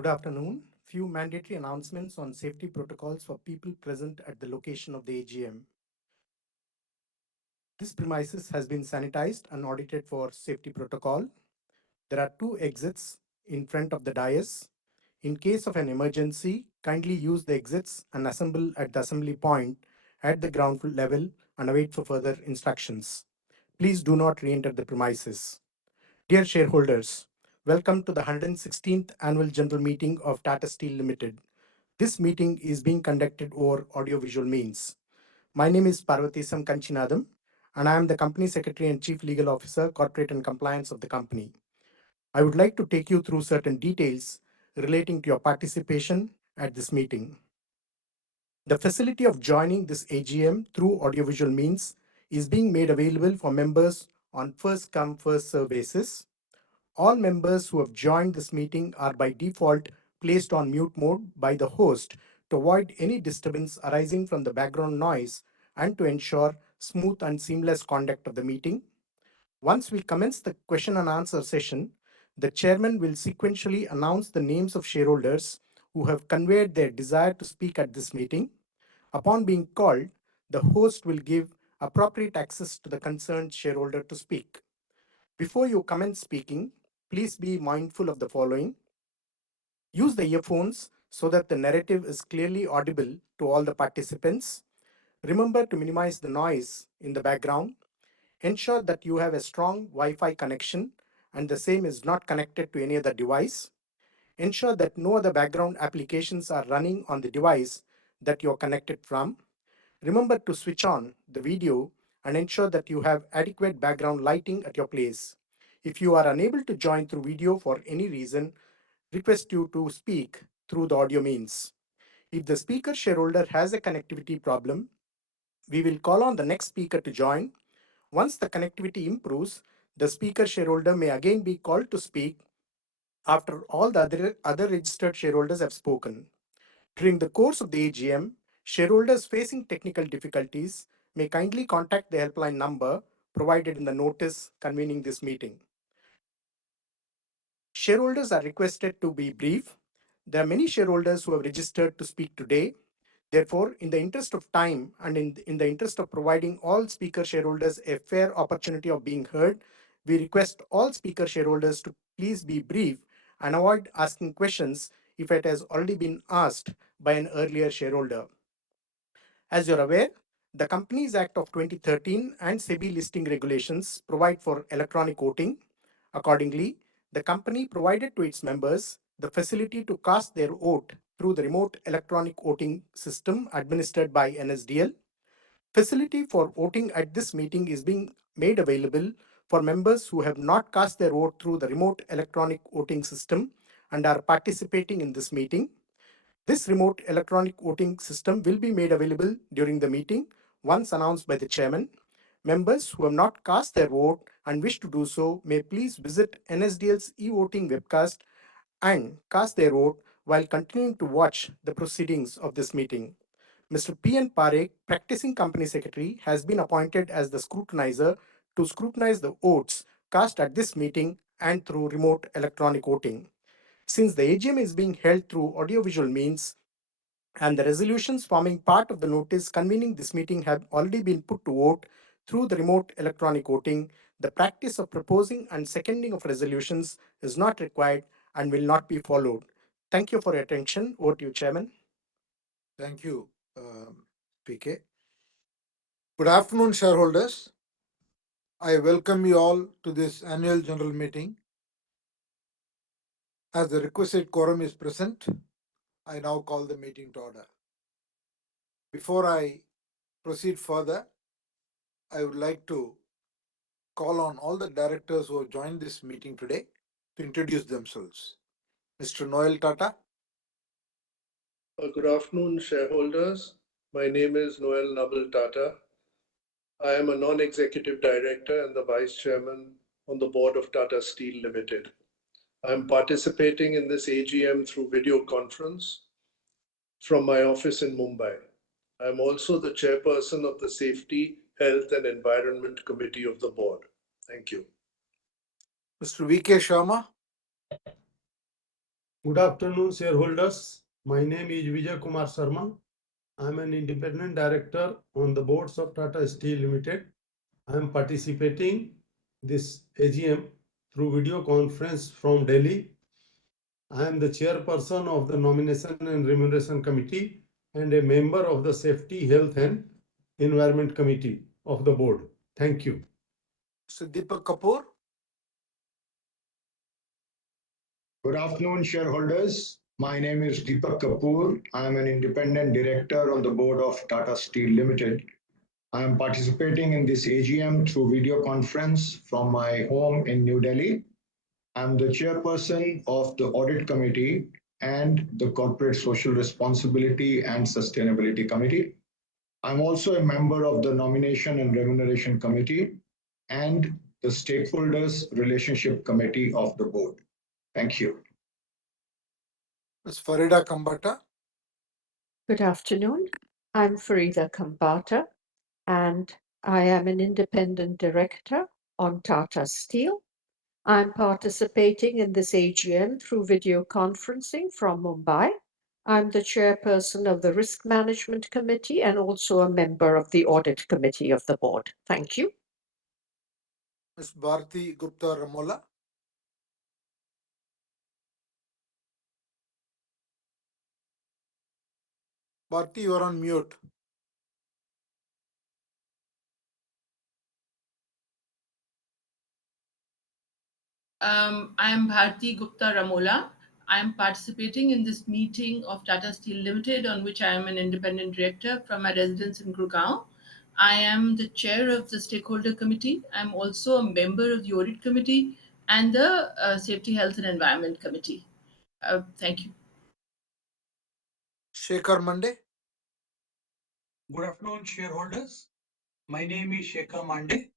Good afternoon. Few mandatory announcements on safety protocols for people present at the location of the AGM. This premises has been sanitized and audited for safety protocol. There are two exits in front of the dais. In case of an emergency, kindly use the exits and assemble at the assembly point at the ground level and await for further instructions. Please do not re-enter the premises. Dear shareholders, welcome to the 116th Annual General Meeting of Tata Steel Limited. This meeting is being conducted over audiovisual means. My name is Parvatisam Kanchinadam, and I am the Company Secretary and Chief Legal Officer, Corporate and Compliance of the company. I would like to take you through certain details relating to your participation at this meeting. The facility of joining this AGM through audiovisual means is being made available for members on first come, first serve basis. All members who have joined this meeting are by default placed on mute mode by the host to avoid any disturbance arising from the background noise and to ensure smooth and seamless conduct of the meeting. Once we commence the question and answer session, the chairman will sequentially announce the names of shareholders who have conveyed their desire to speak at this meeting. Upon being called, the host will give appropriate access to the concerned shareholder to speak. Before you commence speaking, please be mindful of the following. Use the earphones so that the narrative is clearly audible to all the participants. Remember to minimize the noise in the background. Ensure that you have a strong Wi-Fi connection and the same is not connected to any other device. Ensure that no other background applications are running on the device that you are connected from. Remember to switch on the video and ensure that you have adequate background lighting at your place. If you are unable to join through video for any reason, request you to speak through the audio means. If the speaker shareholder has a connectivity problem, we will call on the next speaker to join. Once the connectivity improves, the speaker shareholder may again be called to speak after all the other registered shareholders have spoken. During the course of the AGM, shareholders facing technical difficulties may kindly contact the helpline number provided in the notice convening this meeting. Shareholders are requested to be brief. There are many shareholders who have registered to speak today. Therefore, in the interest of time and in the interest of providing all speaker shareholders a fair opportunity of being heard, we request all speaker shareholders to please be brief and avoid asking questions if it has already been asked by an earlier shareholder. As you're aware, the Companies Act of 2013 and SEBI listing regulations provide for electronic voting. Accordingly, the company provided to its members the facility to cast their vote through the remote electronic voting system administered by NSDL. Facility for voting at this meeting is being made available for members who have not cast their vote through the remote electronic voting system and are participating in this meeting. This remote electronic voting system will be made available during the meeting once announced by the chairman. Members who have not cast their vote and wish to do so may please visit NSDL's e-voting webcast and cast their vote while continuing to watch the proceedings of this meeting. Mr. P. N. Parekh, practicing company secretary, has been appointed as the scrutinizer to scrutinize the votes cast at this meeting and through remote electronic voting. Since the AGM is being held through audiovisual means and the resolutions forming part of the notice convening this meeting have already been put to vote through the remote electronic voting, the practice of proposing and seconding of resolutions is not required and will not be followed. Thank you for your attention. Over to you, Chairman. Thank you, PK. Good afternoon, shareholders. I welcome you all to this annual general meeting. As the requisite quorum is present, I now call the meeting to order. Before I proceed further, I would like to call on all the directors who have joined this meeting today to introduce themselves. Mr. Noel Tata. Good afternoon, shareholders. My name is Noel Nabal Tata. I am a non-executive director and the vice chairman on the board of Tata Steel Limited. I am participating in this AGM through video conference from my office in Mumbai. I am also the chairperson of the Safety, Health and Environment Committee of the board. Thank you. Mr. V.K. Sharma. Good afternoon, shareholders. My name is Vijay Kumar Sharma. I am an independent director on the boards of Tata Steel Limited. I am participating this AGM through video conference from Delhi. I am the chairperson of the Nomination and Remuneration Committee and a member of the Safety, Health and Environment Committee of the board. Thank you. Mr. Deepak Kapoor. Good afternoon, shareholders. My name is Deepak Kapoor. I am an independent director on the board of Tata Steel Limited. I am participating in this AGM through video conference from my home in New Delhi. I am the chairperson of the Audit Committee and the Corporate Social Responsibility and Sustainability Committee. I'm also a member of the Nomination and Remuneration Committee and the Stakeholders Relationship Committee of the board. Thank you. Ms. Farida Kambata. Good afternoon. I'm Farida Kambata, and I am an independent director on Tata Steel. I'm participating in this AGM through video conferencing from Mumbai. I'm the chairperson of the Risk Management Committee and also a member of the Audit Committee of the board. Thank you. Ms. Bharti Gupta Ramola. Bharti, you are on mute. I am Bharti Gupta Ramola. I am participating in this meeting of Tata Steel Limited, on which I am an independent director from my residence in Gurgaon. I am the chair of the Stakeholder Committee. I am also a member of the Audit Committee and the Safety, Health and Environment Committee. Thank you. Shekhar Mande. Good afternoon, shareholders. My name is Shekhar Mande.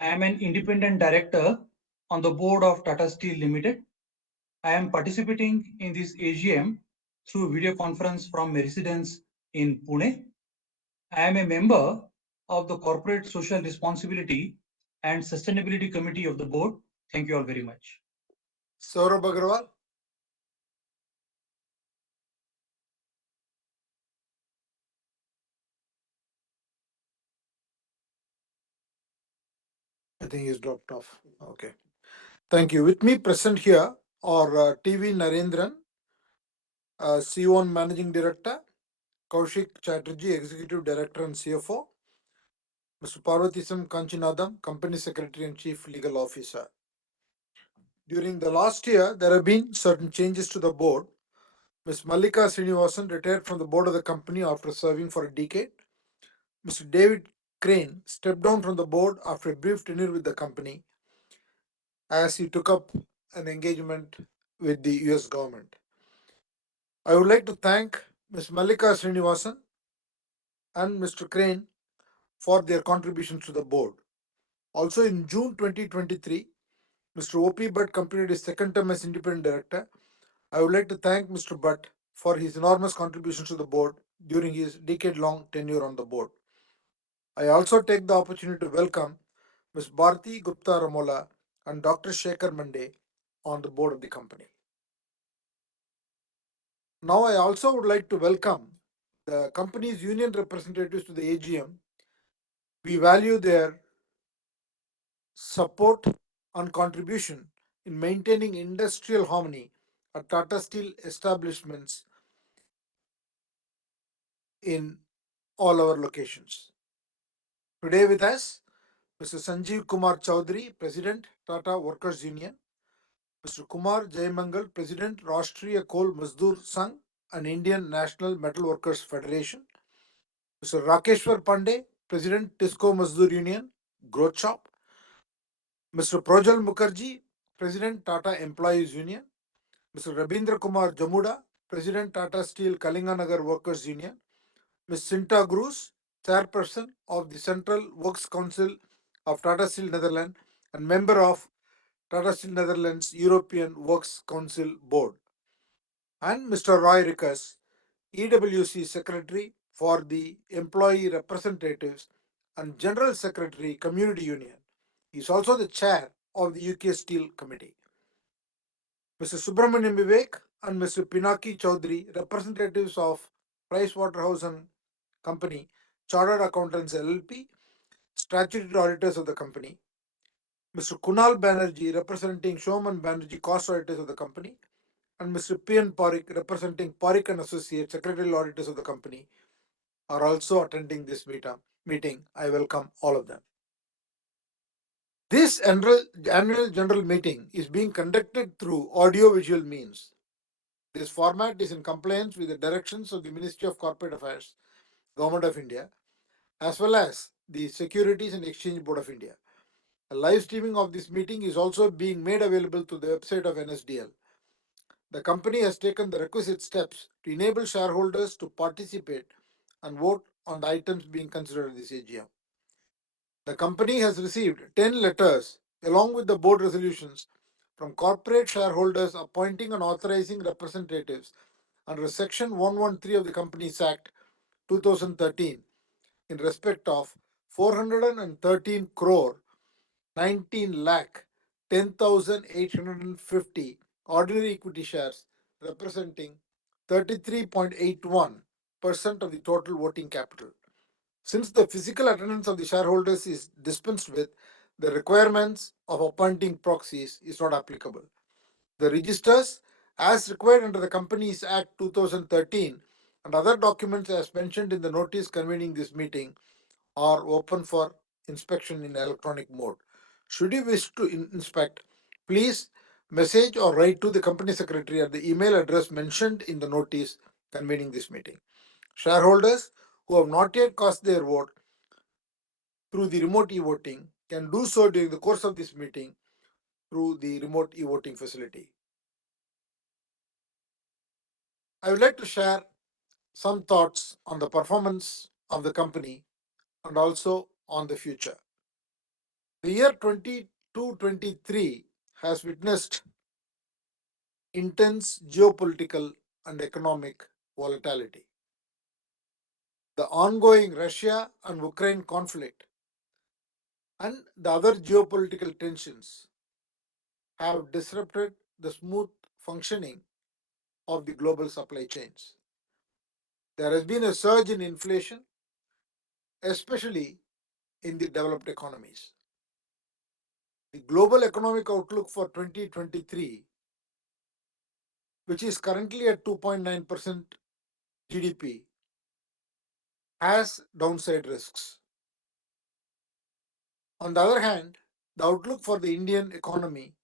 I am an independent director on the board of Tata Steel Limited. I am participating in this AGM through video conference from my residence in Pune. I am a member of the Corporate Social Responsibility and Sustainability Committee of the board. Thank you all very much. Saurabh Agarwal. I think he's dropped off. Okay. Thank you. With me present here are TV Narendran, CEO and Managing Director, Kaushik Chatterjee, Executive Director and CFO, Mr. Parvatisam Kanchinadam, Company Secretary and Chief Legal Officer. During the last year, there have been certain changes to the board. Ms. Mallika Srinivasan retired from the board of the company after serving for a decade. Mr. David Crane stepped down from the board after a brief tenure with the company as he took up an engagement with the US government. I would like to thank Ms. Mallika Srinivasan and Mr. Crane for their contributions to the board. Also in June 2023, Mr. O.P. Bhatt completed his second term as independent director. I would like to thank Mr. Bhatt for his enormous contributions to the board during his decade-long tenure on the board. I also take the opportunity to welcome Ms. Bharti Gupta Ramola and Dr. Shekhar Mande on the board of the company. Now I also would like to welcome the company's union representatives to the AGM. We value their support and contribution in maintaining industrial harmony at Tata Steel establishments in all our locations. Today with us, Mr. Sanjeev Kumar Chaudhary, President, Tata Workers Union, Mr. Kumar Jaimangal, President, Rashtriya Coal Mazdoor Sangh and Indian National Metal Workers Federation, Mr. Rakeshwar Pandey, President, Tisco Mazdoor Union, Growth Shop, Mr. Projal Mukherjee, President, Tata Employees Union, Mr. Rabindra Kumar Jamuda, President, Tata Steel Kalinganagar Workers Union, Ms. Sinta Groos, Chairperson of the Central Works Council of Tata Steel Netherlands and member of Tata Steel Netherlands European Works Council Board, and Mr. Roy Rickus, EWC Secretary for the Employee Representatives and General Secretary Community Union. He is also the chair of the UK Steel Committee. Mr. Subramaniam Vivek, and Mr. Pinaki Chaudhary, representatives of Pricewaterhouse and Company, Chartered Accountants LLP, statutory auditors of the company. Mr. Kunal Banerjee, representing Showman Banerjee, cost auditors of the company, and Mr. P.N. Parikh, representing Parikh and Associates, secretarial auditors of the company, are also attending this meeting. I welcome all of them. This annual general meeting is being conducted through audio-visual means. This format is in compliance with the directions of the Ministry of Corporate Affairs, Government of India, as well as the Securities and Exchange Board of India. A live streaming of this meeting is also being made available through the website of NSDL. The company has taken the requisite steps to enable shareholders to participate and vote on the items being considered at this AGM. The company has received 10 letters along with the board resolutions from corporate shareholders appointing and authorizing representatives under Section 113 of the Companies Act 2013 in respect of 413 crore 19 lakh 10,850 ordinary equity shares representing 33.81% of the total voting capital. Since the physical attendance of the shareholders is dispensed with, the requirements of appointing proxies is not applicable. The registers, as required under the Companies Act 2013 and other documents as mentioned in the notice convening this meeting, are open for inspection in electronic mode. Should you wish to inspect, please message or write to the company secretary at the email address mentioned in the notice convening this meeting. Shareholders who have not yet cast their vote through the remote e-voting can do so during the course of this meeting through the remote e-voting facility. I would like to share some thoughts on the performance of the company and also on the future. The year 22-23 has witnessed intense geopolitical and economic volatility. The ongoing Russia and Ukraine conflict and the other geopolitical tensions have disrupted the smooth functioning of the global supply chains. There has been a surge in inflation, especially in the developed economies. The global economic outlook for 2023, which is currently at 2.9% GDP, has downside risks. On the other hand, the outlook for the Indian economy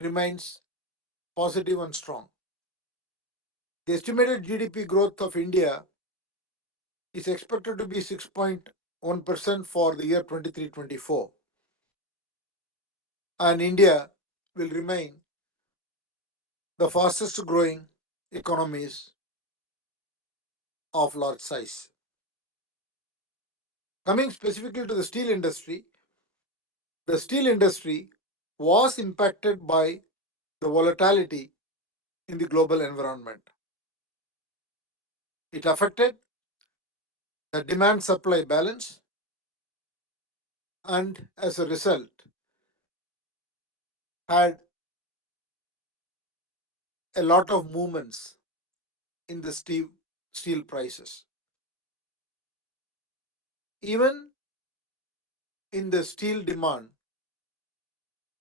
remains positive and strong. The estimated GDP growth of India is expected to be 6.1% for the year 23-24, and India will remain the fastest growing economies of large size. Coming specifically to the steel industry was impacted by the volatility in the global environment. It affected the demand supply balance, and as a result had a lot of movements in the steel prices. Even in the steel demand,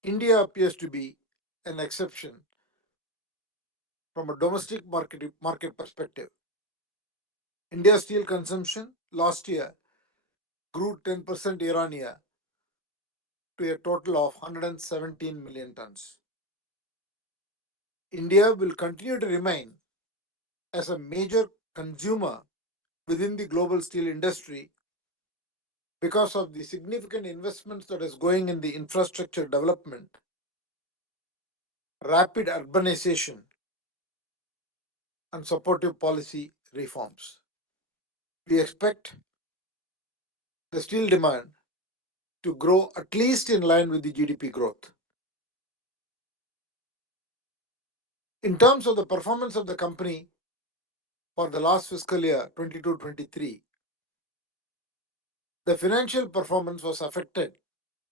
India appears to be an exception from a domestic market perspective. India's steel consumption last year grew 10% year on year to a total of 117 million tons. India will continue to remain as a major consumer within the global steel industry because of the significant investments that is going in the infrastructure development, rapid urbanization, and supportive policy reforms. We expect the steel demand to grow at least in line with the GDP growth. In terms of the performance of the company for the last fiscal year 22-23, the financial performance was affected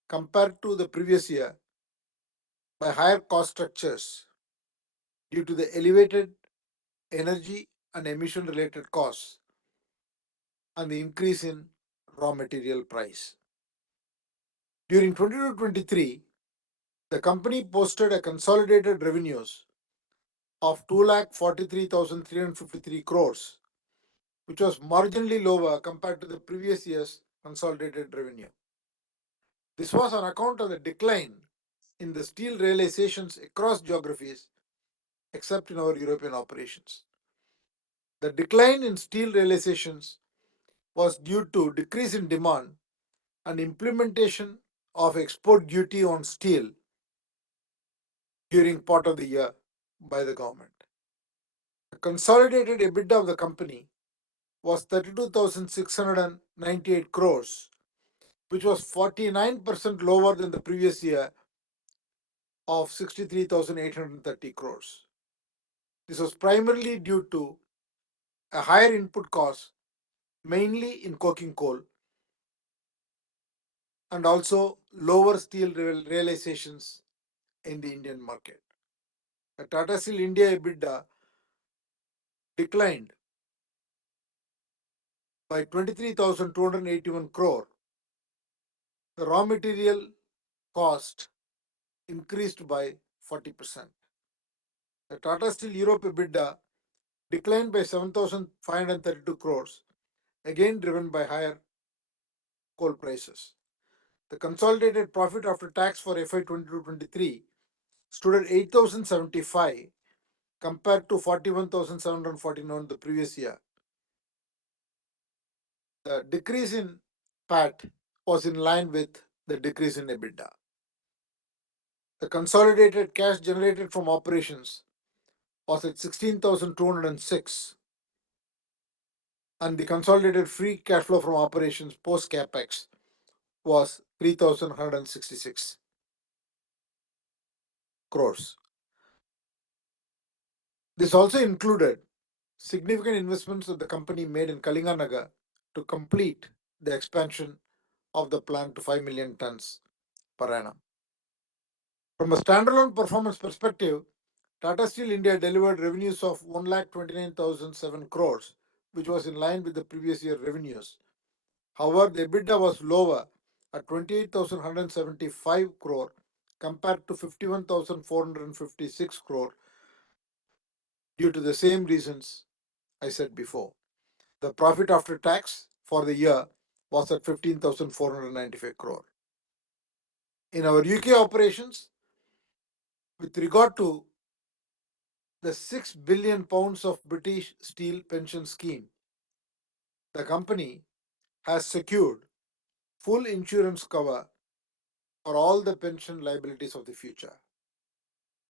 compared to the previous year by higher cost structures due to the elevated energy and emission related costs and the increase in raw material price. During 2022-23, the company posted a consolidated revenues of 2,43,353 crores, which was marginally lower compared to the previous year's consolidated revenue. This was on account of the decline in the steel realizations across geographies except in our European operations. The decline in steel realizations was due to decrease in demand and implementation of export duty on steel during part of the year by the government. The consolidated EBITDA of the company was 32,698 crores, which was 49% lower than the previous year of 63,830 crores. This was primarily due to a higher input cost, mainly in coking coal, and also lower steel realizations in the Indian market. The Tata Steel India EBITDA declined by 23,281 crore. The raw material cost increased by 40%. The Tata Steel Europe EBITDA declined by 7,532 crores, again driven by higher coal prices. The consolidated profit after tax for FY 22-23 stood at 8,075 compared to 41,749 the previous year. The decrease in PAT was in line with the decrease in EBITDA. The consolidated cash generated from operations was at 16,206, and the consolidated free cash flow from operations post capex was 3,166 crores. This also included significant investments that the company made in Kalinganagar to complete the expansion of the plant to 5 million tons per annum. From a standalone performance perspective, Tata Steel India delivered revenues of 1,29,007 crores, which was in line with the previous year revenues. However, the EBITDA was lower at 28,175 crore compared to 51,456 crore due to the same reasons I said before. The profit after tax for the year was at 15,495 crore. In our UK operations, with regard to the 6 billion pounds of British Steel pension scheme, the company has secured full insurance cover for all the pension liabilities of the future.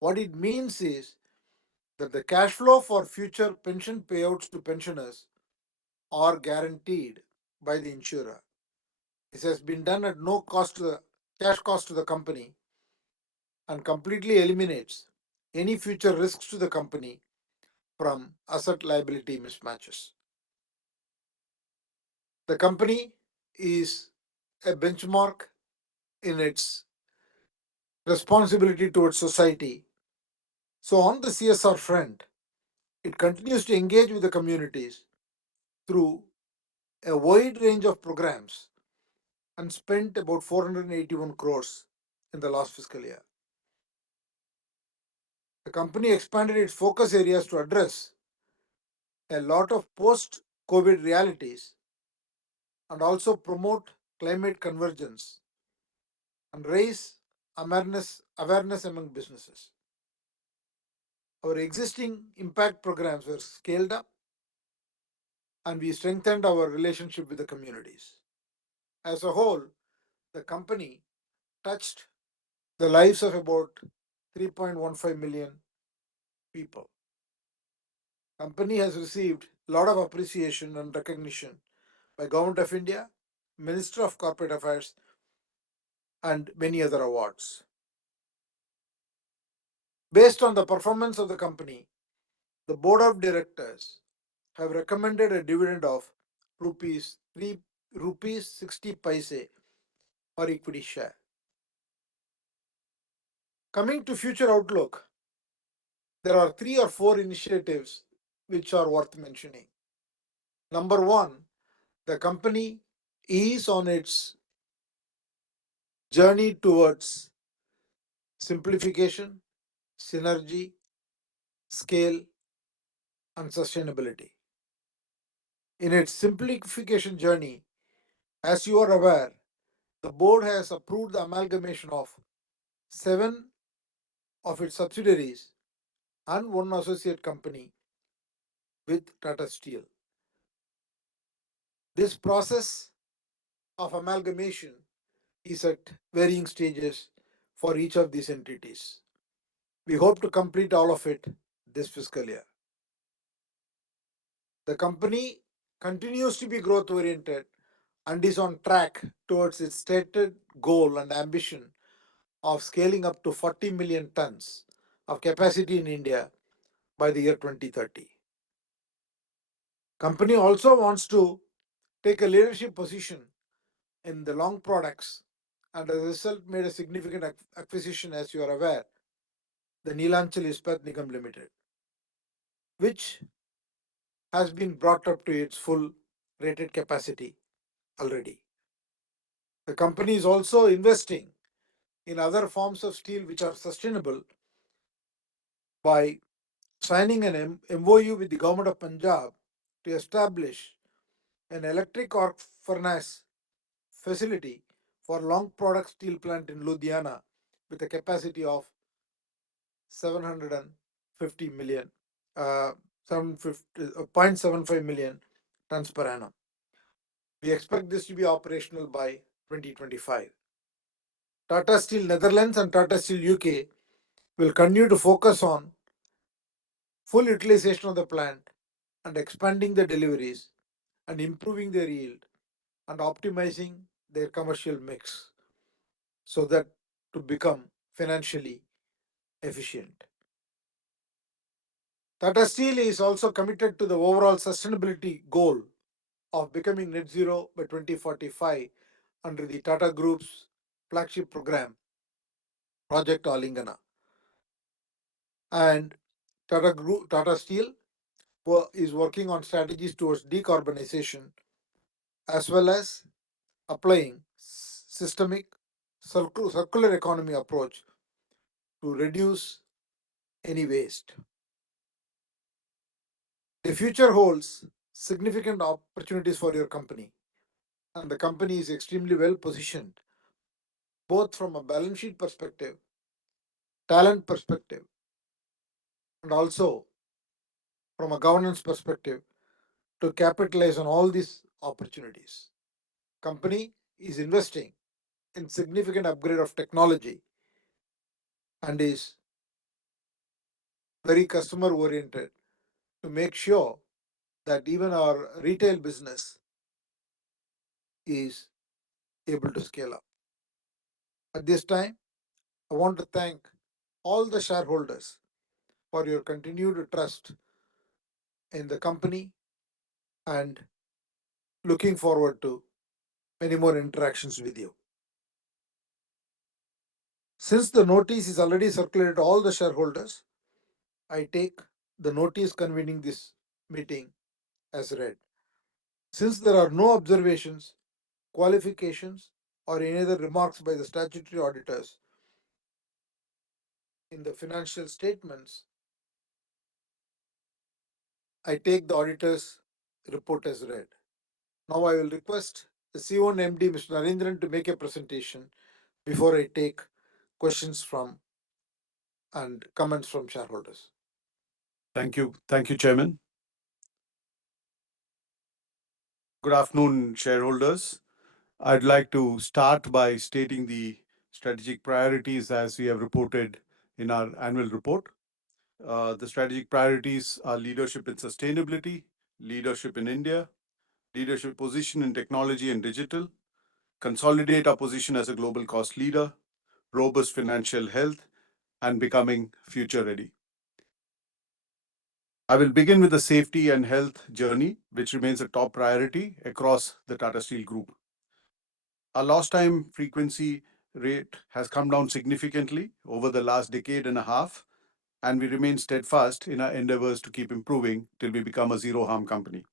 What it means is that the cash flow for future pension payouts to pensioners are guaranteed by the insurer. This has been done at no cost to the cash cost to the company and completely eliminates any future risks to the company from asset liability mismatches. The company is a benchmark in its responsibility towards society. So, on the CSR front, it continues to engage with the communities through a wide range of programs and spent about 481 crores in the last fiscal year. The company expanded its focus areas to address a lot of post-COVID realities and also promote climate convergence and raise awareness among businesses. Our existing impact programs were scaled up and we strengthened our relationship with the communities. As a whole, the company touched the lives of about 3.15 million people. Company has received a lot of appreciation and recognition by Government of India, Minister of Corporate Affairs, and many other awards. Based on the performance of the company, the Board of Directors have recommended a dividend of rupees 60 paise per equity share. Coming to future outlook, there are 3 or 4 initiatives which are worth mentioning. Number one, the company is on its journey towards simplification, synergy, scale, and sustainability. In its simplification journey, as you are aware, the board has approved the amalgamation of 7 of its subsidiaries and 1 associate company with Tata Steel. This process of amalgamation is at varying stages for each of these entities. We hope to complete all of it this fiscal year. The company continues to be growth oriented and is on track towards its stated goal and ambition of scaling up to 40 million tons of capacity in India by the year 2030. Company also wants to take a leadership position in the long products and as a result made a significant acquisition, as you are aware, the Neelachal Ispat Nigam Limited, which has been brought up to its full rated capacity already. The company is also investing in other forms of steel which are sustainable by signing an MOU with the government of Punjab to establish an electric arc furnace facility for long product steel plant in Ludhiana with a capacity of 750 million, 0.75 million tons per annum. We expect this to be operational by 2025. Tata Steel Netherlands and Tata Steel UK will continue to focus on full utilization of the plant and expanding the deliveries and improving their yield and optimizing their commercial mix so that to become financially efficient. Tata Steel is also committed to the overall sustainability goal of becoming net zero by 2045 under the Tata Group's flagship program, Project Alingana. And Tata Steel is working on strategies towards decarbonization as well as applying systemic circular economy approach to reduce any waste. The future holds significant opportunities for your company, and the company is extremely well positioned both from a balance sheet perspective, talent perspective, and also from a governance perspective to capitalize on all these opportunities. Company is investing in significant upgrade of technology and is very customer oriented to make sure that even our retail business is able to scale up. At this time, I want to thank all the shareholders for your continued trust in the company and looking forward to many more interactions with you. Since the notice is already circulated to all the shareholders, I take the notice convening this meeting as read. Since there are no observations, qualifications, or any other remarks by the statutory auditors in the financial statements, I take the auditor's report as read. Now I will request the CEO and MD, Mr. Narendran, to make a presentation before I take questions from and comments from shareholders. Thank you. Thank you, Chairman. Good afternoon, shareholders. I'd like to start by stating the strategic priorities as we have reported in our annual report. The strategic priorities are leadership in sustainability, leadership in India, leadership position in technology and digital, consolidate our position as a global cost leader, robust financial health, and becoming future ready. I will begin with the safety and health journey, which remains a top priority across the Tata Steel Group. Our lost time frequency rate has come down significantly over the last decade and a half, and we remain steadfast in our endeavors to keep improving till we become a zero harm company.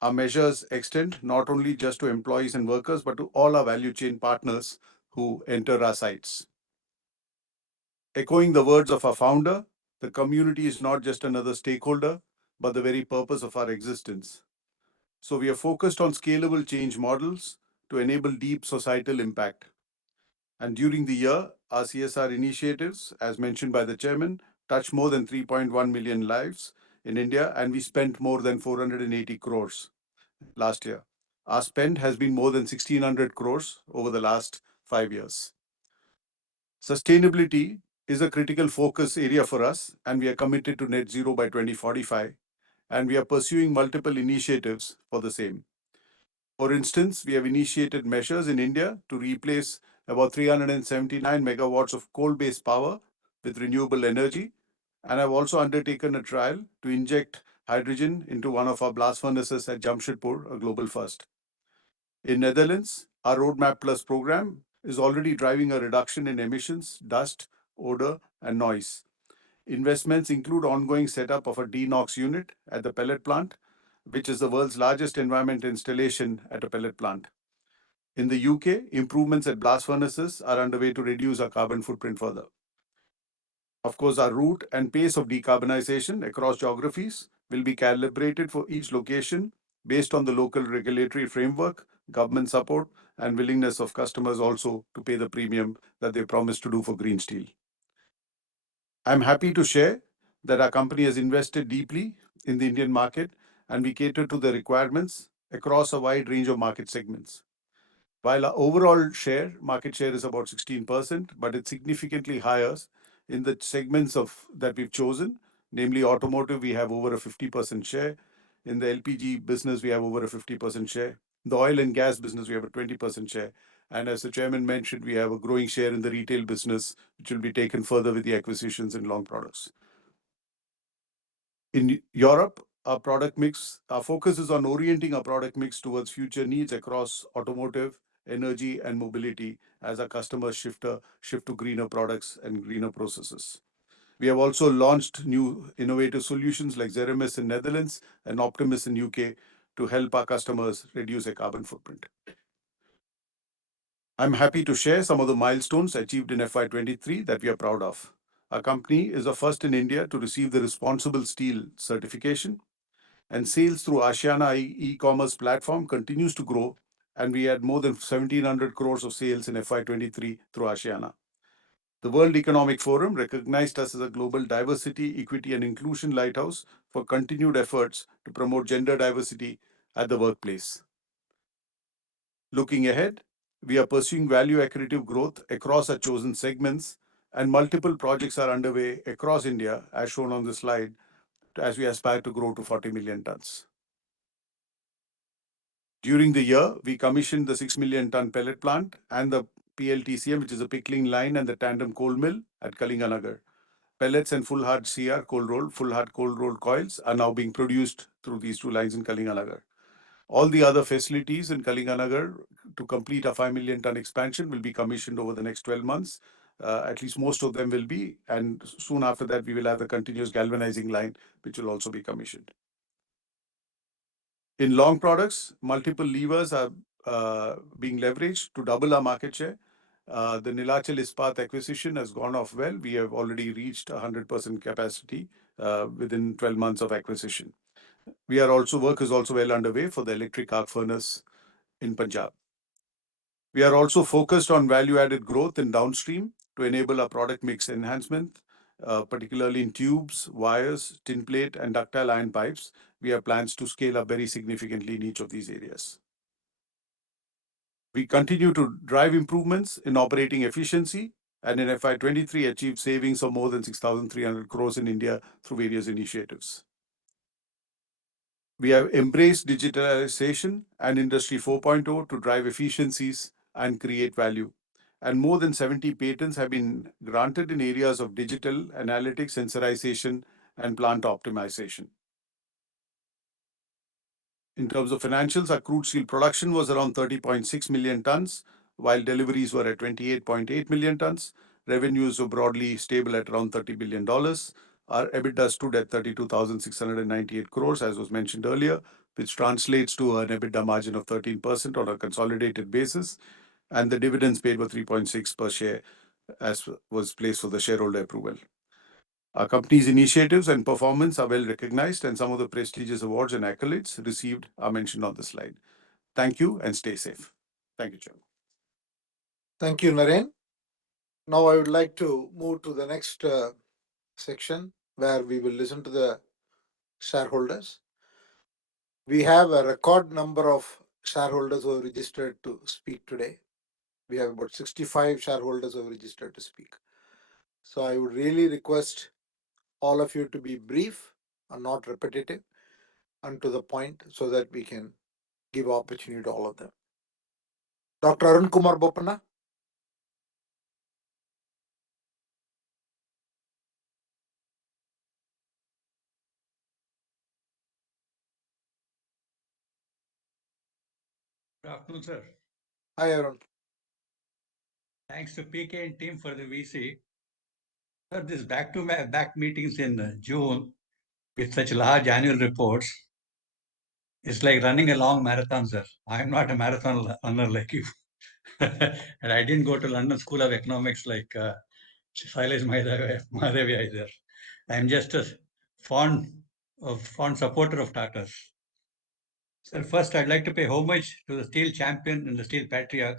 Our measures extend not only just to employees and workers, but to all our value chain partners who enter our sites. Echoing the words of our founder, the community is not just another stakeholder, but the very purpose of our existence. So we are focused on scalable change models to enable deep societal impact. And during the year, our CSR initiatives, as mentioned by the chairman, touched more than 3.1 million lives in India, and we spent more than 480 crores last year. Our spend has been more than 1,600 crores over the last 5 years. Sustainability is a critical focus area for us, and we are committed to net zero by 2045, and we are pursuing multiple initiatives for the same. For instance, we have initiated measures in India to replace about 379 megawatts of coal-based power with renewable energy, and I've also undertaken a trial to inject hydrogen into one of our blast furnaces at Jamshedpur, a global first. In Netherlands, our Roadmap Plus program is already driving a reduction in emissions, dust, odor, and noise. Investments include ongoing setup of a DNOx unit at the pellet plant, which is the world's largest environment installation at a pellet plant. In the UK, improvements at blast furnaces are underway to reduce our carbon footprint further. Of course, our route and pace of decarbonization across geographies will be calibrated for each location based on the local regulatory framework, government support, and willingness of customers also to pay the premium that they promised to do for green steel. I'm happy to share that our company has invested deeply in the Indian market, and we cater to the requirements across a wide range of market segments. While our overall market share is about 16%, but it's significantly higher in the segments that we've chosen, namely automotive, we have over a 50% share. In the LPG business, we have over a 50% share. The oil and gas business, we have a 20% share. And as the chairman mentioned, we have a growing share in the retail business, which will be taken further with the acquisitions in long products. In Europe, our focus is on orienting our product mix towards future needs across automotive, energy, and mobility as our customers shift to greener products and greener processes. We have also launched new innovative solutions like Zeremis in Netherlands and Optimus in UK to help our customers reduce their carbon footprint. I'm happy to share some of the milestones achieved in FY23 that we are proud of. Our company is the first in India to receive the Responsible Steel certification, and sales through Asiana e-commerce platform continues to grow, and we had more than 1,700 crores of sales in FY23 through Asiana. The World Economic Forum recognized us as a global diversity, equity, and inclusion lighthouse for continued efforts to promote gender diversity at the workplace. Looking ahead, we are pursuing value accretive growth across our chosen segments, and multiple projects are underway across India, as shown on the slide, as we aspire to grow to 40 million tons. During the year, we commissioned the 6 million ton pellet plant and the PLTCM, which is a pickling line, and the tandem coal mill at Kalinganagar. Pellets and full hard cold rolled coils are now being produced through these two lines in Kalinganagar. All the other facilities in Kalinganagar to complete a 5 million ton expansion will be commissioned over the next 12 months. At least most of them will be, and soon after that, we will have the continuous galvanizing line, which will also be commissioned. In long products, multiple levers are being leveraged to double our market share. The Nilachal Ispat acquisition has gone off well. We have already reached 100% capacity within 12 months of acquisition. Work is also well underway for the electric arc furnace in Punjab. We are also focused on value-added growth in downstream to enable our product mix enhancement, particularly in tubes, wires, tin plate, and ductile iron pipes. We have plans to scale up very significantly in each of these areas. We continue to drive improvements in operating efficiency, and in FY23 achieved savings of more than 6,300 crores in India through various initiatives. We have embraced digitalization and Industry 4.0 to drive efficiencies and create value. And more than 70 patents have been granted in areas of digital analytics, sensorization, and plant optimization. In terms of financials, our crude steel production was around 30.6 million tons, while deliveries were at 28.8 million tons. Revenues were broadly stable at around $30 billion. Our EBITDA stood at 32,698 crores, as was mentioned earlier, which translates to an EBITDA margin of 13% on a consolidated basis. And the dividends paid were 3.6 per share, as was placed for the shareholder approval. Our company's initiatives and performance are well recognized, and some of the prestigious awards and accolades received are mentioned on the slide. Thank you and stay safe. Thank you, Chairman. Thank you, Naren. Now I would like to move to the next section where we will listen to the shareholders. We have a record number of shareholders who have registered to speak today. We have about 65 shareholders who have registered to speak. So I would really request all of you to be brief and not repetitive and to the point so that we can give opportunity to all of them. Dr. Arun Kumar Bopanna. Good afternoon, sir. Hi, Arun. Thanks to PK and team for the VC. Sir, this back meetings in June with such large annual reports, it's like running a long marathon, sir. I'm not a marathon runner like you. And I didn't go to London School of Economics like Shailesh Madhavi either. I'm just a fond supporter of Tata's. Sir, first I'd like to pay homage to the steel champion and the steel patriarch,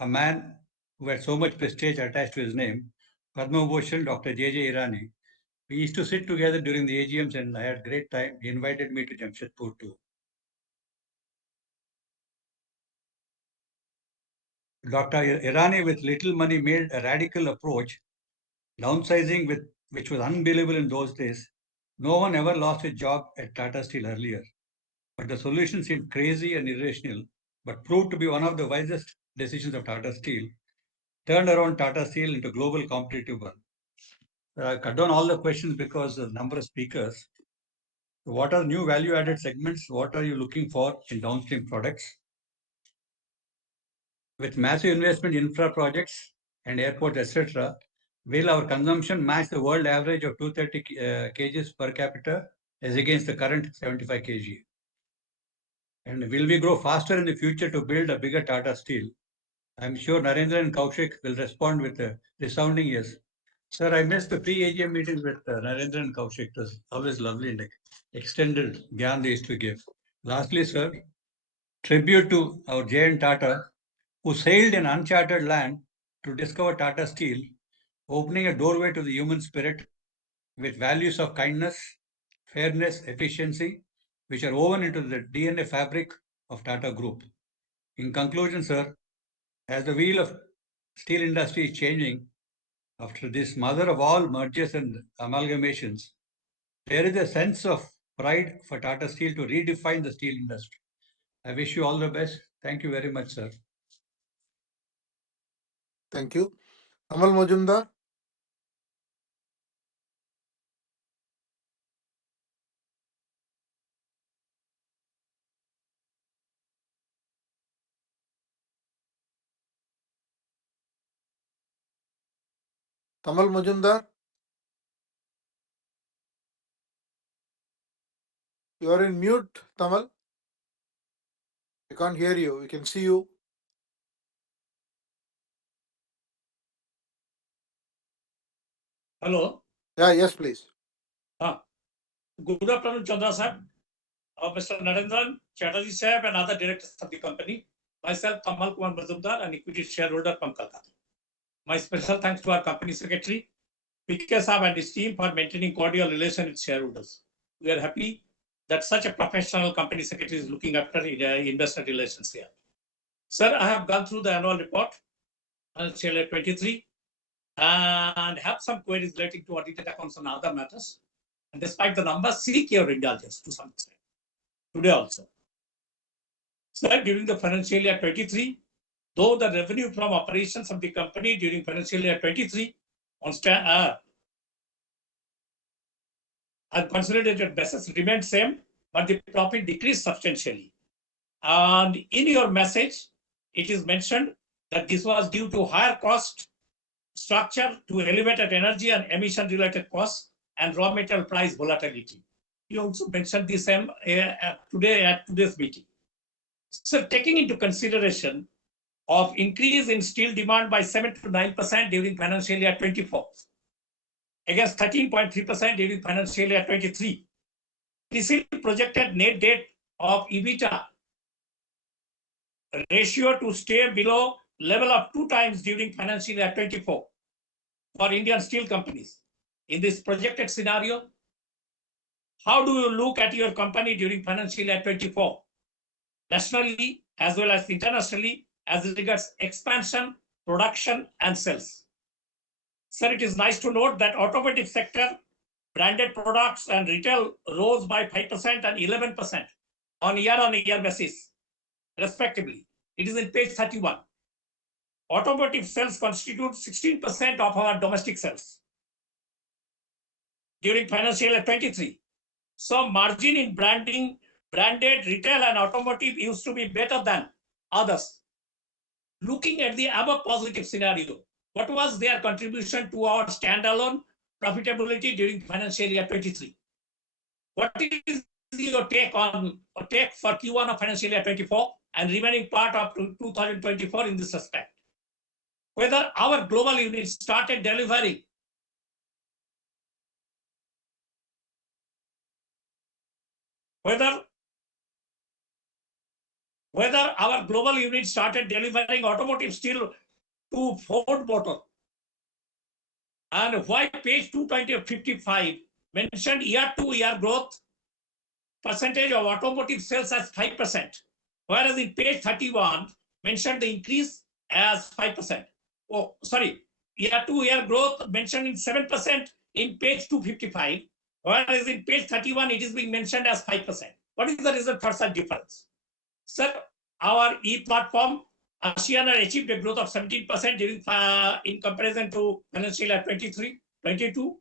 a man who had so much prestige attached to his name, Padma Bhushan, Dr. J.J. Irani. We used to sit together during the AGMs and I had great time. He invited me to Jamshedpur too. Dr. Irani, with little money, made a radical approach, downsizing which was unbelievable in those days. No one ever lost a job at Tata Steel earlier. But the solution seemed crazy and irrational, but proved to be one of the wisest decisions of Tata Steel, turned around Tata Steel into global competitive one. I cut down all the questions because of the number of speakers. What are new value-added segments? What are you looking for in downstream products? With massive investment in infra projects and airports, etc., will our consumption match the world average of 230 kgs per capita as against the current 75 kg? And will we grow faster in the future to build a bigger Tata Steel? I'm sure Narendra and Kaushik will respond with a resounding yes. Sir, I missed the pre-AGM meetings with Narendra and Kaushik. It was always lovely and extended gyan they used to give. Lastly, sir, tribute to our J.N. Tata, who sailed in uncharted land to discover Tata Steel, opening a doorway to the human spirit with values of kindness, fairness, efficiency, which are woven into the DNA fabric of Tata Group. In conclusion, sir, as the wheel of steel industry is changing after this mother of all mergers and amalgamations, there is a sense of pride for Tata Steel to redefine the steel industry. I wish you all the best. Thank you very much, sir. Thank you. Amal Majumdar. Tamal Majumdar. You are in mute, Tamal. We can't hear you. We can see you. Hello. Yeah, yes, please. Good afternoon, Chandra sir, Mr. Narendran, Chatterjee sahab, and other directors of the company. Myself, Tamal Kumar Mazumdar, an equity shareholder from Kolkata. My special thanks to our company secretary, PK sahab and his team for maintaining cordial relations with shareholders. We are happy that such a professional company secretary is looking after investor relations here. Sir, I have gone through the annual report, financial year 23, and have some queries relating to audited accounts and other matters. And despite the numbers, seek your indulgence to some extent. Today also. Sir, during the financial year 23, though the revenue from operations of the company during financial year 23 on consolidated basis remained same, but the profit decreased substantially. And in your message, it is mentioned that this was due to higher cost structure to elevated energy and emission related costs and raw material price volatility. You also mentioned this today at today's meeting. So taking into consideration of increase in steel demand by 7 to 9% during financial year 24 against 13.3% during financial year 23. TCL projected net debt of EBITDA ratio to stay below level of 2 times during financial year 24 for Indian steel companies. In this projected scenario, how do you look at your company during financial year 24, nationally as well as internationally, as regards expansion, production, and sales? Sir, it is nice to note that automotive sector, branded products and retail rose by 5% and 11% on year basis, respectively. It is in page 31. Automotive sales constitute 16% of our domestic sales during financial year 23. So margin in branded retail and automotive used to be better than others. Looking at the above positive scenario, what was their contribution to our standalone profitability during financial year 23? What is your take for Q1 of financial year 24 and remaining part of 2024 in this respect? Whether our global unit started delivering whether our global unit started delivering automotive steel to Ford Motor, and why page 255 mentioned year-to-year growth percentage of automotive sales as 5%, whereas in page 31 mentioned the increase as 5%. Oh, sorry, year-to-year growth mentioned in 7% in page 255, whereas in page 31 it is being mentioned as 5%. What is the reason for such difference? Sir, our e-platform ASEAN achieved a growth of 17% during in comparison to financial year 23-22.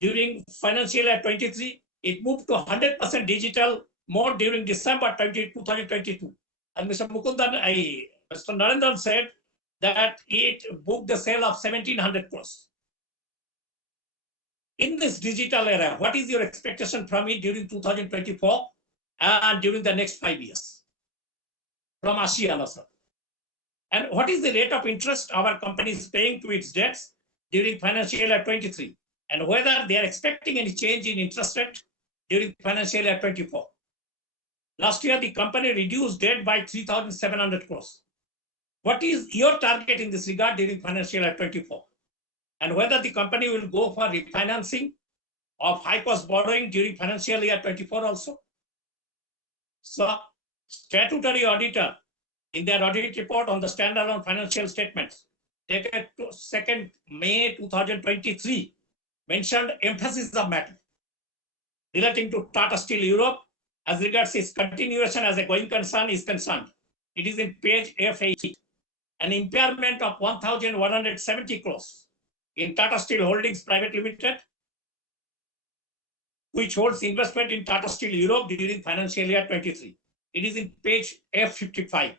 During financial year 23, it moved to 100% digital mode during December 2022. And Mr. Mr. Narendran said that it booked the sale of 1,700 crores. In this digital era, what is your expectation from it during 2024 and during the next 5 years from ASEAN also? And what is the rate of interest our company is paying to its debts during financial year 23? And whether they are expecting any change in interest rate during financial year 24. Last year, the company reduced debt by 3,700 crores. What is your target in this regard during financial year 24? And whether the company will go for refinancing of high cost borrowing during financial year 24 also? So, statutory auditor in their audit report on the standalone financial statements dated 2nd May 2023 mentioned emphasis of matter relating to Tata Steel Europe as regards its continuation as a going concern is concerned. It is in page F8. An impairment of 1,170 crores in Tata Steel Holdings Private Limited, which holds investment in Tata Steel Europe during financial year 23. It is in page F55.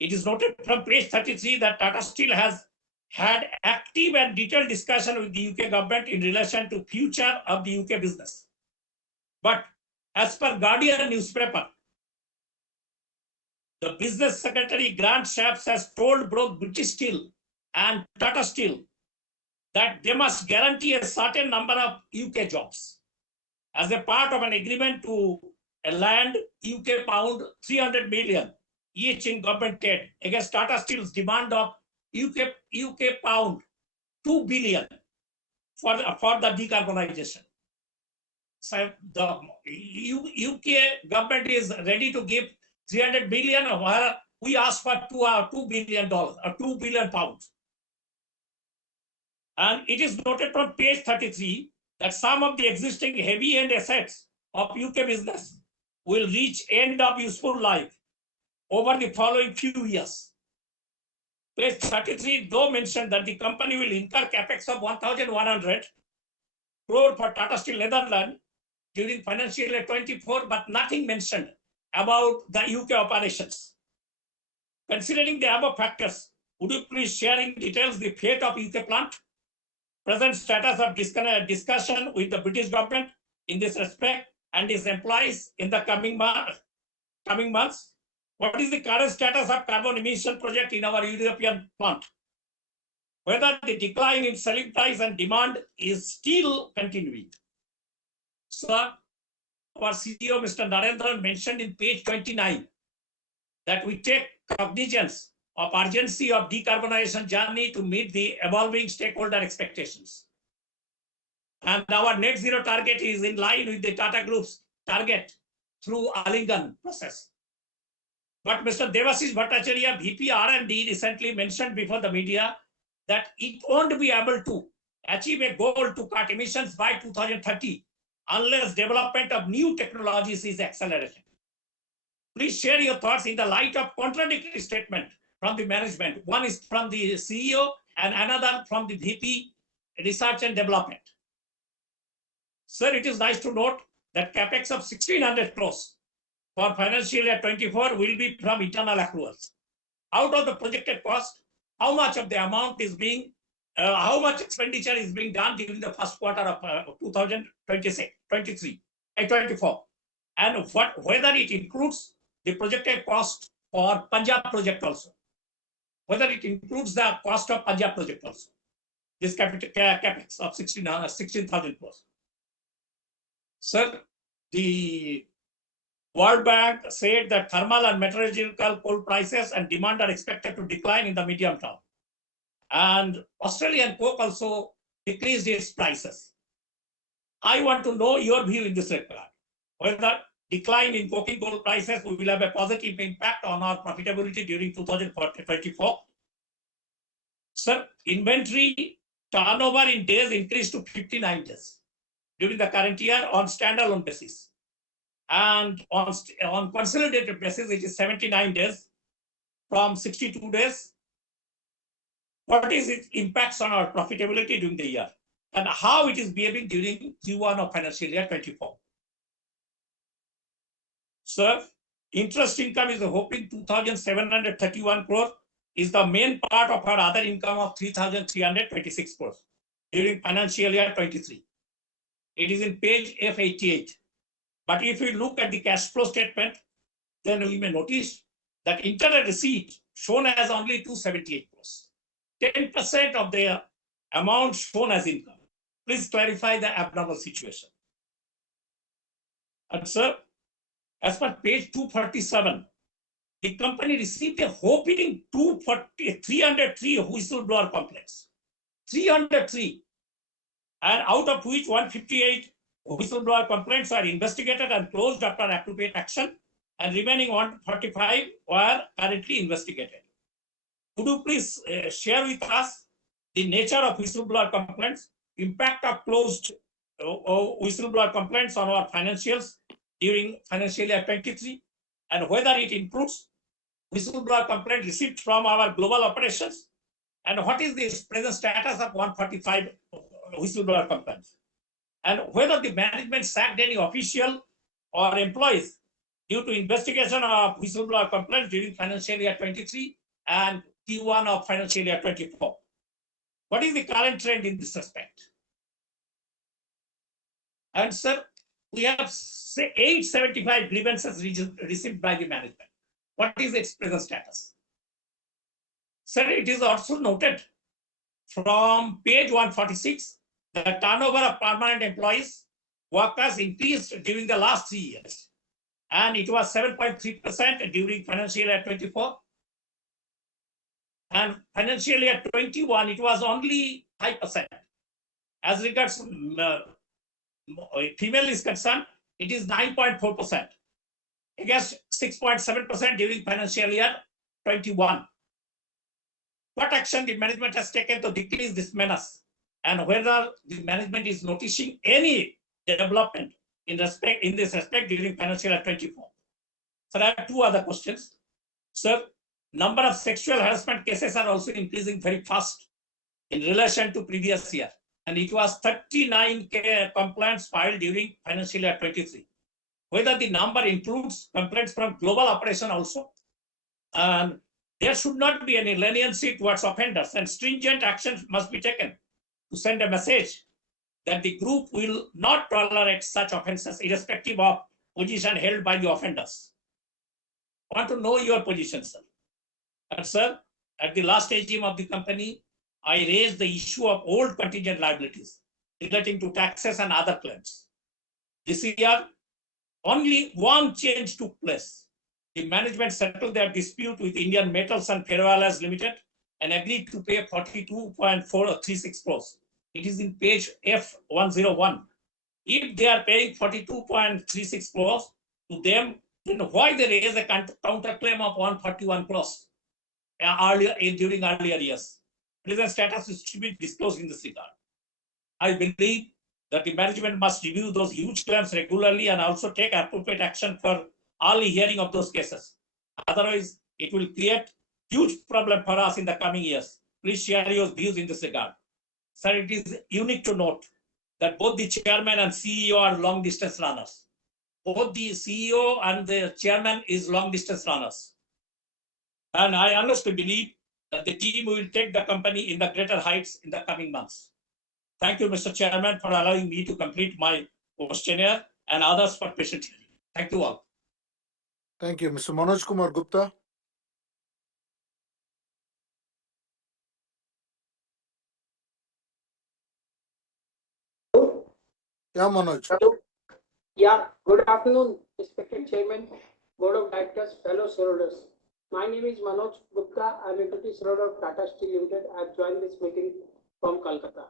It is noted from page 33 that Tata Steel has had active and detailed discussion with the UK government in relation to future of the UK business. But as per Guardian newspaper, the business secretary Grant Shapps has told both British Steel and Tata Steel that they must guarantee a certain number of UK jobs as a part of an agreement to land UK pound 300 million each in government aid against Tata Steel's demand of UK pound 2 billion for the decarbonization. So the UK government is ready to give 300 billion, where we ask for $2 billion or 2 billion pounds. And it is noted from page 33 that some of the existing heavy end assets of UK business will reach end of useful life over the following few years. Page 33 though mentioned that the company will incur capex of 1,100 crore for Tata Steel Netherlands during financial year 24, but nothing mentioned about the UK operations. Considering the above factors, Would you please share in details the fate of UK plant, present status of discussion with the British government in this respect and its employees in the coming months? What is the current status of carbon emission project in our European plant? Whether the decline in selling price and demand is still continuing. Sir, our CEO, Mr. Narendran, mentioned in page 29 that we take cognizance of urgency of decarbonization journey to meet the evolving stakeholder expectations. And our net zero target is in line with the Tata Group's target through Alingan process. But Mr. Devashish Bhattacharya, VP R&D, recently mentioned before the media that it won't be able to achieve a goal to cut emissions by 2030 unless development of new technologies is accelerated. Please share your thoughts in the light of contradictory statement from the management. One is from the CEO and another from the VP Research and Development. Sir, it is nice to note that capex of 1,600 crores for financial year 24 will be from internal accruals. Out of the projected cost, how much of the amount is being, how much expenditure is being done during the first quarter of 2024, and whether it includes the projected cost for Punjab project also, whether it includes the cost of Punjab project also, this capex of 16,000 crores. Sir, the World Bank said that thermal and metallurgical coal prices and demand are expected to decline in the medium term. And Australian coke also decreased its prices. I want to know your view in this regard, whether decline in coking coal prices will have a positive impact on our profitability during 2024. Sir, inventory turnover in days increased to 59 days during the current year on standalone basis. And on consolidated basis, it is 79 days from 62 days. What is its impacts on our profitability during the year and how it is behaving during Q1 of financial year 24? Sir, interest income is hoping 2,731 crore is the main part of our other income of 3,326 crores during financial year 23. It is in page F88. But if we look at the cash flow statement, then we may notice that internal receipt shown as only 278 crores. 10% of the amount shown as income. Please clarify the abnormal situation. And sir, as per page 247, the company received a whopping 303 whistleblower complaints. 303. And out of which 158 whistleblower complaints are investigated and closed after appropriate action, and remaining 145 were currently investigated. Could you please share with us the nature of whistleblower complaints, impact of closed whistleblower complaints on our financials during financial year 23, and whether it includes whistleblower complaint received from our global operations, and what is the present status of 145 whistleblower complaints, and whether the management sacked any official or employees due to investigation of whistleblower complaints during financial year 23 and Q1 of financial year 24. What is the current trend in this respect? And sir, we have 875 grievances received by the management. What is its present status? Sir, it is also noted from page 146, the turnover of permanent employees, workers increased during the last 3 years. And it was 7.3% during financial year 24. And financial year 21, it was only 5%. As regards female is concerned, it is 9.4%, against 6.7% during financial year 21. What action the management has taken to decrease this menace, and whether the management is noticing any development in this respect during financial year 24? So I have two other questions. Sir, number of sexual harassment cases are also increasing very fast in relation to previous year, and it was 39 complaints filed during financial year 23. Whether the number includes complaints from global operation also, and There should not be any leniency towards offenders, and stringent action must be taken to send a message that the group will not tolerate such offenses irrespective of position held by the offenders. I want to know your position, sir. And sir, at the last AGM of the company, I raised the issue of old contingent liabilities relating to taxes and other claims. This year, only one change took place. The management settled their dispute with Indian Metals and Ferroalloys Limited and agreed to pay 42.436 crores. It is in page F101. If they are paying 42.36 crores to them, then why they raise a counterclaim of 141 crores during earlier years? Present status should be disclosed in this regard. I believe that the management must review those huge claims regularly and also take appropriate action for early hearing of those cases. Otherwise, it will create huge problem for us in the coming years. Please share your views in this regard. Sir, it is unique to note that both the chairman and CEO are long distance runners. Both the CEO and the chairman is long distance runners. And I honestly believe that the team will take the company in the greater heights in the coming months. Thank you, Mr. Chairman, for allowing me to complete my questionnaire and others for patient hearing. Thank you all. Thank you. Mr. Manoj Kumar Gupta. Yeah, Manoj. Hello. Yeah, good afternoon, respected Chairman, Board of Directors, fellow shareholders. My name is Manoj Gupta. I'm Equity Shareholder of Tata Steel Limited. I've joined this meeting from Kolkata.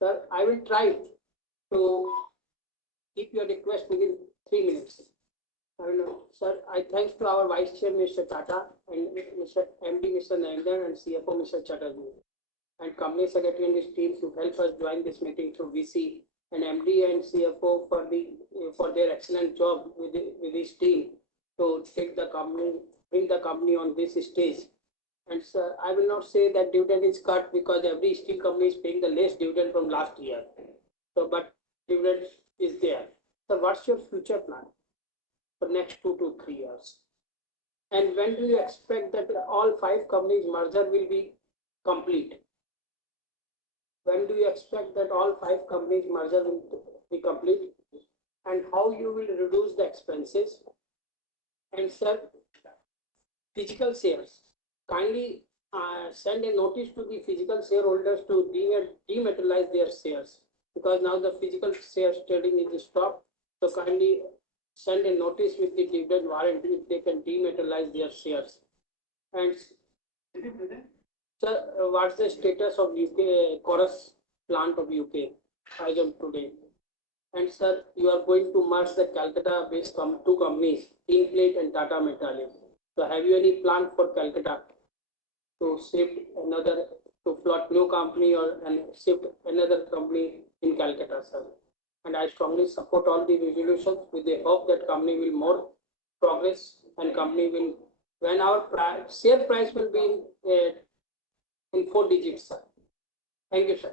Sir, I will try to keep your request within 3 minutes. Sir, I thanks to our Vice Chair, Mr. Tata, and Mr. MD, Mr. Narendran, and CFO, Mr. Chatterjee, and Company Secretary and his team to help us join this meeting through VC and MD and CFO for their excellent job with his team to take the company, bring the company on this stage. And sir, I will not say that dividend is cut because every steel company is paying the less dividend from last year. So, but dividend is there. So, what's your future plan for next 2 to 3 years? And when do you expect that all 5 companies merger will be complete? When do you expect that all 5 companies merger will be complete? And how you will reduce the expenses? And sir, physical shares, kindly send a notice to the physical shareholders to dematerialize their shares, because now the physical shares trading is stopped. So kindly send a notice with the dividend warrant if they can dematerialize their shares. And sir, what's the status of UK chorus plant of UK as of today? And sir, you are going to merge the Calcutta-based 2 companies, Tinplate and Tata Metalics. So have you any plan for Calcutta to shift another, to float new company and shift another company in Calcutta, sir? And I strongly support all the resolutions with the hope that company will more progress and company will, when our share price will be in 4 digits, sir. Thank you, sir.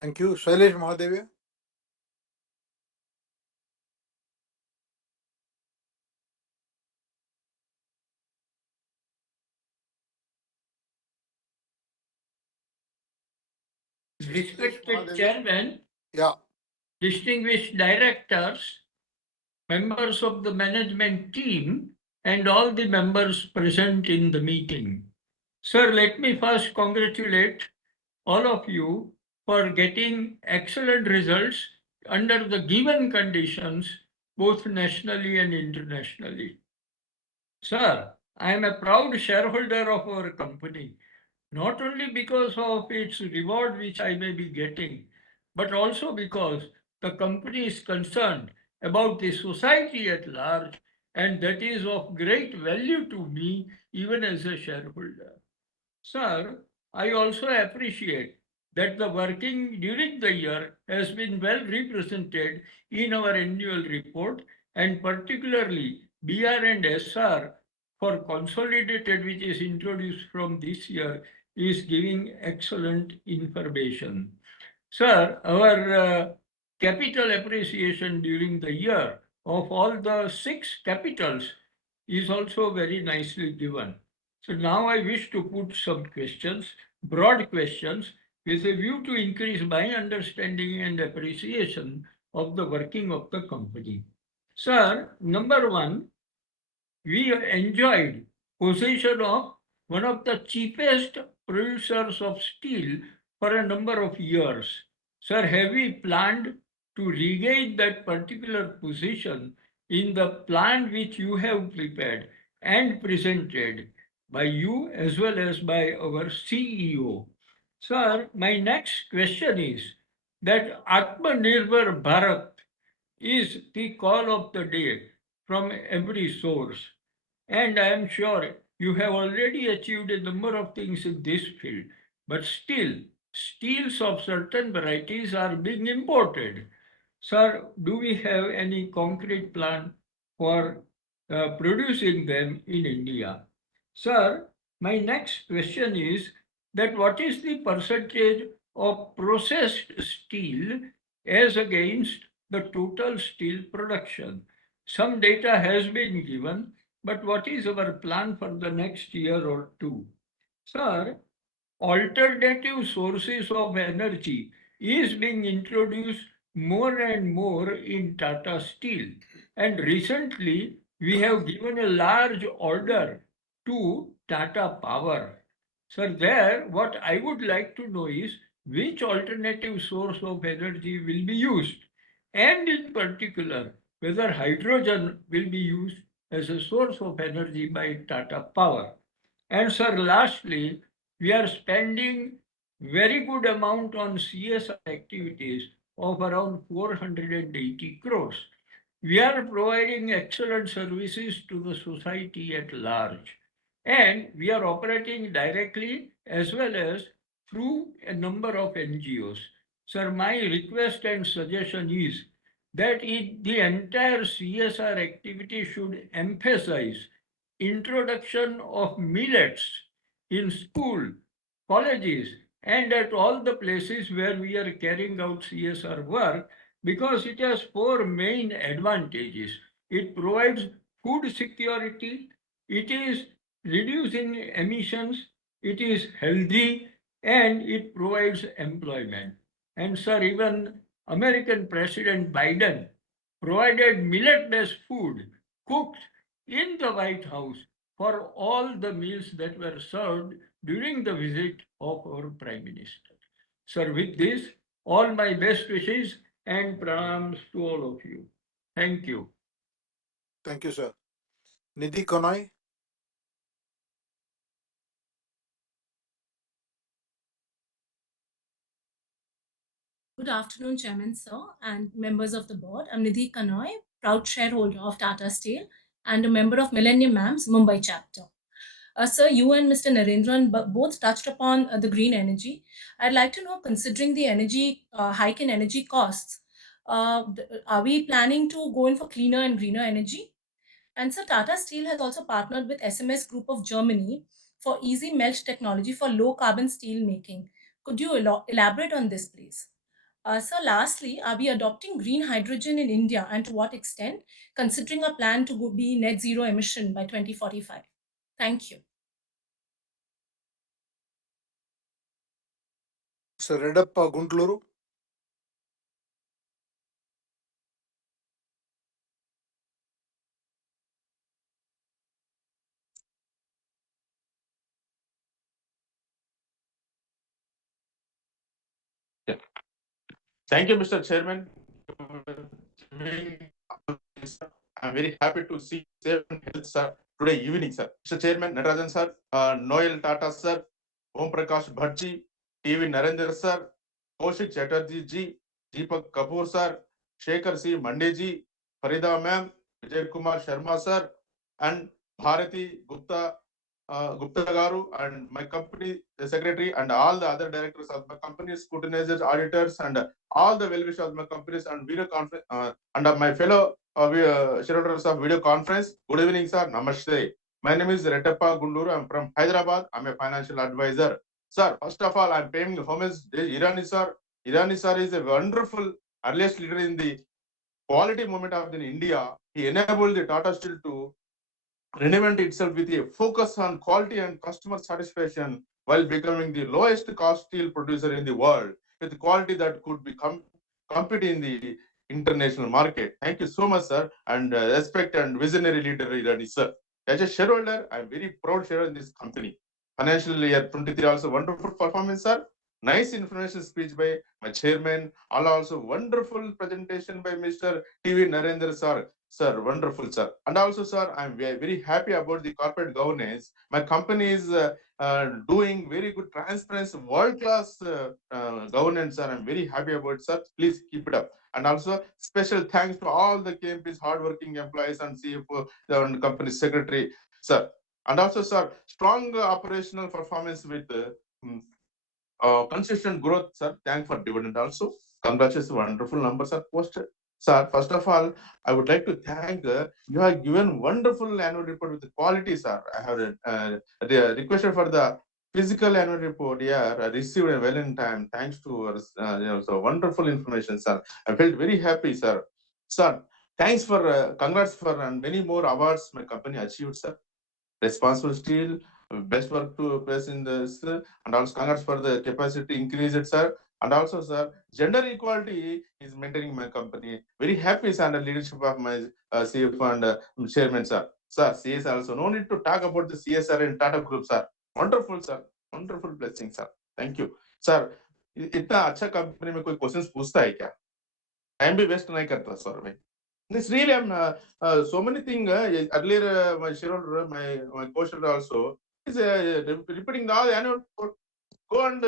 Thank you. Shailesh Mahadevia. Respected Chairman, Yeah. distinguished directors, members of the management team, and all the members present in the meeting. Sir, let me first congratulate all of you for getting excellent results under the given conditions, both nationally and internationally. Sir, I am a proud shareholder of our company, not only because of its reward which I may be getting, but also because the company is concerned about the society at large, and that is of great value to me even as a shareholder. Sir, I also appreciate that the working during the year has been well represented in our annual report, and particularly BR and SR for consolidated, which is introduced from this year, is giving excellent information. Sir, our capital appreciation during the year of all the 6 capitals is also very nicely given. So now I wish to put some questions, broad questions, with a view to increase my understanding and appreciation of the working of the company. Sir, number one, we enjoyed possession of one of the cheapest producers of steel for a number of years. Sir, have we planned to regain that particular position in the plan which you have prepared and presented by you as well as by our CEO? Sir, my next question is that Atmanirbhar Bharat is the call of the day from every source. And I am sure you have already achieved a number of things in this field, but still, steels of certain varieties are being imported. Sir, do we have any concrete plan for producing them in India? Sir, my next question is that what is the percentage of processed steel as against the total steel production? Some data has been given, but what is our plan for the next year or two? Sir, alternative sources of energy is being introduced more and more in Tata Steel. And recently, we have given a large order to Tata Power. Sir, there, what I would like to know is which alternative source of energy will be used, and in particular, whether hydrogen will be used as a source of energy by Tata Power. And sir, lastly, we are spending very good amount on CSR activities of around 480 crores. We are providing excellent services to the society at large. And we are operating directly as well as through a number of NGOs. Sir, my request and suggestion is that the entire CSR activity should emphasize introduction of millets in school, colleges, and at all the places where we are carrying out CSR work, because it has four main advantages. It provides food security, it is reducing emissions, it is healthy, and it provides employment. And sir, even American President Biden provided millet-based food cooked in the White House for all the meals that were served during the visit of our Prime Minister. Sir, with this, all my best wishes and pranams to all of you. Thank you. Thank you, sir. Nidhi Kanai. Good afternoon, Chairman, sir, and members of the board. I'm Nidhi Kanoi, proud shareholder of Tata Steel and a member of Millennium Mams Mumbai chapter. Sir, you and Mr. Narendran both touched upon the green energy. I'd like to know, considering the energy hike in energy costs, are we planning to go in for cleaner and greener energy? And so Tata Steel has also partnered with SMS Group of Germany for easy melt technology for low carbon steel making. Could you elaborate on this, please? So lastly, are we adopting green hydrogen in India, and to what extent, considering a plan to be net zero emission by 2045? Thank you. Sir Redappa Guntluru. Thank you, Mr. Chairman. I'm very happy to see safe and health, sir, today evening, sir. Mr. Chairman, Natarajan, sir, Noel Tata, sir, Om Prakash Bhatt TV Narendra, sir, Kaushik Chatterjee ji, Deepak Kapoor, sir, Shekhar C. Mande ji, Farida ma'am, Vijay Kumar Sharma, sir, and Bharati Gupta Gupta Garu, and my company secretary, and all the other directors of my companies, scrutinizers, auditors, and all the well-wishers of my companies, and video conference, and my fellow shareholders of video conference. Good evening, sir. Namaste. My name is Rettappa Gunduru. I'm from Hyderabad. I'm a financial advisor. Sir, first of all, I'm paying homage to Irani sir. Irani sir is a wonderful earliest leader in the quality movement of India. He enabled the Tata Steel to reinvent itself with a focus on quality and customer satisfaction while becoming the lowest cost steel producer in the world with quality that could compete in the international market. Thank you so much, sir, and respect and visionary leader, Irani, sir. As a shareholder, I'm very proud shareholder in this company. Financial year 23 also wonderful performance, sir. Nice information speech by my chairman. Also wonderful presentation by Mr. TV Narendra sir. Sir, wonderful, sir. And also, sir, I'm very happy about the corporate governance. My company is doing very good transparency, world-class governance, sir. I'm very happy about it, sir. Please keep it up. And also, special thanks to all the KMP's hardworking employees and CFO and company secretary, sir. And also, sir, strong operational performance with consistent growth, sir. Thank for dividend also. Congratulations, wonderful numbers are posted. Sir, first of all, I would like to thank you have given wonderful annual report with quality, sir. I have requested for the physical annual report. Yeah, I received it well in time. Thanks to so wonderful information, sir. I felt very happy, sir. Sir, thanks for congrats for and many more awards my company achieved, sir. Responsible steel, best work to place in this, and also congrats for the capacity increased, sir. And also, sir, gender equality is maintaining my company. Very happy, sir, under leadership of my CFO and chairman, sir. Sir, CSR also. No need to talk about the CSR in Tata Group, sir. Wonderful, sir. Wonderful blessing, sir. Thank you. Sir, इतना अच्छा company में कोई questions पूछता है क्या? Time भी waste नहीं करता सर मैं. This really, so many things. Earlier, my shareholder, my co-shareholder also is repeating all the annual report. Go and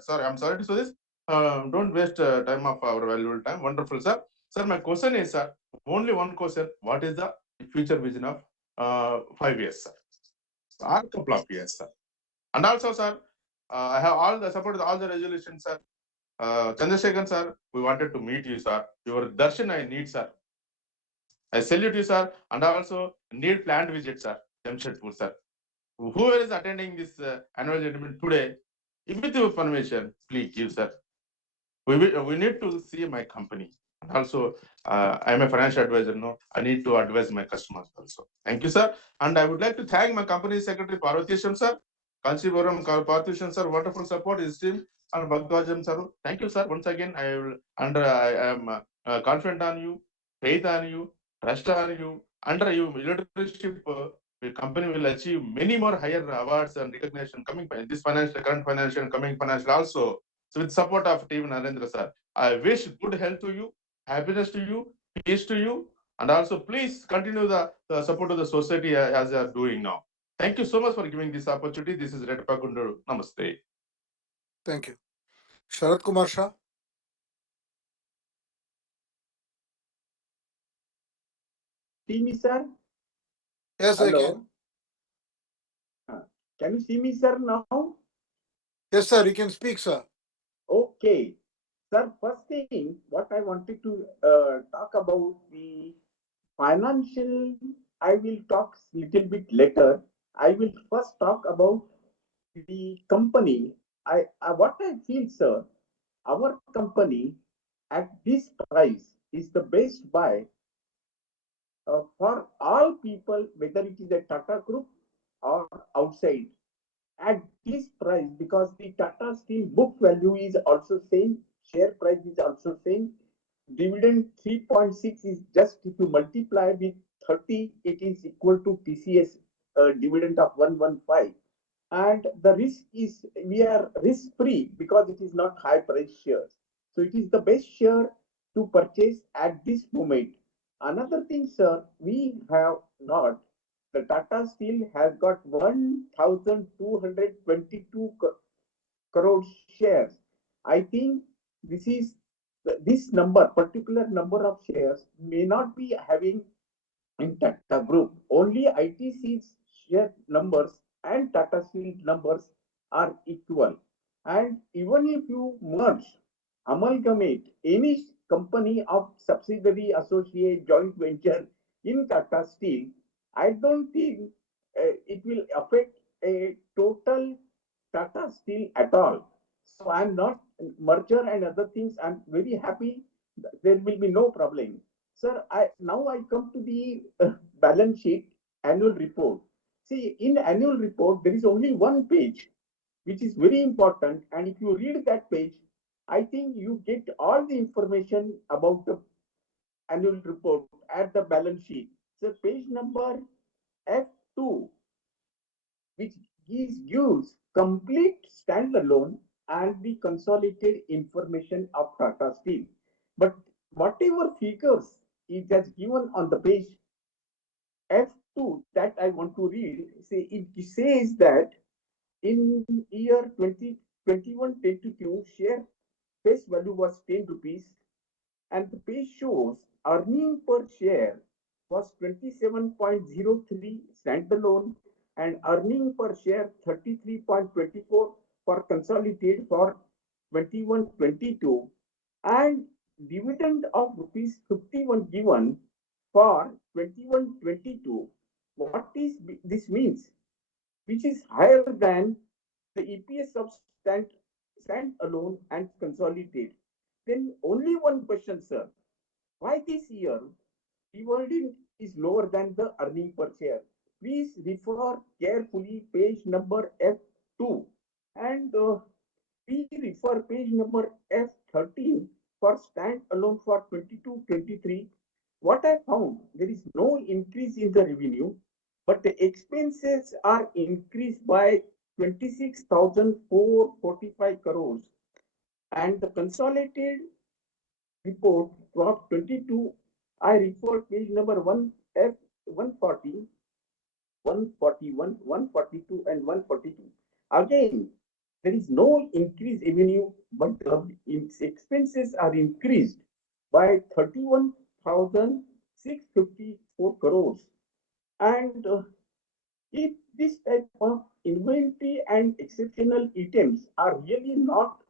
sorry, I'm sorry to say this. Don't waste time of our valuable time. Wonderful, sir. Sir, my question is, sir, only one question. What is the future vision of 5 years, sir? Or couple of years, sir. And also, sir, I have all the support, all the resolutions, sir. Chandrasekhar, sir, we wanted to meet you, sir. Your darshan I need, sir. I salute you, sir, and also need planned visit, sir. Jamshedpur, sir. Whoever is attending this annual general meeting today, if with your permission, please give, sir. We need to see my company. And also, I'm a financial advisor. No, I need to advise my customers also. Thank you, sir. And I would like to thank my company secretary Parvatisham, sir. Kanchipuram Parvatisham, sir. Wonderful support, his team, and Bhagwajam, sir. Thank you, sir. Once again, I am confident on you, faith on you, trust on you. Under your leadership, the company will achieve many more higher awards and recognition coming by this financial, current financial, and coming financial also. So with support of Team Narendra sir, I wish good health to you, happiness to you, peace to you, and also please continue the support of the society as you are doing now. Thank you so much for giving this opportunity. This is Redpa Kundu. Namaste. Thank you. Sharat Kumar Shah. See me, sir? Yes, I can. Hello. Can you see me, sir, now? Yes, sir, you can speak, sir. Okay. Sir, first thing, what I wanted to talk about the financial, I will talk little bit later. I will first talk about the company. What I feel, sir, our company at this price is the best buy for all people, whether it is a Tata Group or outside. At this price, because the Tata Steel book value is also same, share price is also same, dividend 3.6 is just if you multiply with 30, it is equal to TCS dividend of 115. And the risk is, we are risk free because it is not high price shares. So it is the best share to purchase at this moment. Another thing, sir, we have got the Tata Steel has got 1,222 crore shares. I think this is this number, particular number of shares may not be having in Tata Group. Only ITC's share numbers and Tata Steel numbers are equal. And even if you merge, amalgamate any company of subsidiary, associate, joint venture in Tata Steel, I don't think it will affect a total Tata Steel at all. So I'm not merger and other things. I'm very happy. There will be no problem. Sir, now I come to the balance sheet annual report. See, in annual report, there is only one page, which is very important. And if you read that page, I think you get all the information about the annual report at the balance sheet. So page number F2, which gives complete standalone and the consolidated information of Tata Steel. But whatever figures it has given on the page F2 that I want to read, say it says that in year 2021-22, share face value was 10 rupees, and the page shows earning per share was 27.03 standalone and earning per share 33.24 for consolidated for 21-22, and dividend of rupees 51 given for 21-22. What is this means? Which is higher than the EPS of stand alone and consolidate. Then only one question, sir. Why this year dividend is lower than the earning per share? Please refer carefully page number F2 and we refer page number F13 for stand alone for 22-23. What I found, there is no increase in the revenue, but the expenses are increased by 26,445 crores, and the consolidated report drop 22. I refer page number 1F 140, 141, 142, and 142. Again, there is no increase revenue, but the expenses are increased by 31,654 crores. And if this type of inventory and exceptional items are really not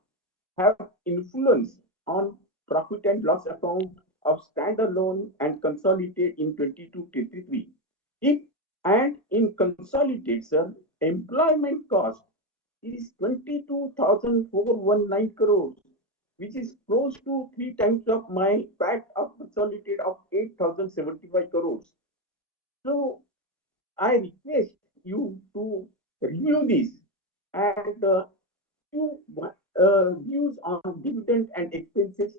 have influence on profit and loss account of standalone and consolidate in 22-23. If and in consolidate, sir, employment cost is 22,419 crores, which is close to 3 times of my PAT of consolidated of 8,075 crores. So I request you to review this and you views on dividend and expenses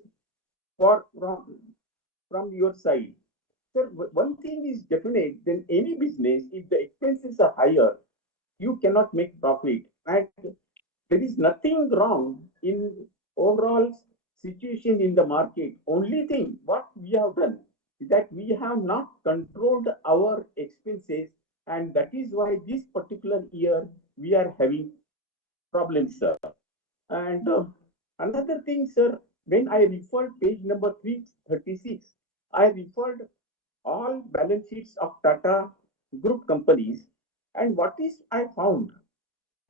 for from your side. Sir, one thing is definite, then any business, if the expenses are higher, you cannot make profit. And there is nothing wrong in overall situation in the market. Only thing what we have done is that we have not controlled our expenses, and that is why this particular year we are having problems, sir. And another thing, sir, when I referred page number 336, I referred all balance sheets of Tata group companies. And what is I found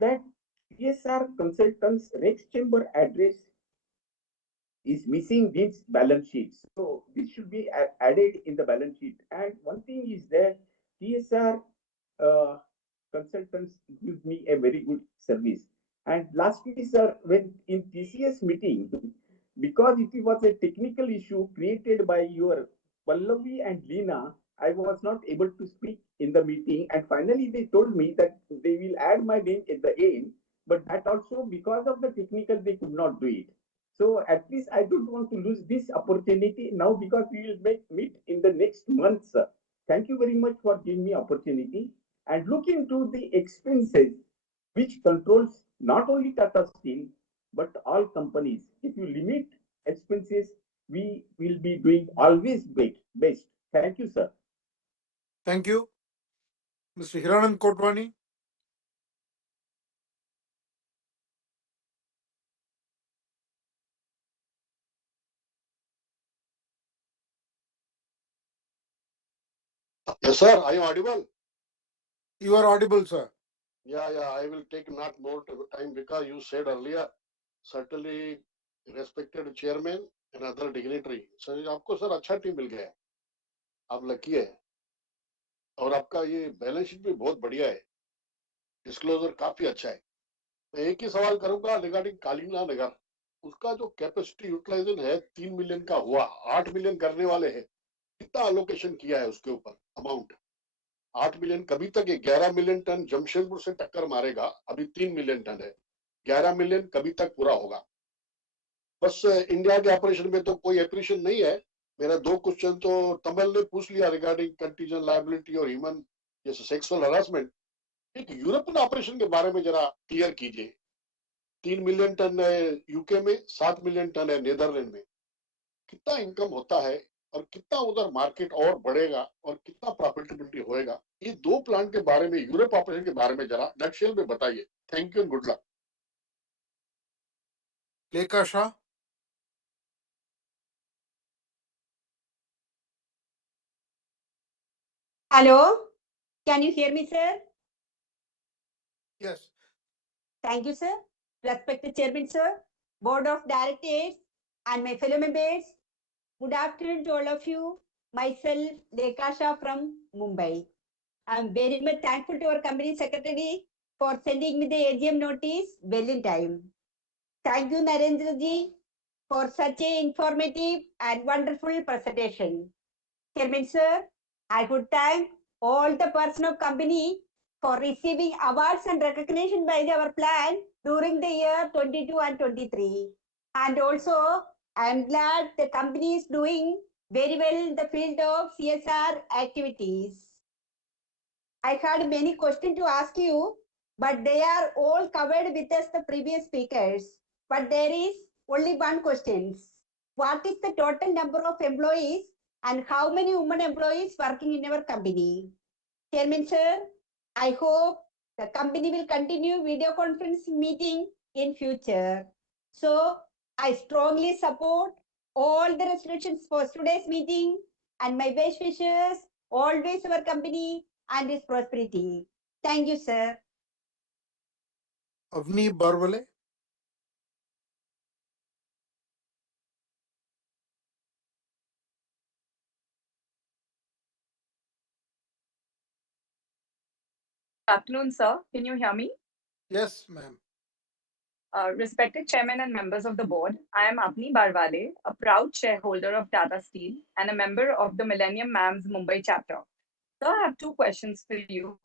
that CSR consultants Rex Chamber address is missing these balance sheets. So this should be added in the balance sheet. And one thing is that TSR uh, consultants give me a very good service. And lastly, sir, when in TCS meeting, because it was a technical issue created by your Pallavi and Leena, I was not able to speak in the meeting. And finally, they told me that they will add my name at the end. But that also, because of the technical, they could not do it. So at least I don't want to lose this opportunity now because we will meet in the next month, sir. Thank you very much for giving me opportunity and look into the expenses which controls not only Tata Steel but all companies. If you limit expenses, we will be doing always best. Thank you, sir. Thank you. Mr. Hiranand Kotwani. Yes, sir. Are you audible? You are audible, sir. Yeah. I will take not more time because you said earlier, certainly respected chairman and other dignitary. Sir आपको sir अच्छा team मिल गया है, आप lucky है और आपका ये balance sheet भी बहुत बढ़िया है, डिस्क्लोजर काफी अच्छा है. मैं एक ही सवाल करूंगा रिगार्डिंग कालीना नगर, उसका जो कैपेसिटी यूटिलाइजेशन है 3 मिलियन का हुआ, 8 मिलियन करने वाले हैं, कितना अलोकेशन किया है उसके ऊपर अमाउंट 8 मिलियन कभी तक ये 11 मिलियन टन जमशेदपुर से टक्कर मारेगा, अभी 3 मिलियन टन है, 11 मिलियन कभी तक पूरा होगा। बस इंडिया के ऑपरेशन में तो कोई एप्रिशिएशन नहीं है। मेरा 2 क्वेश्चन तो तमल ने पूछ लिया रिगार्डिंग कंटीजेंट लायबिलिटी और ह्यूमन जैसे सेक्सुअल हरासमेंट। एक यूरोपियन ऑपरेशन के बारे में जरा क्लियर कीजिए। 3 मिलियन टन है यूके में, 7 मिलियन टन है नेदरलैंड में। कितना इनकम होता है और कितना उधर मार्केट और बढ़ेगा और कितना प्रॉफिटेबिलिटी होएगा, ये 2 प्लांट के बारे में, यूरोप ऑपरेशन के बारे में जरा नक्शेल में बताइए। Thank you and good luck. लेखा Shah. Hello, can you hear me, sir? Yes. Thank you, sir. Respected Chairman, sir, Board of Directors, and my fellow members, good afternoon to all of you. Myself, Lekha Shah from Mumbai. I'm very much thankful to our company secretary for sending me the AGM notice well in time. Thank you, Narendra ji, for such a informative and wonderful presentation. Chairman, sir, I would thank all the person of company for receiving awards and recognition by our plan during the year 22 and 23. And also, I am glad the company is doing very well in the field of CSR activities. I had many questions to ask you, but they are all covered with us the previous speakers. But there is only one question. What is the total number of employees and how many women employees working in our company? Chairman, sir, I hope the company will continue video conferencing meeting in future. So I strongly support all the resolutions for today's meeting and my best wishes always our company and its prosperity. Thank you, sir. Avni Barwale. Afternoon, sir. Can you hear me? Yes, ma'am. Respected Chairman and members of the board, I am Apni Barwale, a proud shareholder of Tata Steel and a member of the Millennium Mams Mumbai chapter. So I have 2 questions for you.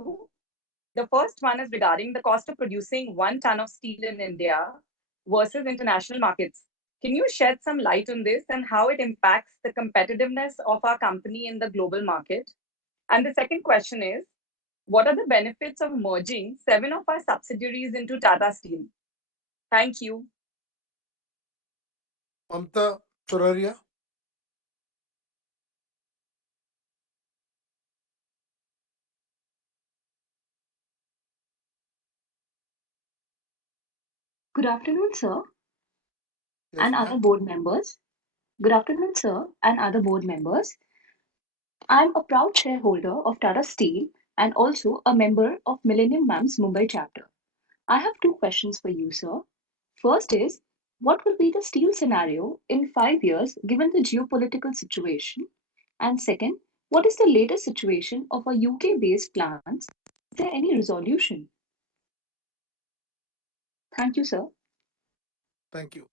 The first one is regarding the cost of producing 1 ton of steel in India versus international markets. Can you shed some light on this and how it impacts the competitiveness of our company in the global market? And the second question is, what are the benefits of merging 7 of our subsidiaries into Tata Steel? Thank you. Mamta Choraria. Good afternoon, sir, Yes, and other ma'am. board members. Good afternoon, sir, and other board members. I'm a proud shareholder of Tata Steel and also a member of Millennium Mams Mumbai chapter. I have 2 questions for you, sir. First is, what will be the steel scenario in 5 years given the geopolitical situation? And second, what is the latest situation of our UK-based plants? Is there any resolution? Thank you, sir. Thank you.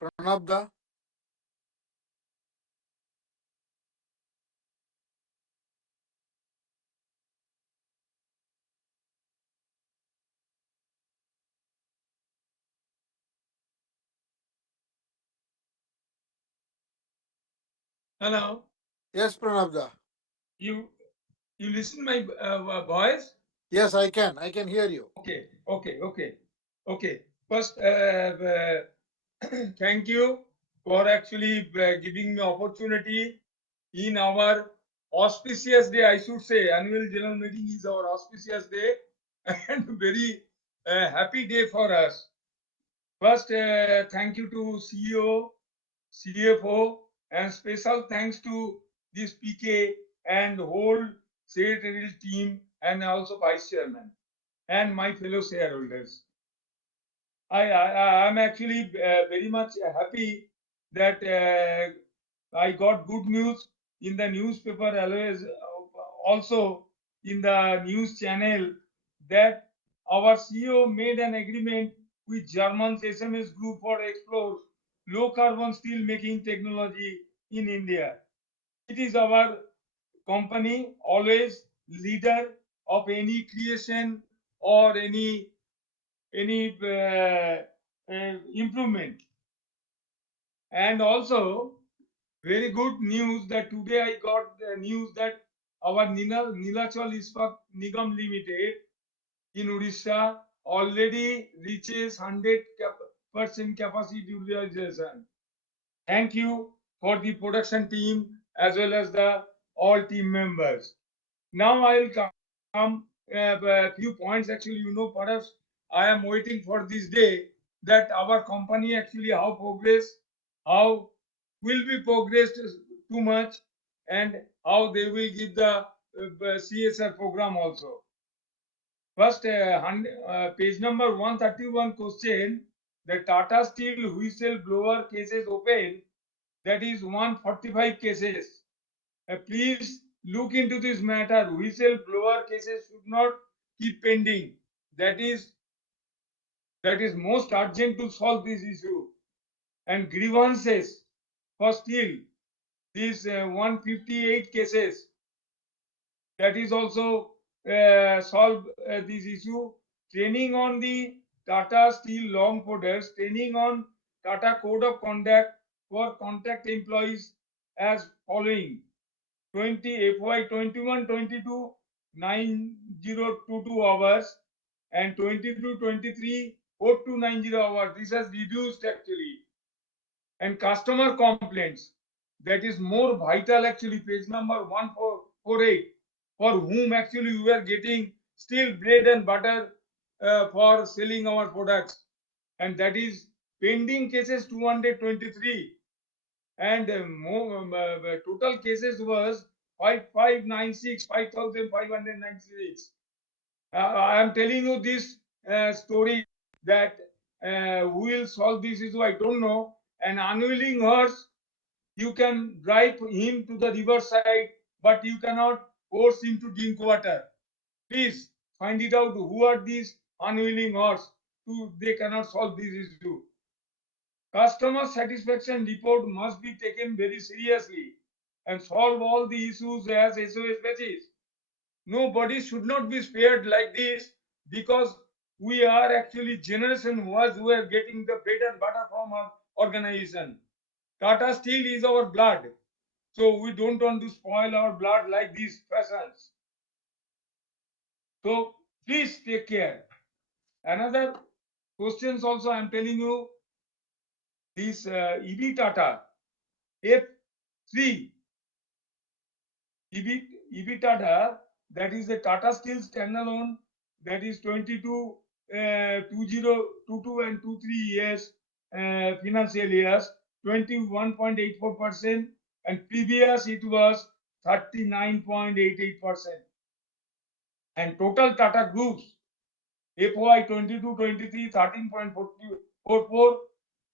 Pranabda. Hello. Yes, Pranabda. You listen my voice? Yes, I can. I can hear you. Okay. First, thank you for actually giving me opportunity in our auspicious day. I should say, annual general meeting is our auspicious day and very happy day for us. First, thank you to CEO, CFO, and special thanks to this PK and whole secretarial team and also vice chairman and my fellow shareholders. I'm actually very much happy that I got good news in the newspaper, always also in the news channel, that our CEO made an agreement with German's SMS Group for explore low carbon steel making technology in India. It is our company always leader of any creation or any improvement. And also very good news that today I got the news that our Nilachal Ispat Nigam Limited in Odisha already reaches 100% capacity utilization. Thank you for the production team as well as the all team members. Now I will come a few points. Actually, perhaps I am waiting for this day that our company actually how will be progressed too much, and how they will give the CSR program also. First, page number 131 question, the Tata Steel whistle blower cases open, that is 145 cases. Please look into this matter. Whistleblower cases should not keep pending. That is most urgent to solve this issue. And grievances for steel, these 158 cases, that is also solve this issue. Training on the Tata Steel long products, training on Tata Code of Conduct for contract employees as following. 20 FY 21-22 9022 hours, and 22-23 4290 hours. This has reduced actually. And customer complaints, that is more vital actually, page number 1448, for whom actually we are getting still bread and butter for selling our products, and that is pending cases 223, and total cases was 5596. I am telling you this story that who will solve this issue, I don't know. An unwilling horse, you can drive him to the river side, but you cannot force him to drink water. Please find it out who are these unwilling horse. They cannot solve this issue. Customer satisfaction report must be taken very seriously and solve all the issues as SOS basis. Nobody should not be spared like this, because we are actually generation was who are getting the bread and butter from our organization. Tata Steel is our blood, so we don't want to spoil our blood like these fashions. So please take care. Another questions also I am telling you, this EB Tata F3 EB Tata, that is the Tata Steel standalone, that is 2022 and 23 years financial years, 21.84%, and previous it was 39.88%. And total Tata groups FY 22-23 13.44,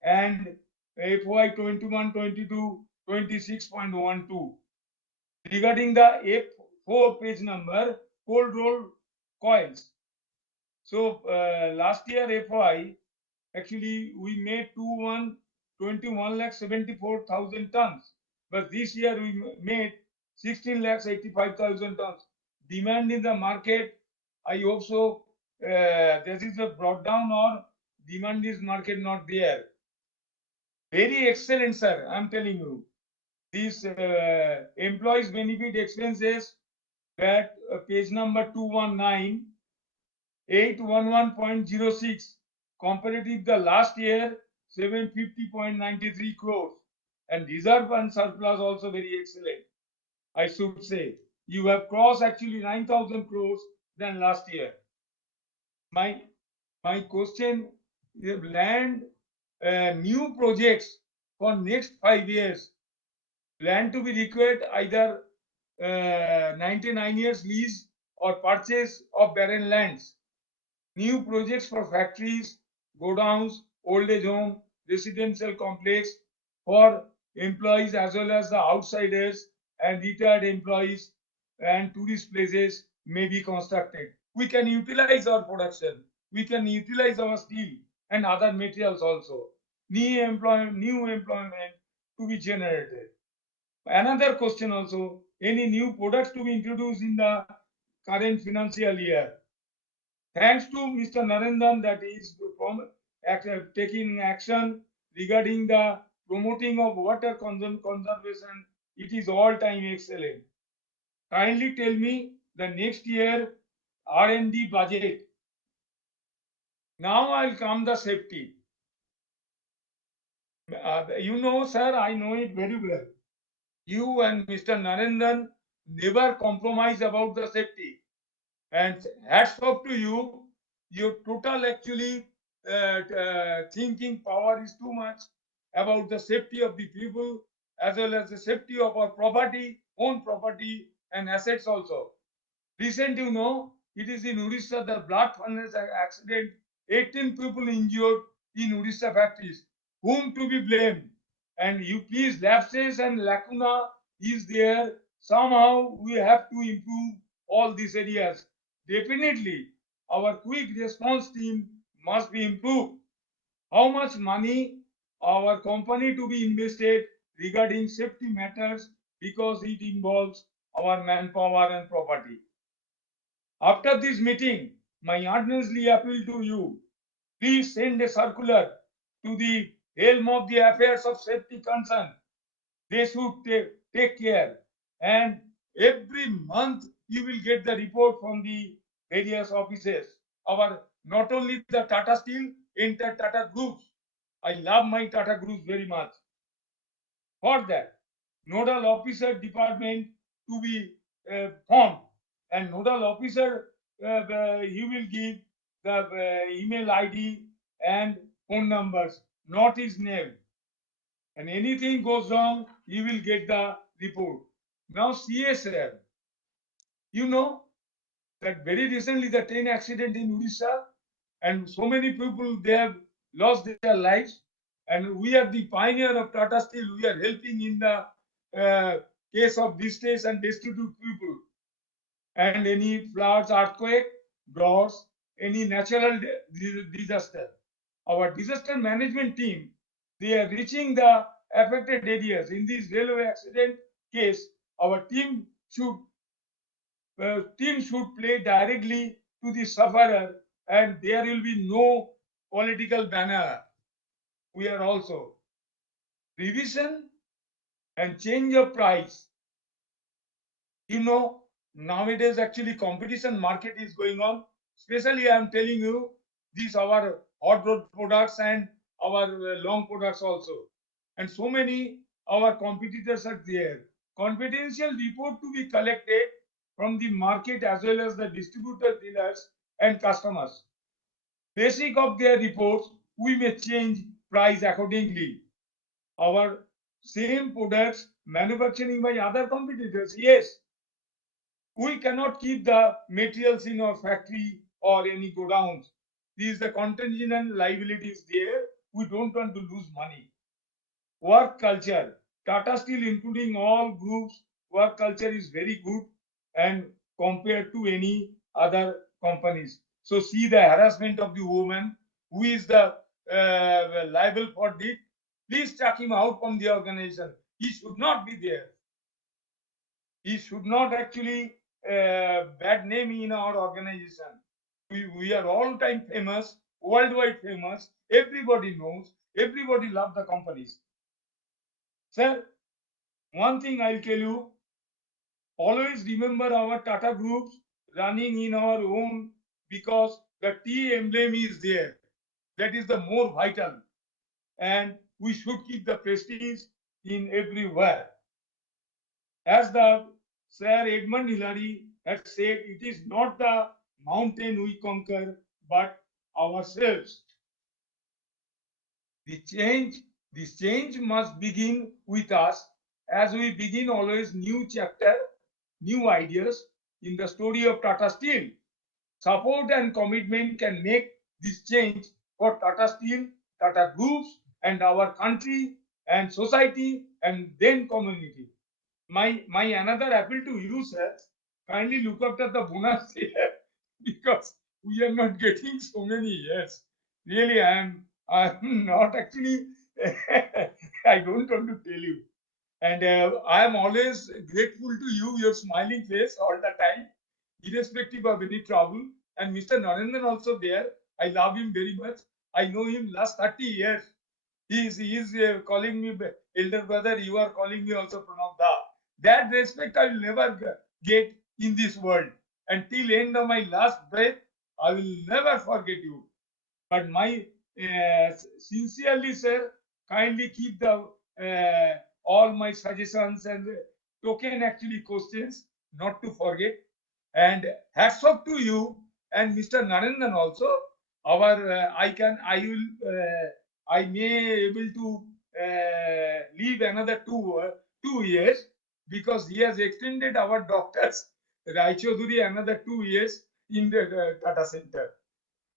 and FY 21-22 26.12. Regarding the F4 page number, cold roll coils. So last year FY, actually we made 21,74,000 tons, but this year we made 16,85,000 tons. Demand in the market, I hope so. This is a brought down, or demand is market not there. Very excellent, sir. I'm telling you. These employees benefit expenses, that page number 219, 811.06, comparative the last year 750.93 crores, and reserve and surplus also very excellent, I should say. You have crossed actually 9,000 crores than last year. My question, you have land new projects for next 5 years. Land to be required either 99 years lease or purchase of barren lands. New projects for factories, godowns, old age home, residential complex for employees as well as the outsiders and retired employees, and tourist places may be constructed. We can utilize our production. We can utilize our steel and other materials also. New employment to be generated. Another question also, any new products to be introduced in the current financial year. Thanks to Mr. Narendran that is taking action regarding the promoting of water conservation. It is all time excellent. Kindly tell me the next year R&D budget. Now I'll come the safety. You know, sir, I know it very well. You and Mr. Narendran never compromise about the safety. And hats off to you. Your total actually thinking power is too much about the safety of the people as well as the safety of our property, own property and assets also. Recent, you know, it is in Odisha, the blood furnace accident, 18 people injured in Odisha factories. Whom to be blamed? And you please, lapses and lacuna is there. Somehow we have to improve all these areas. Definitely, our quick response team must be improved. How much money our company to be invested regarding safety matters because it involves our manpower and property. After this meeting, my earnestly appeal to you, please send a circular to the helm of the affairs of safety concern. They should take care. And every month you will get the report from the various offices. Our not only the Tata Steel, entire Tata groups. I love my Tata groups very much. For that, nodal officer department to be formed, and nodal officer he will give the email ID and phone numbers, not his name. And anything goes wrong, he will get the report. Now CSR, you know that very recently the train accident in Odisha, and so many people they have lost their lives, and we are the pioneer of Tata Steel. We are helping in the case of distress and destitute people, and any floods, earthquake, droughts, any natural disaster. Our disaster management team, they are reaching the affected areas. In this railway accident case, our team should play directly to the sufferer, and there will be no political banner. We are also revision and change of price. You know, nowadays actually competition market is going on. Especially I am telling you, these our hot road products and our long products also. And so many our competitors are there. Confidential report to be collected from the market as well as the distributor dealers and customers. Basic of their reports, we may change price accordingly. Our same products manufacturing by other competitors, yes. We cannot keep the materials in our factory or any godowns. These the contingent liabilities there. We don't want to lose money. Work culture. Tata Steel, including all groups, work culture is very good and compared to any other companies. So see the harassment of the woman who is the liable for it. Please chuck him out from the organization. He should not be there. He should not actually bad name in our organization. We are all time famous, worldwide famous. Everybody knows. Everybody loves the companies. Sir, one thing I'll tell you, always remember our Tata groups running in our own because the T emblem is there. That is the more vital. And we should keep the prestige in everywhere. As the Sir Edmund Hillary had said, it is not the mountain we conquer, but ourselves. This change must begin with us as we begin always new chapter, new ideas in the story of Tata Steel. Support and commitment can make this change for Tata Steel, Tata Groups, and our country and society and then community. My another appeal to you, sir, kindly look after the bonus here because we are not getting so many years. Really, I'm not actually. I don't want to tell you. And I am always grateful to you, your smiling face all the time, irrespective of any trouble. And Mr. Narendran also there. I love him very much. I know him last 30 years. He is calling me elder brother. You are calling me also Pranav Da. That respect I will never get in this world. Until end of my last breath, I will never forget you. But my sincerely, sir, kindly keep the all my suggestions and token actually questions not to forget. And hats off to you and Mr. Narendran also. Our I may able to leave another 2 years because he has extended our doctors Raichodhuri another 2 years in the Tata Center,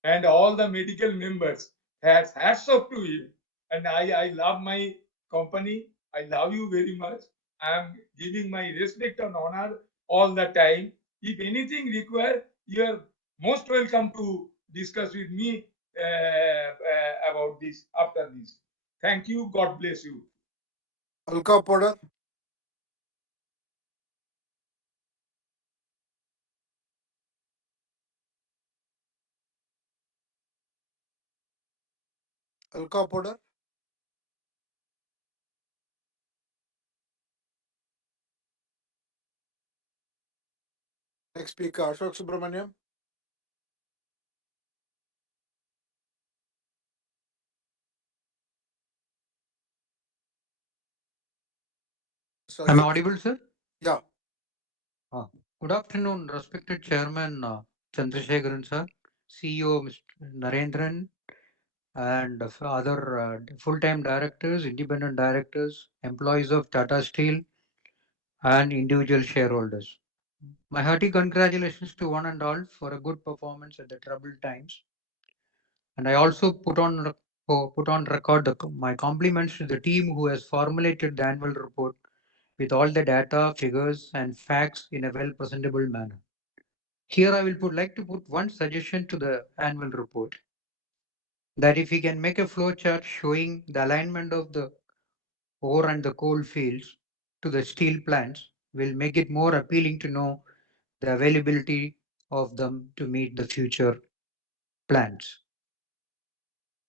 and all the medical members. Hats off to you. And I love my company. I love you very much. I am giving my respect and honor all the time. If anything required, you are most welcome to discuss with me about this after this. Thank you. God bless you. Alka Poddar. Alka Poddar. Next speaker, Ashok Subramaniam. Am I audible, sir? Yeah. Good afternoon, respected Chairman Chandrasekharan, sir, CEO Mr. Narendran, and other full-time directors, independent directors, employees of Tata Steel, and individual shareholders. My hearty congratulations to one and all for a good performance at the troubled times. And I also put on record my compliments to the team who has formulated the annual report with all the data, figures, and facts in a well-presentable manner. Here I will like to put one suggestion to the annual report, that if we can make a flow chart showing the alignment of the ore and the coal fields to the steel plants, will make it more appealing to know the availability of them to meet the future plans.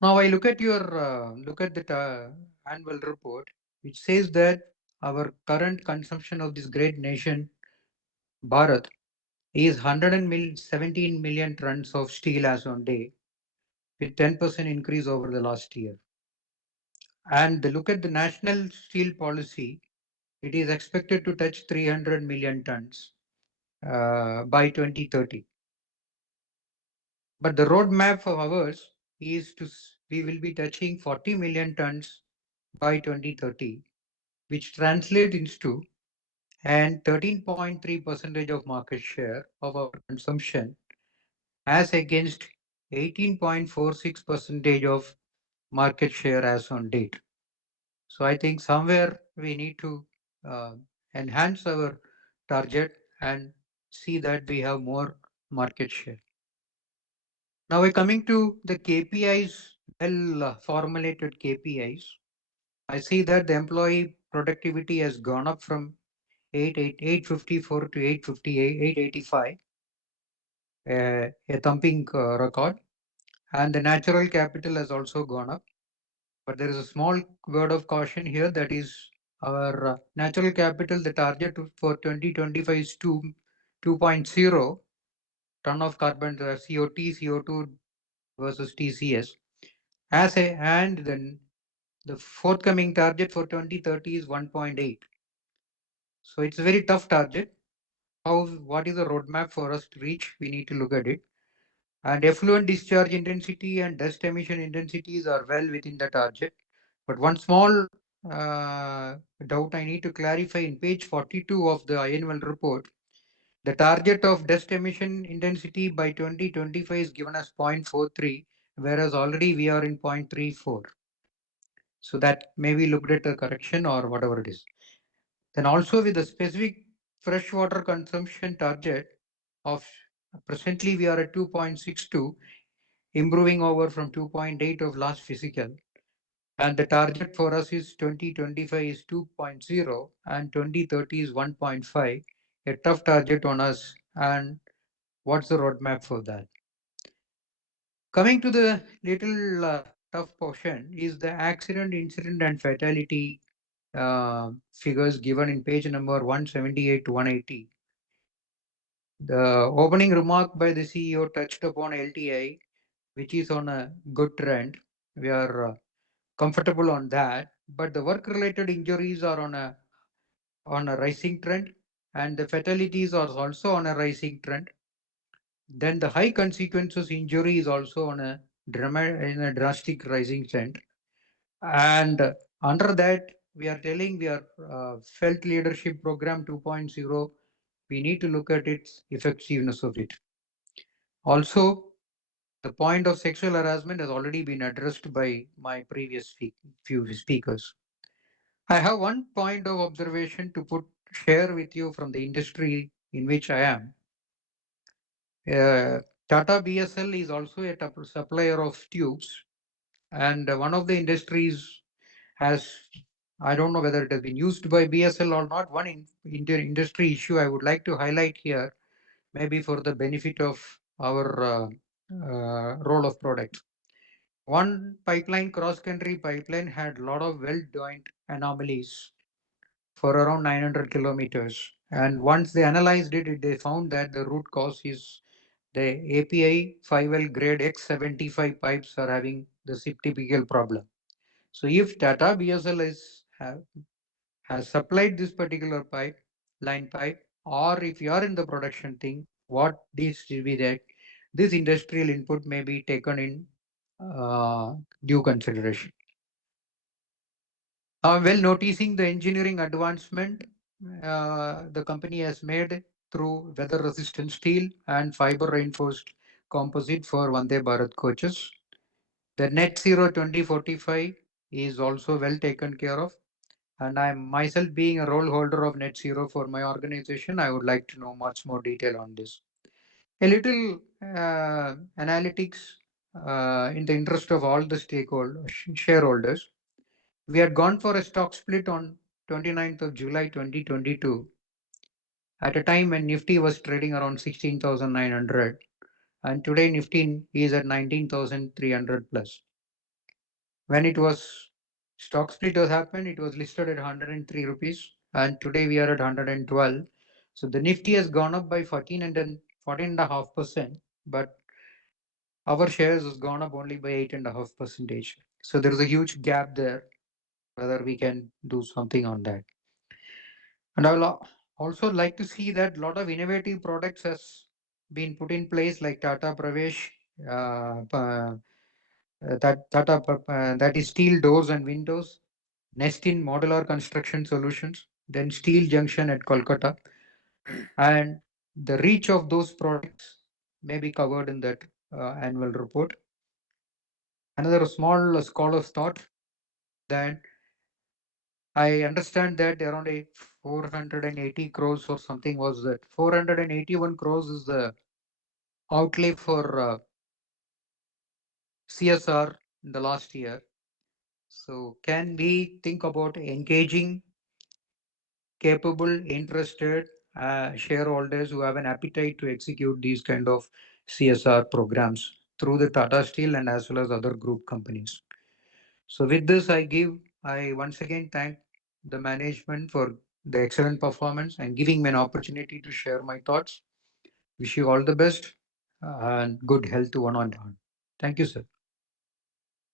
Now I look at the annual report, which says that our current consumption of this great nation, Bharat, is 117 million tons of steel as on day, with 10% increase over the last year. And look at the national steel policy, it is expected to touch 300 million tons by 2030. But the roadmap of ours is we will be touching 40 million tons by 2030, which translates into and 13.3% of market share of our consumption, as against 18.46% of market share as on date. So I think somewhere we need to enhance our target and see that we have more market share. Now we're coming to the KPIs, well formulated KPIs. I see that the employee productivity has gone up from 854 to 885, a thumping record. And the natural capital has also gone up. But there is a small word of caution here, that is our natural capital, the target for 2025 is 2.0 ton of carbon, CO2 versus TCS. And then the forthcoming target for 2030 is 1.8. So it's a very tough target. What is the roadmap for us to reach? We need to look at it. And effluent discharge intensity and dust emission intensities are well within the target. But one small doubt I need to clarify: in page 42 of the annual report, the target of dust emission intensity by 2025 is given as 0.43, whereas already we are in 0.34. So that may be looked at a correction or whatever it is. Then also with the specific freshwater consumption target of presently we are at 2.62, improving over from 2.8 of last physical. And the target for us is 2025 is 2.0 and 2030 is 1.5. A tough target on us. And what's the roadmap for that? Coming to the little tough portion is the accident, incident, and fatality figures given in page number 178 to 180. The opening remark by the CEO touched upon LTI, which is on a good trend. We are comfortable on that, but the work-related injuries are on a rising trend, and the fatalities are also on a rising trend. Then the high consequences injury is also on a drastic rising trend. And under that, we are telling we are felt leadership program 2.0. We need to look at its effectiveness of it. Also, the point of sexual harassment has already been addressed by my previous few speakers. I have one point of observation to share with you from the industry in which I am. Tata BSL is also a supplier of tubes, and one of the industries has, I don't know whether it has been used by BSL or not. One industry issue I would like to highlight here, maybe for the benefit of our role of product. One pipeline, cross-country pipeline, had a lot of weld joint anomalies for around 900 kilometers. And once they analyzed it, they found that the root cause is the API 5L grade X75 pipes are having the typical problem. So if Tata BSL has supplied this particular line pipe, or if you are in the production thing, what needs to be that this industrial input may be taken in due consideration. Well, noticing the engineering advancement the company has made through weather resistant steel and fiber reinforced composite for Vande Bharat coaches. The net zero 2045 is also well taken care of. And I'm myself being a role holder of net zero for my organization. I would like to know much more detail on this. A little analytics in the interest of all the stakeholders, shareholders. We had gone for a stock split on 29th of July 2022 at a time when Nifty was trading around 16,900 and today Nifty is at 19,300 plus. When it was stock split was happened, it was listed at 103 rupees and today we are at 112. So the Nifty has gone up by 14.5%, but our shares has gone up only by 8.5%. So there is a huge gap there, whether we can do something on that. And I will also like to see that a lot of innovative products has been put in place like Tata Pravesh, that is steel doors and windows, Nestin modular construction solutions, then steel junction at Kolkata, and the reach of those products may be covered in that annual report. Another small scholar's thought that I understand that around 480 crores or something was that 481 crores is the outlay for CSR in the last year. So can we think about engaging capable, interested shareholders who have an appetite to execute these kind of CSR programs through the Tata Steel and as well as other group companies? So with this, I once again thank the management for the excellent performance and giving me an opportunity to share my thoughts. Wish you all the best and good health to one and all. Thank you, sir.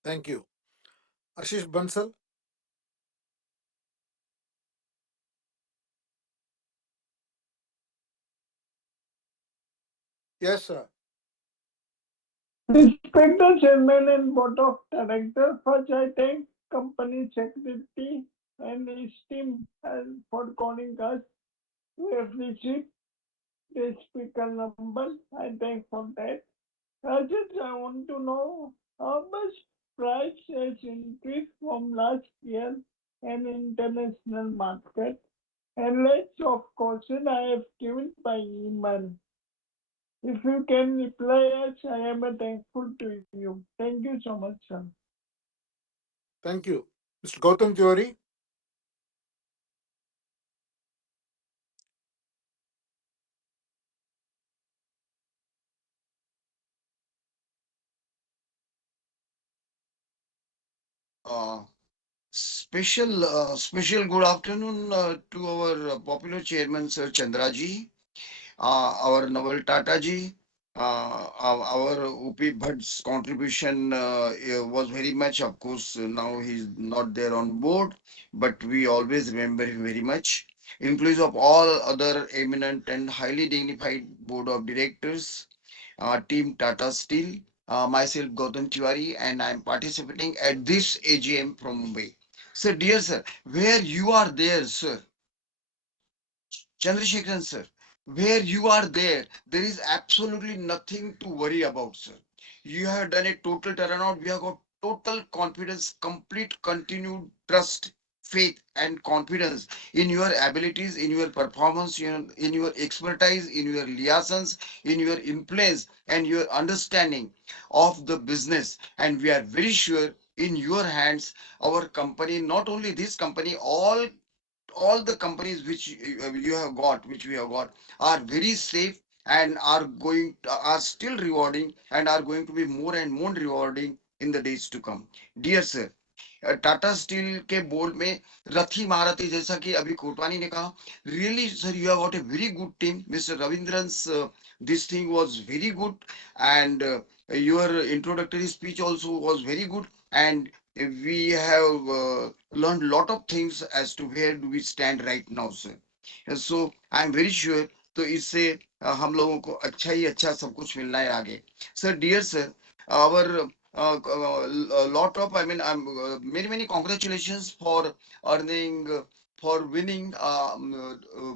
Thank you. Ashish Bansal. Yes, sir. Respected Chairman and Board of Directors, first I thank Company Secretary and his team for calling us to appreciate the speaker number. I thank for that. I want to know how much price has increased from last year in international market, and less of caution I have given by email. If you can reply us, I am thankful to you. Thank you so much, sir. Thank you. Mr. Gautam Tiwari. Uh, special good afternoon to our popular chairman, Sir Chandraji, our Naval Tata ji. Our UP Bhatt's contribution was very much, of course, now he's not there on board, but we always remember him very much. Inclusive of all other eminent and highly dignified board of directors, team Tata Steel, myself Gautam Tiwari, and I'm participating at this AGM from Mumbai. Sir, dear sir, where you are there, sir, Chandrasekharan sir, where you are there is absolutely nothing to worry about, sir. You have done a total turnaround. We have got total confidence, complete continued trust, faith, and confidence in your abilities, in your performance, in your expertise, in your liaisons, in your influence, and your understanding of the business. And we are very sure in your hands, our company, not only this company, all the companies which you have got, which we have got, are very safe and are still rewarding and are going to be more and more rewarding in the days to come. Dear sir, Tata steel के board में रथी महारथी, जैसा कि अभी कोटवानी ने कहा, really sir you have got a very good team. Mister Ravindrans, this thing was very good, and your introductory speech also was very good, and we have learned lot of things as to where do we stand right now, sir. So I am very sure तो इससे हम लोगों को अच्छा ही अच्छा सब कुछ मिलना है आगे. Sir, dear sir, our a lot of, I mean, many congratulations for earning, for winning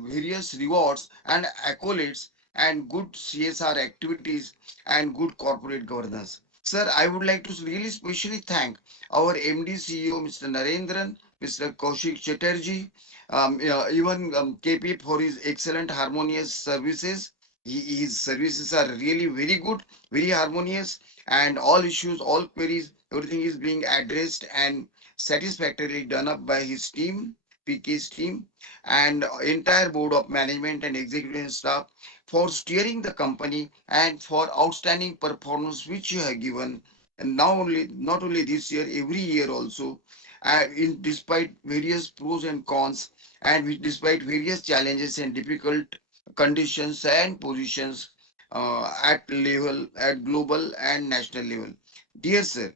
various rewards and accolades and good CSR activities and good corporate governance. Sir, I would like to really specially thank our MD CEO, Mr. Narendran, Mr. Kaushik Chatterjee, even KP for his excellent harmonious services. His services are really very good, very harmonious, and all issues, all queries, everything is being addressed and satisfactorily done up by his team, PK's team, and entire board of management and executive staff for steering the company and for outstanding performance which you have given. And not only this year, every year also, in despite various pros and cons, and despite various challenges and difficult conditions and positions at global and national level. Dear sir,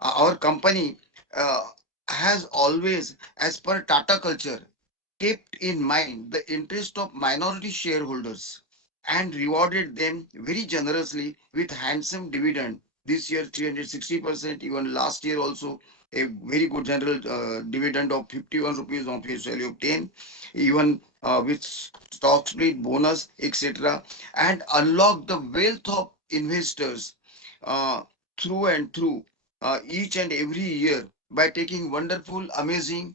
our company uh, has always, as per Tata culture, kept in mind the interest of minority shareholders and rewarded them very generously with handsome dividend. This year 360%, even last year also a very good general dividend of 51 rupees on face value of 10, even with stock split bonus, etc., and unlock the wealth of investors uh, through and through each and every year by taking wonderful, amazing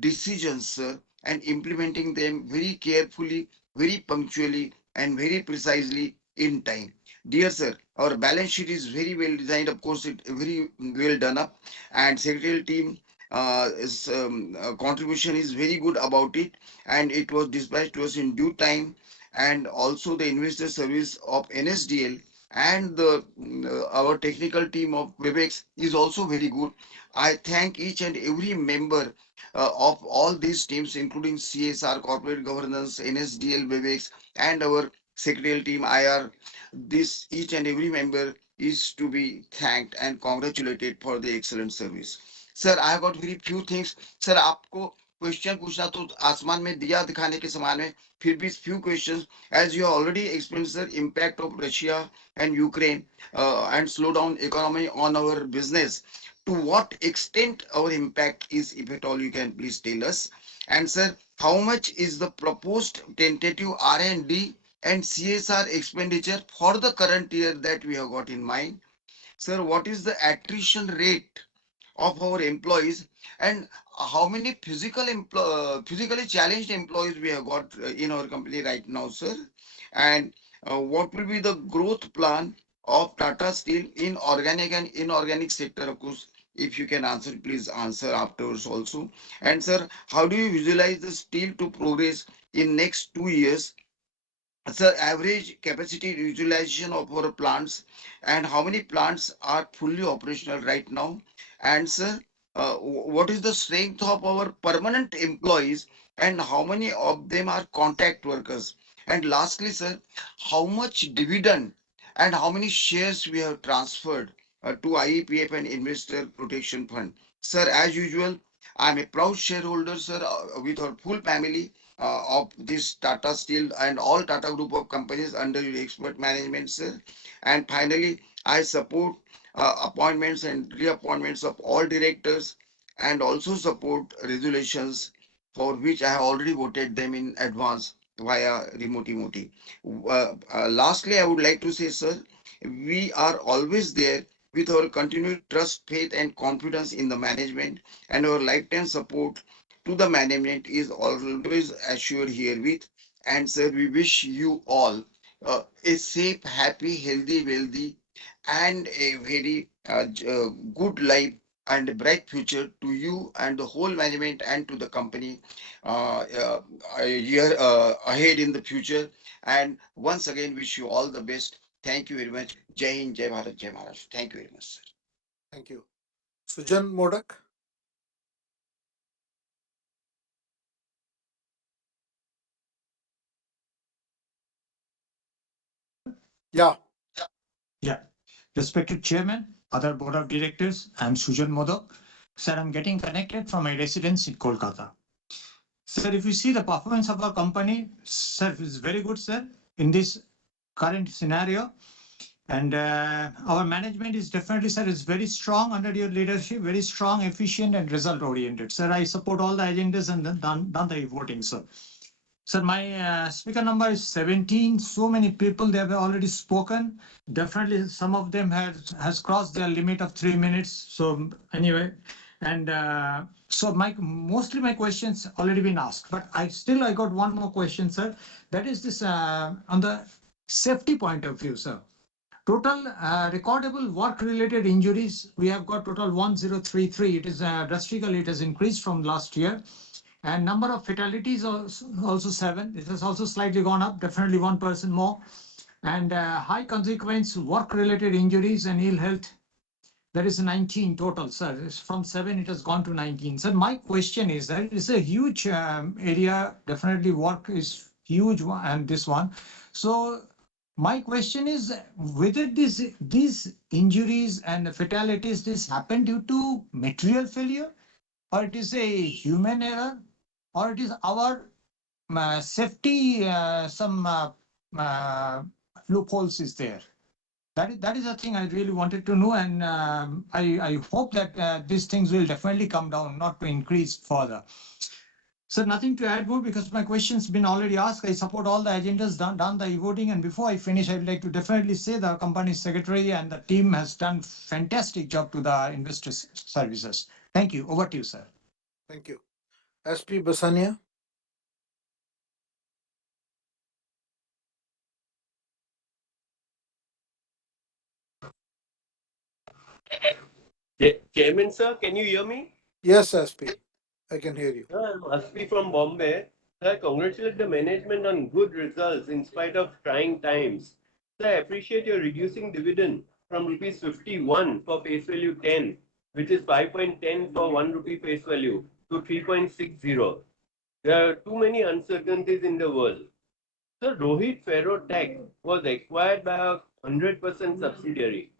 decisions, sir, and implementing them very carefully, very punctually, and very precisely in time. Dear sir, our balance sheet is very well designed. Of course, it very well done up, and secretarial team contribution is very good about it, and it was dispatched to us in due time. And also the investor service of NSDL and our technical team of Webex is also very good. I thank each and every member of all these teams, including CSR, corporate governance, NSDL, Webex, and our secretarial team, IR. This each and every member is to be thanked and congratulated for the excellent service. Sir, I have got very few things. Sir, आपको question पूछना तो आसमान में दिया दिखाने के समान है, फिर भी few questions, as you already explained, sir, impact of Russia and Ukraine and slow down economy on our business. To what extent our impact is, if at all you can please tell us. And sir, how much is the proposed tentative R&D and CSR expenditure for the current year that we have got in mind? Sir, what is the attrition rate of our employees, and how many physically challenged employees we have got in our company right now, sir? And what will be the growth plan of Tata Steel in organic and inorganic sector, of course, If you can answer, please answer afterwards also. And sir, how do you visualize the steel to progress in next 2 years? Sir, average capacity utilization of our plants, and how many plants are fully operational right now? And sir, what is the strength of our permanent employees, and how many of them are contact workers? And lastly, sir, how much dividend and how many shares we have transferred to IEPF and Investor Protection Fund? Sir, as usual, I'm a proud shareholder, sir, with our full family of this Tata Steel and all Tata Group of companies under your expert management, sir. And finally, I support appointments and reappointments of all directors, and also support resolutions for which I have already voted them in advance via remote emoti. Lastly, I would like to say, sir, we are always there with our continued trust, faith, and confidence in the management, and our lifetime support to the management is always assured herewith. And sir, we wish you all a safe, happy, healthy, wealthy, and a very good life and a bright future to you and the whole management and to the company a year ahead in the future. And once again, wish you all the best. Thank you very much. Jai Hind, Jai Bharat, Jai Maharashtra. Thank you very much, sir. Thank you. Sujan Modak. Yeah. Yeah. Respected Chairman, other Board of Directors, I'm Sujan Modak. Sir, I'm getting connected from my residence in Kolkata. Sir, if you see the performance of our company, sir, is very good, sir, in this current scenario. And our management is definitely, sir, is very strong under your leadership, very strong, efficient, and result oriented. Sir, I support all the agendas and done the voting, sir. Sir, my speaker number is 17. So many people, they have already spoken. Definitely, some of them has crossed their limit of 3 minutes. So anyway, and so mostly my questions already been asked. But I got one more question, sir. That is this on the safety point of view, sir. Total recordable work-related injuries, we have got total 1033. It is drastically, it has increased from last year. And number of fatalities also 7. It has also slightly gone up, definitely 1% more. And high consequence work-related injuries and ill health, there is 19 total, sir. It's from 7, it has gone to 19. Sir, my question is that it's a huge area. Definitely work is huge, and this one. So my question is whether these injuries and fatalities, this happen due to material failure, or it is a human error, or it is our safety, some loopholes is there. That is a thing I really wanted to know, and I hope that these things will definitely come down, not to increase further. So nothing to add more because my question's been already asked. I support all the agendas done the voting, and before I finish, I'd like to definitely say the company secretary and the team has done fantastic job to the investor services. Thank you. Over to you, sir. Thank you. SP Basania. Chairman, sir, can you hear me? Yes, SP. I can hear you. Sir, I'm Aspi from Bombay. Sir, I congratulate the management on good results in spite of trying times. Sir, I appreciate your reducing dividend from rupees 51 for face value 10, which is 5.10 for 1 rupee face value, to 3.60. There are too many uncertainties in the world. So Rohit Ferrotech was acquired by a 100% subsidiary.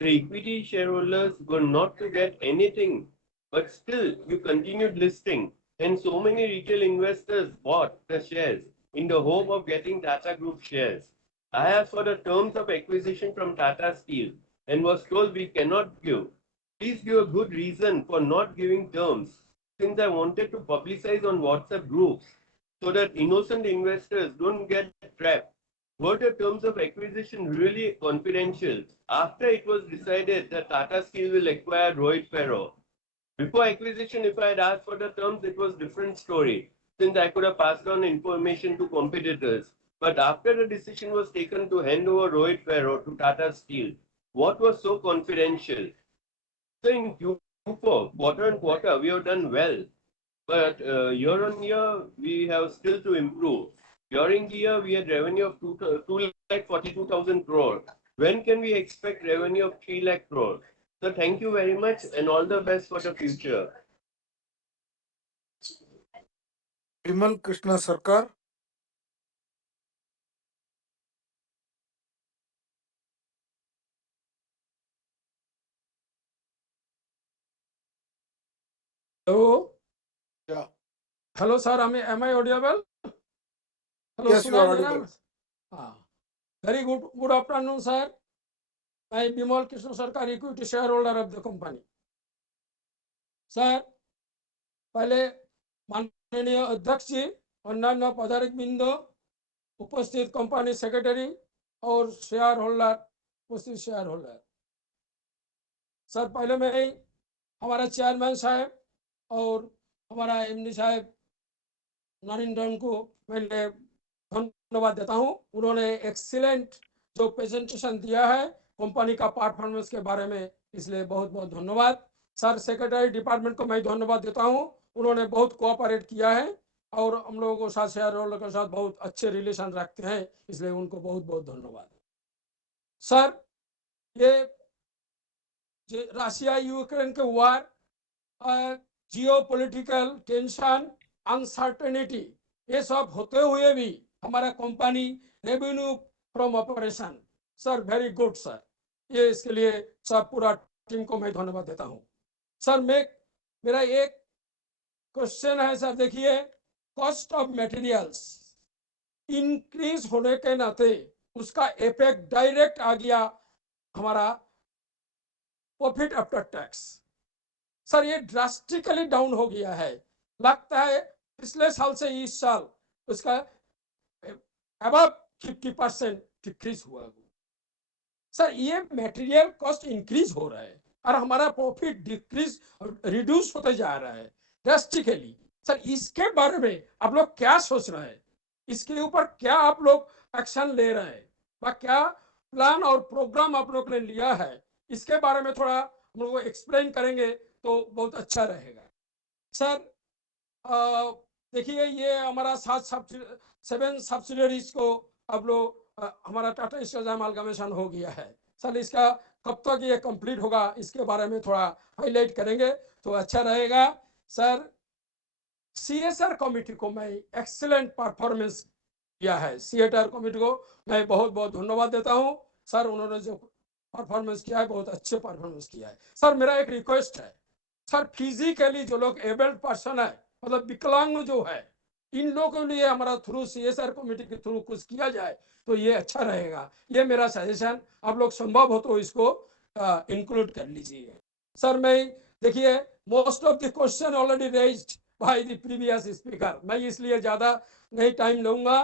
The equity shareholders were not to get anything, but still you continued listing, and so many retail investors bought the shares in the hope of getting Tata Group shares. I asked for the terms of acquisition from Tata Steel and was told we cannot give. Please give a good reason for not giving terms, since I wanted to publicize on WhatsApp groups so that innocent investors don't get trapped. Were the terms of acquisition really confidential after it was decided that Tata Steel will acquire Rohit Ferro? Before acquisition, if I had asked for the terms, it was different story, since I could have passed on information to competitors. But after the decision was taken to hand over Rohit Ferro to Tata Steel, what was so confidential? So in Q1 for. Quarter on quarter, we have done well. But year on year, we have still to improve. During the year, we had revenue of 2,42,000 crore. When can we expect revenue of 3 lakh crore? So thank you very much and all the best for the future. Vimal Krishna Sarkar. Hello. Yeah. Hello, sir. Am I audible? Hello, Yes, you are audible. Very good. Good afternoon, sir. I am Bimal Krishna Sarkar, equity shareholder of the company. Sir, पहले माननीय अध्यक्ष जी, अन्य पदाधिकारी बिंद, उपस्थित company secretary और share holder, उपस्थित share holder. Sir, पहले मैं हमारा चेयरमैन साहब और हमारा एमडी साहब नरेंद्रन को पहले धन्यवाद देता हूं। उन्होंने एक्सीलेंट जो प्रेजेंटेशन दिया है कंपनी का परफॉर्मेंस के बारे में, इसलिए बहुत बहुत धन्यवाद। सर, सेक्रेटरी डिपार्टमेंट को मैं धन्यवाद देता हूं, उन्होंने बहुत कोऑपरेट किया है और हम लोगों को साथ शेयर होल्डर के साथ बहुत अच्छे रिलेशन रखते हैं, इसलिए उनको बहुत बहुत धन्यवाद। सर, ये रशिया यूक्रेन के वार, जियोपॉलिटिकल टेंशन, अनसर्टेनिटी, ये सब होते हुए भी हमारा company revenue from operation, sir very good sir. ये इसके लिए सब पूरा टीम को मैं धन्यवाद देता हूं। सर, मेरा एक क्वेश्चन है सर, देखिए कॉस्ट ऑफ मटेरियल्स इंक्रीज होने के नाते उसका इफेक्ट डायरेक्ट आ गया हमारा प्रॉफिट आफ्टर टैक्स। सर, ये ड्रास्टिकली डाउन हो गया है, लगता है पिछले साल से इस साल उसका अबव 50% डिक्रीज हुआ। सर, ये मटेरियल कॉस्ट इंक्रीज हो रहा है और हमारा प्रॉफिट डिक्रीज रिड्यूस होते जा रहा है ड्रास्टिकली। सर, इसके बारे में आप लोग क्या सोच रहे हैं, इसके ऊपर क्या आप लोग एक्शन ले रहे हैं, क्या प्लान और प्रोग्राम आप लोग ने लिया है, इसके बारे में थोड़ा हम लोग एक्सप्लेन करेंगे तो बहुत अच्छा रहेगा। सर, देखिए ये हमारा 7 सब्सिडरीज को अब लोग हमारा टाटा स्टील अमालगमेशन हो गया है। सर, इसका कब तक ये कंप्लीट होगा, इसके बारे में थोड़ा हाईलाइट करेंगे तो अच्छा रहेगा। सर, सीएसआर कमेटी को मैं एक्सीलेंट परफॉर्मेंस किया है, सीएसआर कमेटी को मैं बहुत बहुत धन्यवाद देता हूं। सर, उन्होंने जो परफॉर्मेंस किया है बहुत अच्छे परफॉर्मेंस किया है। सर, मेरा एक रिक्वेस्ट है, सर फिजिकली जो लोग एबल्ड पर्सन है, मतलब विकलांग जो है, इन लोगों के लिए हमारा थ्रू सीएसआर कमेटी के थ्रू कुछ किया जाए तो ये अच्छा रहेगा। ये मेरा सजेशन, आप लोग संभव हो तो इसको इंक्लूड कर लीजिए। सर, मैं देखिए most of the question already raised by the previous speaker, मैं इसलिए ज्यादा नहीं टाइम लूंगा।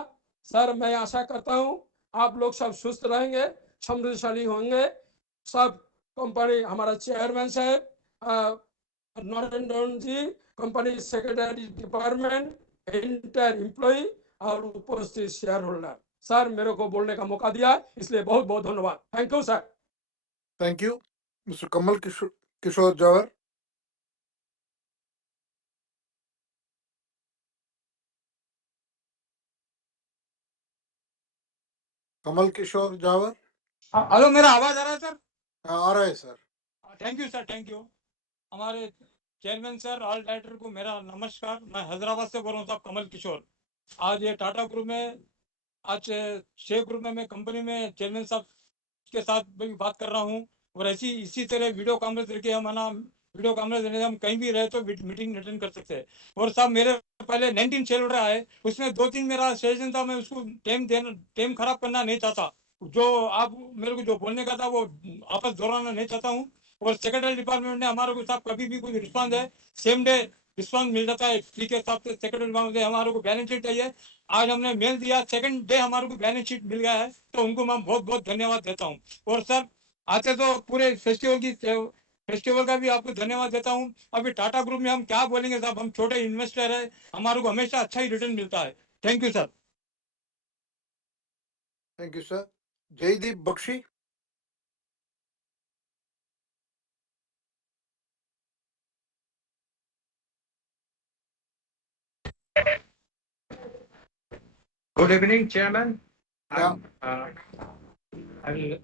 सर, मैं आशा करता हूं आप लोग सब सुस्त रहेंगे, समृद्धशाली होंगे। सब कंपनी, हमारा चेयरमैन साहब Narendra ji, company secretary department, inter employee और उपस्थित शेयर होल्डर, सर मेरे को बोलने का मौका दिया, इसलिए बहुत बहुत धन्यवाद। Thank you sir. Thank you. Mr. Kamal Kishore Jawar. Kamal Kishore Jawar. Hello, मेरा आवाज आ रहा है सर? आ रहा है sir. Thank you sir, thank you. हमारे चेयरमैन सर, ऑल डायरेक्टर को मेरा नमस्कार। मैं हैदराबाद से बोल रहा हूँ साहब, कमल किशोर। आज ये टाटा ग्रुप में, आज शेयर ग्रुप में मैं कंपनी में चेयरमैन साहब के साथ भी बात कर रहा हूँ। और ऐसी इसी तरह वीडियो कॉन्फ्रेंस करके हम ना, वीडियो कॉन्फ्रेंस हम कहीं भी रहे तो मीटिंग अटेंड कर सकते हैं। और साहब मेरे पहले 19 शेयर होल्डर आए, उसमें 2-3 मेरा सजेशन था, मैं उसको टाइम खराब करना नहीं चाहता। जो आप मेरे को जो बोलने का था वो आपस दोहराना नहीं चाहता हूँ। और सेक्रेटरी डिपार्टमेंट ने हमारे को साहब कभी भी कोई रिस्पॉन्स है सेम डे रिस्पॉन्स मिल जाता है। ठीक है साहब, सेक्रेटरी डिपार्टमेंट से हमारे को बैलेंस शीट चाहिए, आज हमने मेल दिया, सेकंड डे हमारे को बैलेंस शीट मिल गया है, तो उनको मैं बहुत बहुत धन्यवाद देता हूँ। और सर, आते तो पूरे फेस्टिवल का भी आपको धन्यवाद देता हूँ। अभी टाटा ग्रुप में हम क्या बोलेंगे साहब, हम छोटे इन्वेस्टर है, हमारे को हमेशा अच्छा ही रिटर्न मिलता है। Thank you sir. Thank you sir. Jaideep Bakshi. Good evening, Chairman. Yeah. I'm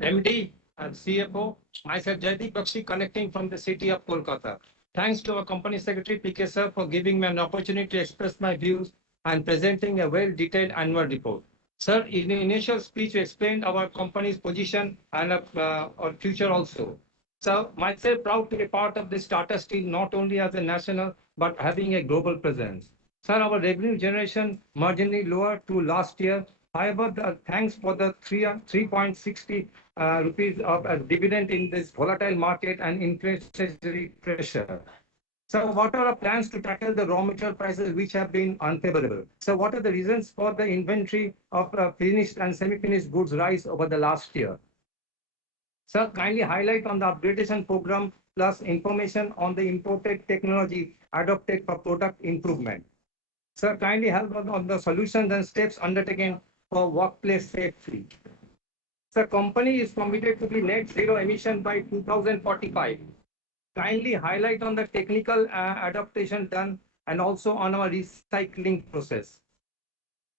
MD and CFO. Myself, Jaideep Bakshi, connecting from the city of Kolkata. Thanks to our company secretary, PK sir, for giving me an opportunity to express my views and presenting a well-detailed annual report. Sir, in the initial speech, you explained our company's position and our future also. So, myself proud to be part of this Tata Steel, not only as a national, but having a global presence. Sir, our revenue generation marginally lower to last year. However, thanks for the 3.60 rupees of dividend in this volatile market and inflationary pressure. So what are our plans to tackle the raw material prices which have been unfavorable? So what are the reasons for the inventory of finished and semi-finished goods rise over the last year? Sir, kindly highlight on the upgradation program plus information on the imported technology adopted for product improvement. Sir, kindly help on the solutions and steps undertaken for workplace safety. Sir, company is committed to be net zero emission by 2045. Kindly highlight on the technical adaptation done and also on our recycling process.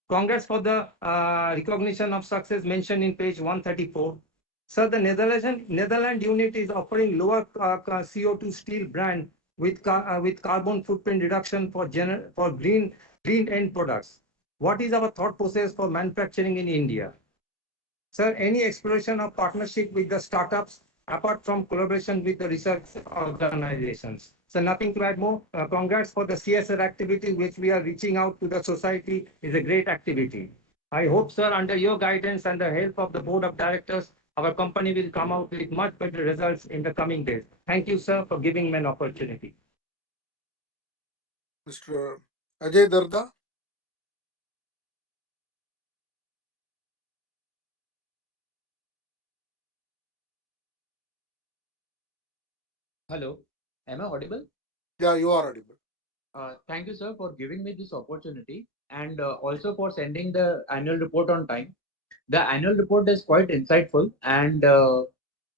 Congrats for the recognition of success mentioned in page 134. Sir, the Netherlands unit is offering lower CO2 steel brand with carbon footprint reduction for green end products. What is our thought process for manufacturing in India? Sir, any exploration of partnership with the startups apart from collaboration with the research organizations? So nothing to add more. Congrats for the CSR activity which we are reaching out to the society is a great activity. I hope, sir, under your guidance and the help of the board of directors, our company will come out with much better results in the coming days. Thank you, sir, for giving me an opportunity. Mr. Ajay Darda. Hello, am I audible? Yeah, you are audible. Thank you, sir, for giving me this opportunity and also for sending the annual report on time. The annual report is quite insightful, and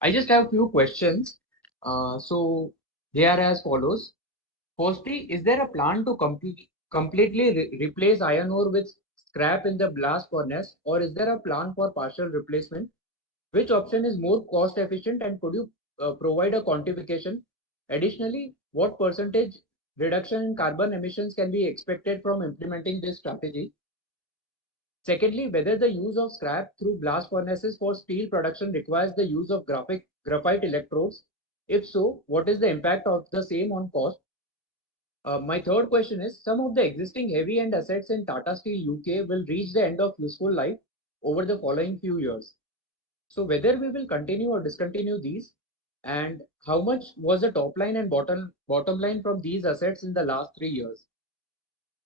I just have a few questions. So they are as follows. Firstly, is there a plan to completely replace iron ore with scrap in the blast furnace, or is there a plan for partial replacement? Which option is more cost efficient, and could you provide a quantification? Additionally, what percentage reduction in carbon emissions can be expected from implementing this strategy? Secondly, whether the use of scrap through blast furnaces for steel production requires the use of graphite electrodes. If so, what is the impact of the same on cost? My third question is, some of the existing heavy end assets in Tata Steel UK will reach the end of useful life over the following few years. So whether we will continue or discontinue these, and how much was the top line and bottom line from these assets in the last 3 years?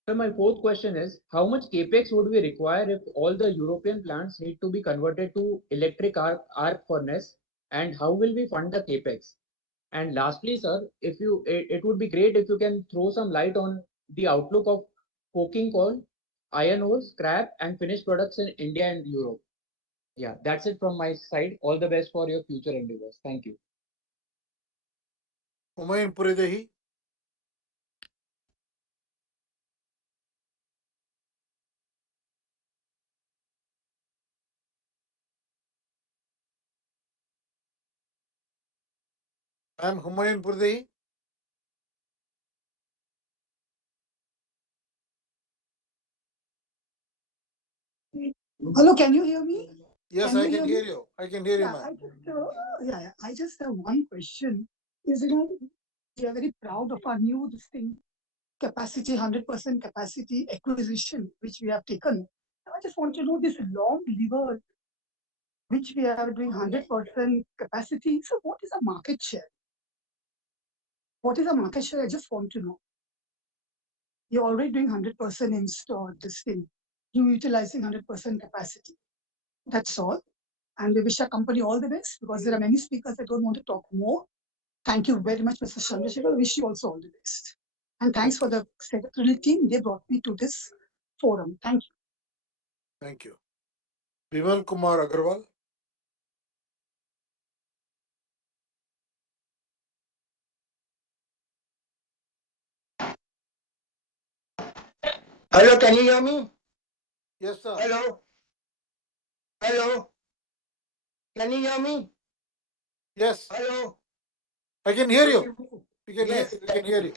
So my fourth question is, how much capex would we require if all the European plants need to be converted to electric arc furnace, and how will we fund the capex? And lastly, sir, it would be great if you can throw some light on the outlook of coking coal, iron ore, scrap, and finished products in India and Europe. Yeah, that's it from my side. All the best for your future endeavors. Thank you. Humayun Puridehi. I am Humayun Puridehi. Hello, can you hear me? Yes, I can hear you. I can hear you, ma'am. I just have one question. Is we are very proud of our new this thing, capacity, 100% capacity acquisition, which we have taken. I just want to know this long lever, which we are doing 100% capacity. So what is the market share? What is the market share? I just want to know. You're already doing 100% install this thing. You're utilizing 100% capacity. That's all. And we wish our company all the best because there are many speakers that don't want to talk more. Thank you very much, Mr. Chandrasekhar. Wish you also all the best. And thanks for the secretarial team. They brought me to this forum. Thank you. Thank you. Vimal Kumar Agarwal. Hello, can you hear me? Yes, sir. Hello. Hello. Can you hear me? Yes. Hello. I can hear you. We can hear Yes. you. We can hear you.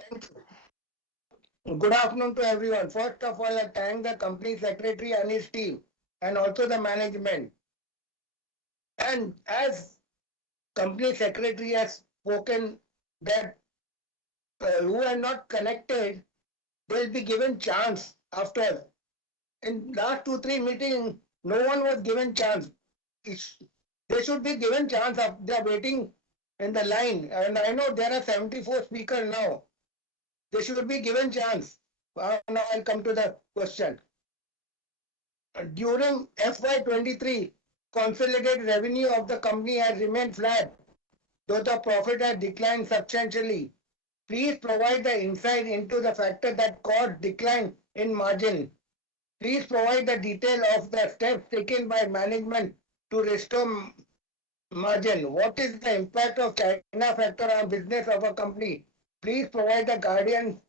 Good afternoon to everyone. First of all, I thank the company secretary and his team, and also the management. And as company secretary has spoken that who are not connected, they'll be given chance after. In last 2-3 meetings, no one was given chance. They should be given chance. They are waiting in the line, and I know there are 74 speakers now. They should be given chance. Now I'll come to the question. During FY23, consolidated revenue of the company has remained flat, though the profit has declined substantially. Please provide the insight into the factor that caused decline in margin. Please provide the detail of the steps taken by management to restore margin. What is the impact of China factor on business of a company? Please provide the guidance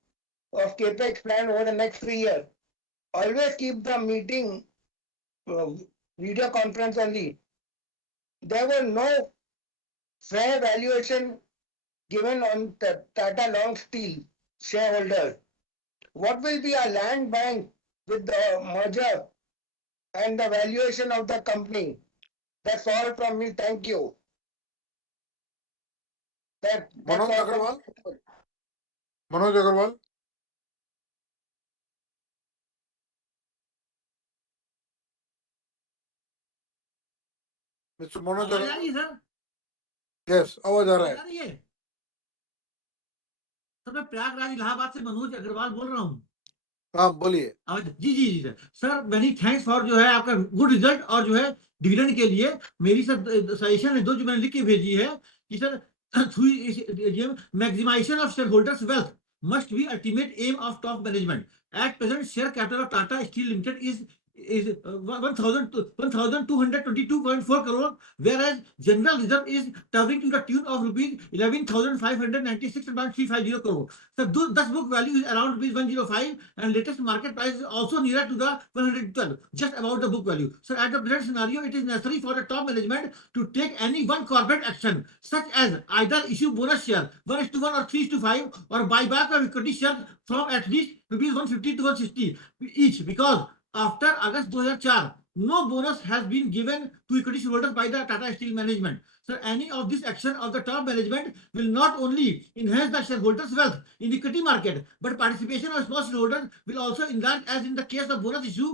of capex plan over the next 3 years. Always keep the meeting video conference only. There were no fair valuation given on the Tata Long Steel shareholders. What will be a land bank with the merger and the valuation of the company? That's all from me. Thank you. That's Manoj all Agarwal. from Manoj Agarwal. Mr. Manoj आवाज आ रही Agarwal. है sir? Yes, आवाज आ रहा आवाज है. आ रही है? सर मैं प्रयागराज इलाहाबाद से मनोज अग्रवाल बोल रहा हूँ. हाँ बोलिए. जी जी जी सर मेनी थैंक्स फॉर जो है आपका गुड रिजल्ट और जो है डिविडेंड के लिए मेरी सर सजेशन है दो जो मैंने लिख के भेजी है कि sir through maximization of shareholders wealth must be ultimate aim of top management. At present, share capital of Tata Steel Limited is 1,222.4 crore, whereas general reserve is towering to the tune of rupees 11,596.350 crore. So thus book value is around rupees 105, and latest market price is also nearer to the 112, just about the book value. So at the present scenario, it is necessary for the top management to take any one corporate action, such as either issue bonus share 1:1 or 3:5, or buyback of equity share from at least rupees 150 to 160 each, because after August 2004, no bonus has been given to equity shareholders by the Tata Steel management. So any of this action of the top management will not only enhance the shareholders' wealth in the equity market, but participation of small shareholders will also enlarge, as in the case of bonus issue,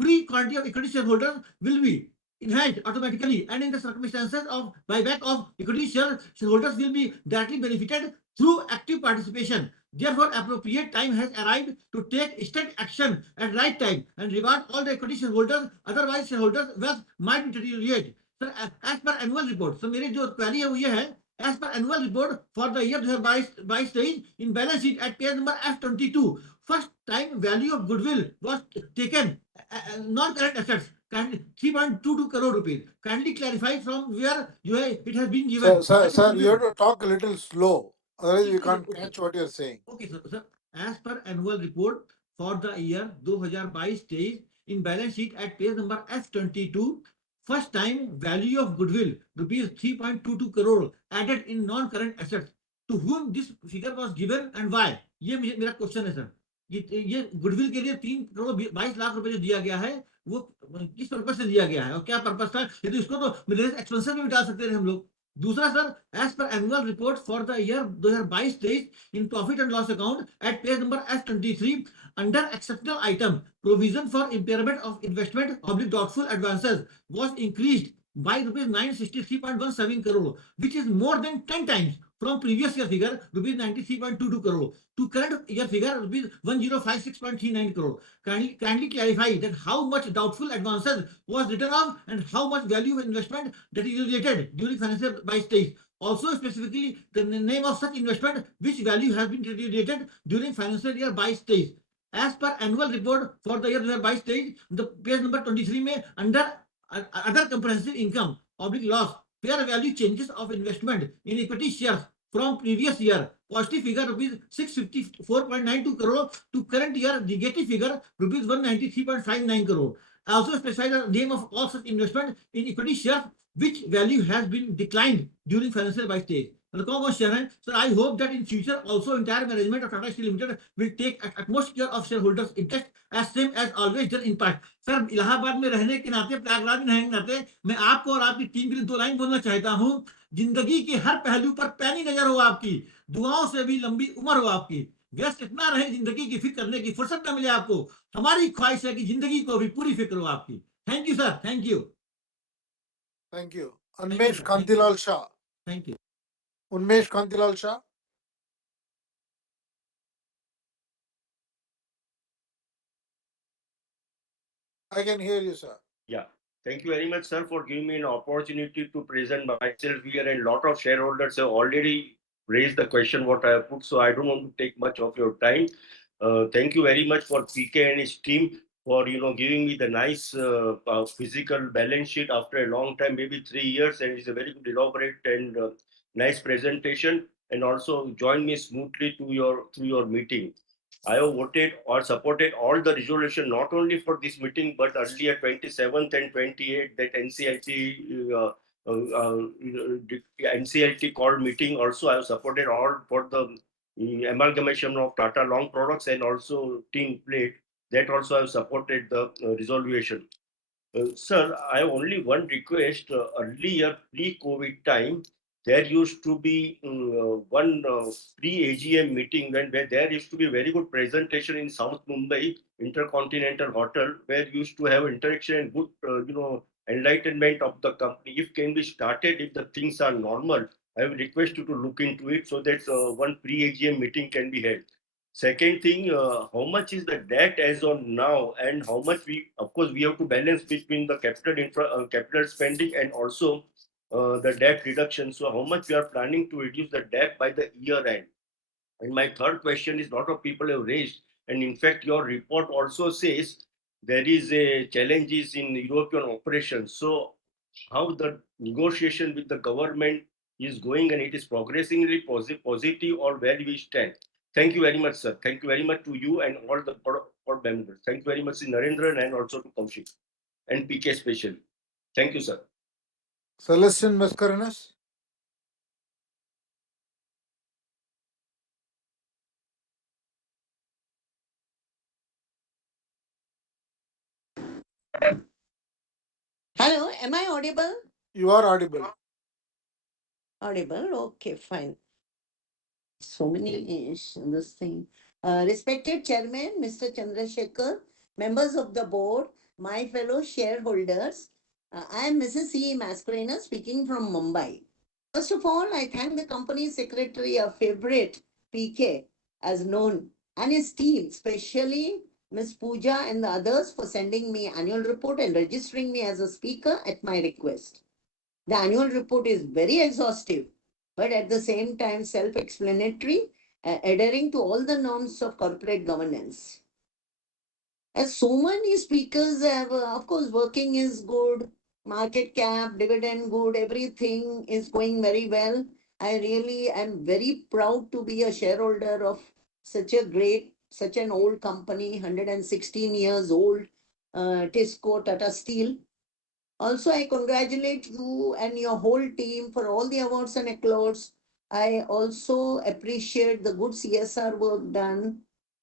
free quantity of equity shareholders will be enhanced automatically, and in the circumstances of buyback of equity shareholders will be directly benefited through active participation. Therefore, appropriate time has arrived to take strict action at right time and reward all the equity shareholders. Otherwise, shareholders' wealth might deteriorate. So, as per annual report, so मेरी जो query है वो ये है, as per annual report for the year 2022 in balance sheet at page number F22, first time value of goodwill was taken, non-current assets, 3.22 crore rupees. Kindly clarify from where it has been given. Sir, you have to talk a little slow. Otherwise, we can't Okay. catch what you're saying. Okay, sir. As per annual report for the year 2022-23 in balance sheet at page number F22, first time value of goodwill rupees 3.22 crore added in non-current assets. To whom this figure was given and why? ये मेरा question है sir. ये goodwill के लिए 3 करोड़ 22 लाख रुपए जो दिया गया है वो किस पर्पज से दिया गया है और क्या पर्पज था? ये तो इसको तो एक्सपेंशन में भी डाल सकते थे हम लोग. दूसरा सर, एज पर annual report for the year 2022-23 in profit and loss account at page number S23 under exceptional item, provision for impairment of investment oblique doubtful advances was increased by rupees 963.17 crore, which is more than 10 times from previous year figure rupees 93.22 crore to current year figure rupees 1056.39 crore. Kindly clarify that how much doubtful advances was written off and how much value of investment deteriorated during financial by stage. Also specifically the name of such investment which value has been deteriorated during financial year by stage. As per annual report for the year by stage, the page number 23 में under other comprehensive income oblique loss, fair value changes of investment in equity shares from previous year, positive figure rupees 654.92 crore to current year negative figure rupees 193.59 crore. I also specify the name of all such investment in equity shares which value has been declined during financial by stage. मतलब कौन कौन share है sir I hope that in future also entire management of Tata steel limited will take utmost care of shareholders interest as same as always done in past. Sir Allahabad में रहने के नाते प्रयागराज में रहने के नाते मैं आपको और आपकी टीम के लिए 2 लाइन बोलना चाहता हूँ जिंदगी के हर पहलू पर पैनी नजर हो आपकी दुआओं से भी लंबी उम्र हो आपकी व्यस्त इतना रहे जिंदगी की फिक्र करने की फुर्सत न मिले आपको हमारी ख्वाहिश है कि जिंदगी को भी पूरी फिक्र हो आपकी thank you sir thank you Thank you. Unmesh Kantilal Shah. Thank you Unmesh Kantilal Shah. I can hear you, sir. Yeah. Thank you very much, sir, for giving me an opportunity to present myself here. And a lot of shareholders have already raised the question what I have put, so I don't want to take much of your time. Thank you very much for PK and his team for giving me the nice physical balance sheet after a long time, maybe 3 years, and it's a very good elaborate and nice presentation. And also join me smoothly to your through your meeting. I have voted or supported all the resolution not only for this meeting but earlier 27th and 28th that NCLT called meeting. Also, I have supported all for the amalgamation of Tata Long Products and also Team Plate. That also I have supported the resolution. Sir, I have only one request. Earlier, pre-COVID time, there used to be one pre-AGM meeting where there used to be very good presentation in South Mumbai Intercontinental Hotel, where used to have interaction and good, enlightenment of the company. If can be started, if the things are normal, I will request you to look into it so that one pre-AGM meeting can be held. Second thing, how much is the debt as on now, and how much of course, we have to balance between the capital spending and also the debt reduction. So, how much we are planning to reduce the debt by the year end? And my third question is, lot of people have raised, and in fact, your report also says there is a challenges in European operations. So, how the negotiation with the government is going and it is progressingly positive or where we stand. Thank you very much, sir. Thank you very much to you and all the board members. Thank you very much to Narendra and also to Kaushik and PK especially. Thank you, sir. Celestin Mascarenas. Hello, am I audible? You are audible. Audible, okay, fine. So many this thing. Respected Chairman, Mr. Chandrasekhar, members of the board, my fellow shareholders, I am Mrs. C. Mascarena speaking from Mumbai. First of all, I thank the company secretary, a favorite, PK, as known, and his team, especially Ms. Pooja and the others for sending me annual report and registering me as a speaker at my request. The annual report is very exhaustive, but at the same time self-explanatory, adhering to all the norms of corporate governance. As so many speakers have, of course, working is good, market cap, dividend good, everything is going very well. I really am very proud to be a shareholder of such an old company, 116 years old, Tisco Tata Steel. Also, I congratulate you and your whole team for all the awards and accolades. I also appreciate the good CSR work done.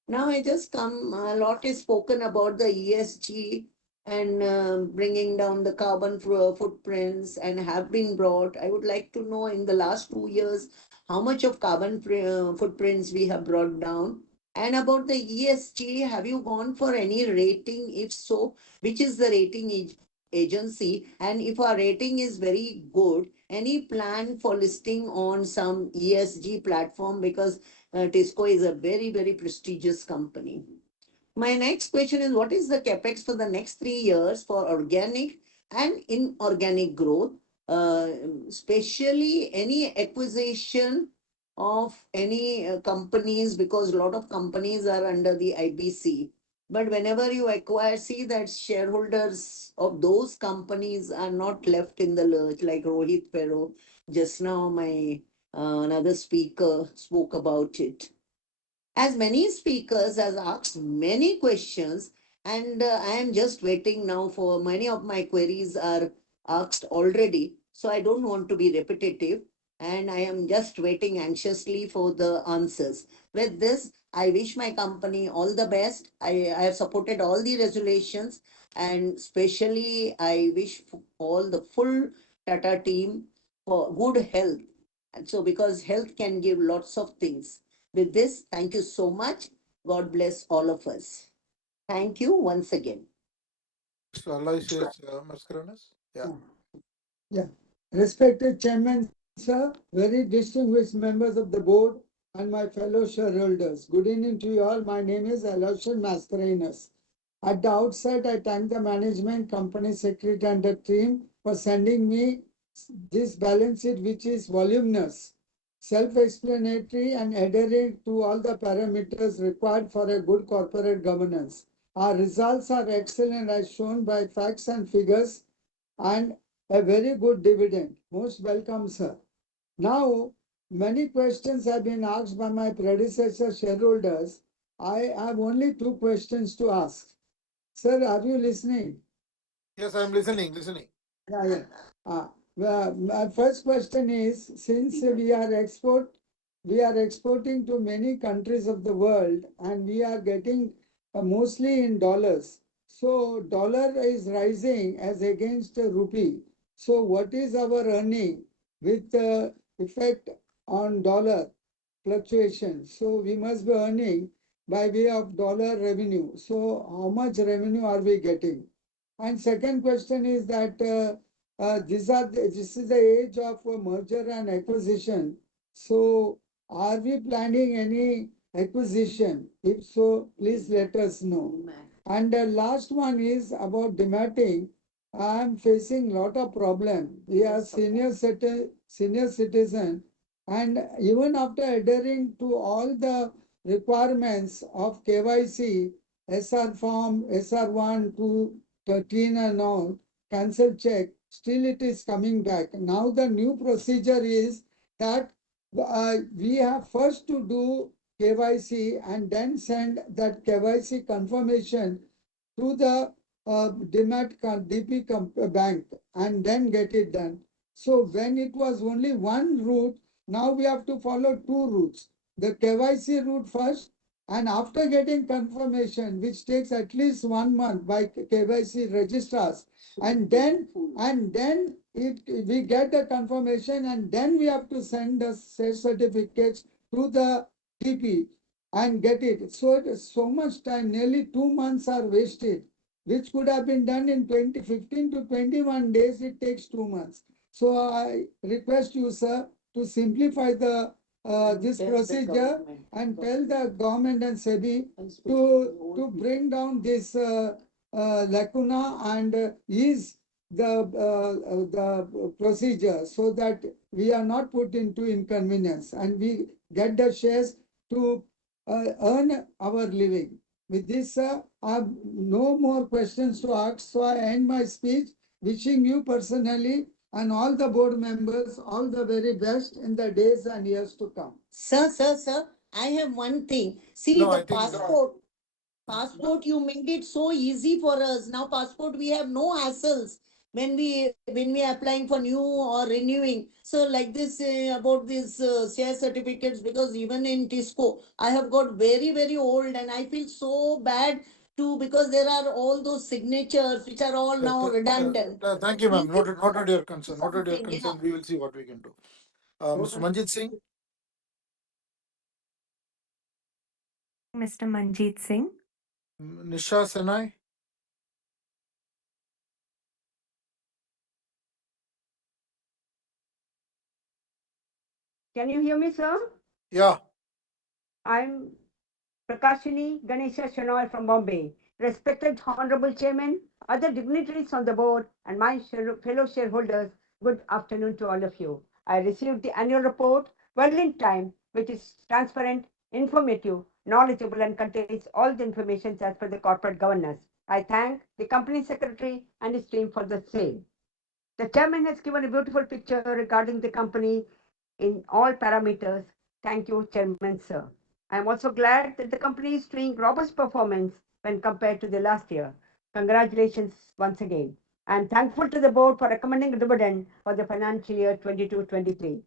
Now, I just come, a lot is spoken about the ESG and bringing down the carbon footprints and have been brought. I would like to know in the last 2 years how much of carbon footprints we have brought down. And about the ESG, have you gone for any rating? If so, which is the rating agency? And if our rating is very good, any plan for listing on some ESG platform? Because Tisco is a very, very prestigious company. My next question is, what is the capex for the next 3 years for organic and inorganic growth? Uh, Especially any acquisition of any companies, because a lot of companies are under the IBC. But whenever you acquire, see that shareholders of those companies are not left in the lurch, like Rohit Ferro. Just now, my another speaker spoke about it. As many speakers has asked many questions, and I am just waiting now for many of my queries are asked already, so I don't want to be repetitive, and I am just waiting anxiously for the answers. With this, I wish my company all the best. I have supported all the resolutions, and especially I wish all the full Tata team for good health. And so, because health can give lots of things. With this, thank you so much. God bless all of us. Thank you once again. Mr. Aloysius Mascarenhas? Yeah. Yeah. Respected Chairman, sir, very distinguished members of the board, and my fellow shareholders. Good evening to you all. My name is Aloysius Mascarenhas. At the outset, I thank the management, company secretary, and the team for sending me this balance sheet, which is voluminous, self-explanatory, and adhering to all the parameters required for a good corporate governance. Our results are excellent as shown by facts and figures, and a very good dividend. Most welcome, sir. Now, many questions have been asked by my predecessor shareholders. I have only two questions to ask. Sir, are you listening? Yes, I am listening. Yeah, yeah. My first question is, since we are exporting to many countries of the world, and we are getting mostly in dollars. So dollar is rising as against the rupee. So what is our earning with the effect on dollar fluctuation? So we must be earning by way of dollar revenue. So how much revenue are we getting? And second question is that this is the age of merger and acquisition. So are we planning any acquisition? If so, please let us know. And the last one is about dematting. I am facing lot of problem. We are senior citizen, and even after adhering to all the requirements of KYC, SR form, SR1 to 13 and all, cancel check, still it is coming back. Now the new procedure is that we have first to do KYC and then send that KYC confirmation to the DP bank and then get it done. So when it was only one route, now we have to follow two routes. The KYC route first, and after getting confirmation, which takes at least 1 month by KYC registrars, and then we get the confirmation, and then we have to send the sales certificates to the TP and get it. So much time, nearly 2 months are wasted, which could have been done in 15 to 21 days. It takes 2 months. So I request you, sir, to simplify this procedure and tell the government and SEBI to bring down this lacuna and ease the procedure, so that we are not put into inconvenience and we get the shares to earn our living. With this, sir, I have no more questions to ask, so I end my speech wishing you personally and all the board members all the very best in the days and years to come. Sir, I have one thing. See, No, the I think passport, you made it so easy for us. Now passport, we have no hassles when we are applying for new or renewing. So like this about these share certificates, because even in Tisco, I have got very old, and I feel so bad too, because there are all those signatures which are all now redundant. thank you, ma'am. Please Noted your concern. Noted your something, yeah. concern. We will see what we can do. Mr. Manjit Singh? Mr. Manjeet Singh. Nisha Senai? Can you hear me, sir? Yeah. I'm Prakashini Ganesha Shanoy from Bombay. Respected Honorable Chairman, other dignitaries on the board, and my fellow shareholders, good afternoon to all of you. I received the annual report well in time, which is transparent, informative, knowledgeable, and contains all the information as per the corporate governance. I thank the company secretary and his team for the same. The chairman has given a beautiful picture regarding the company in all parameters. Thank you, Chairman, sir. I am also glad that the company is showing robust performance when compared to the last year. Congratulations once again. I am thankful to the board for recommending a dividend for the financial year 22-23.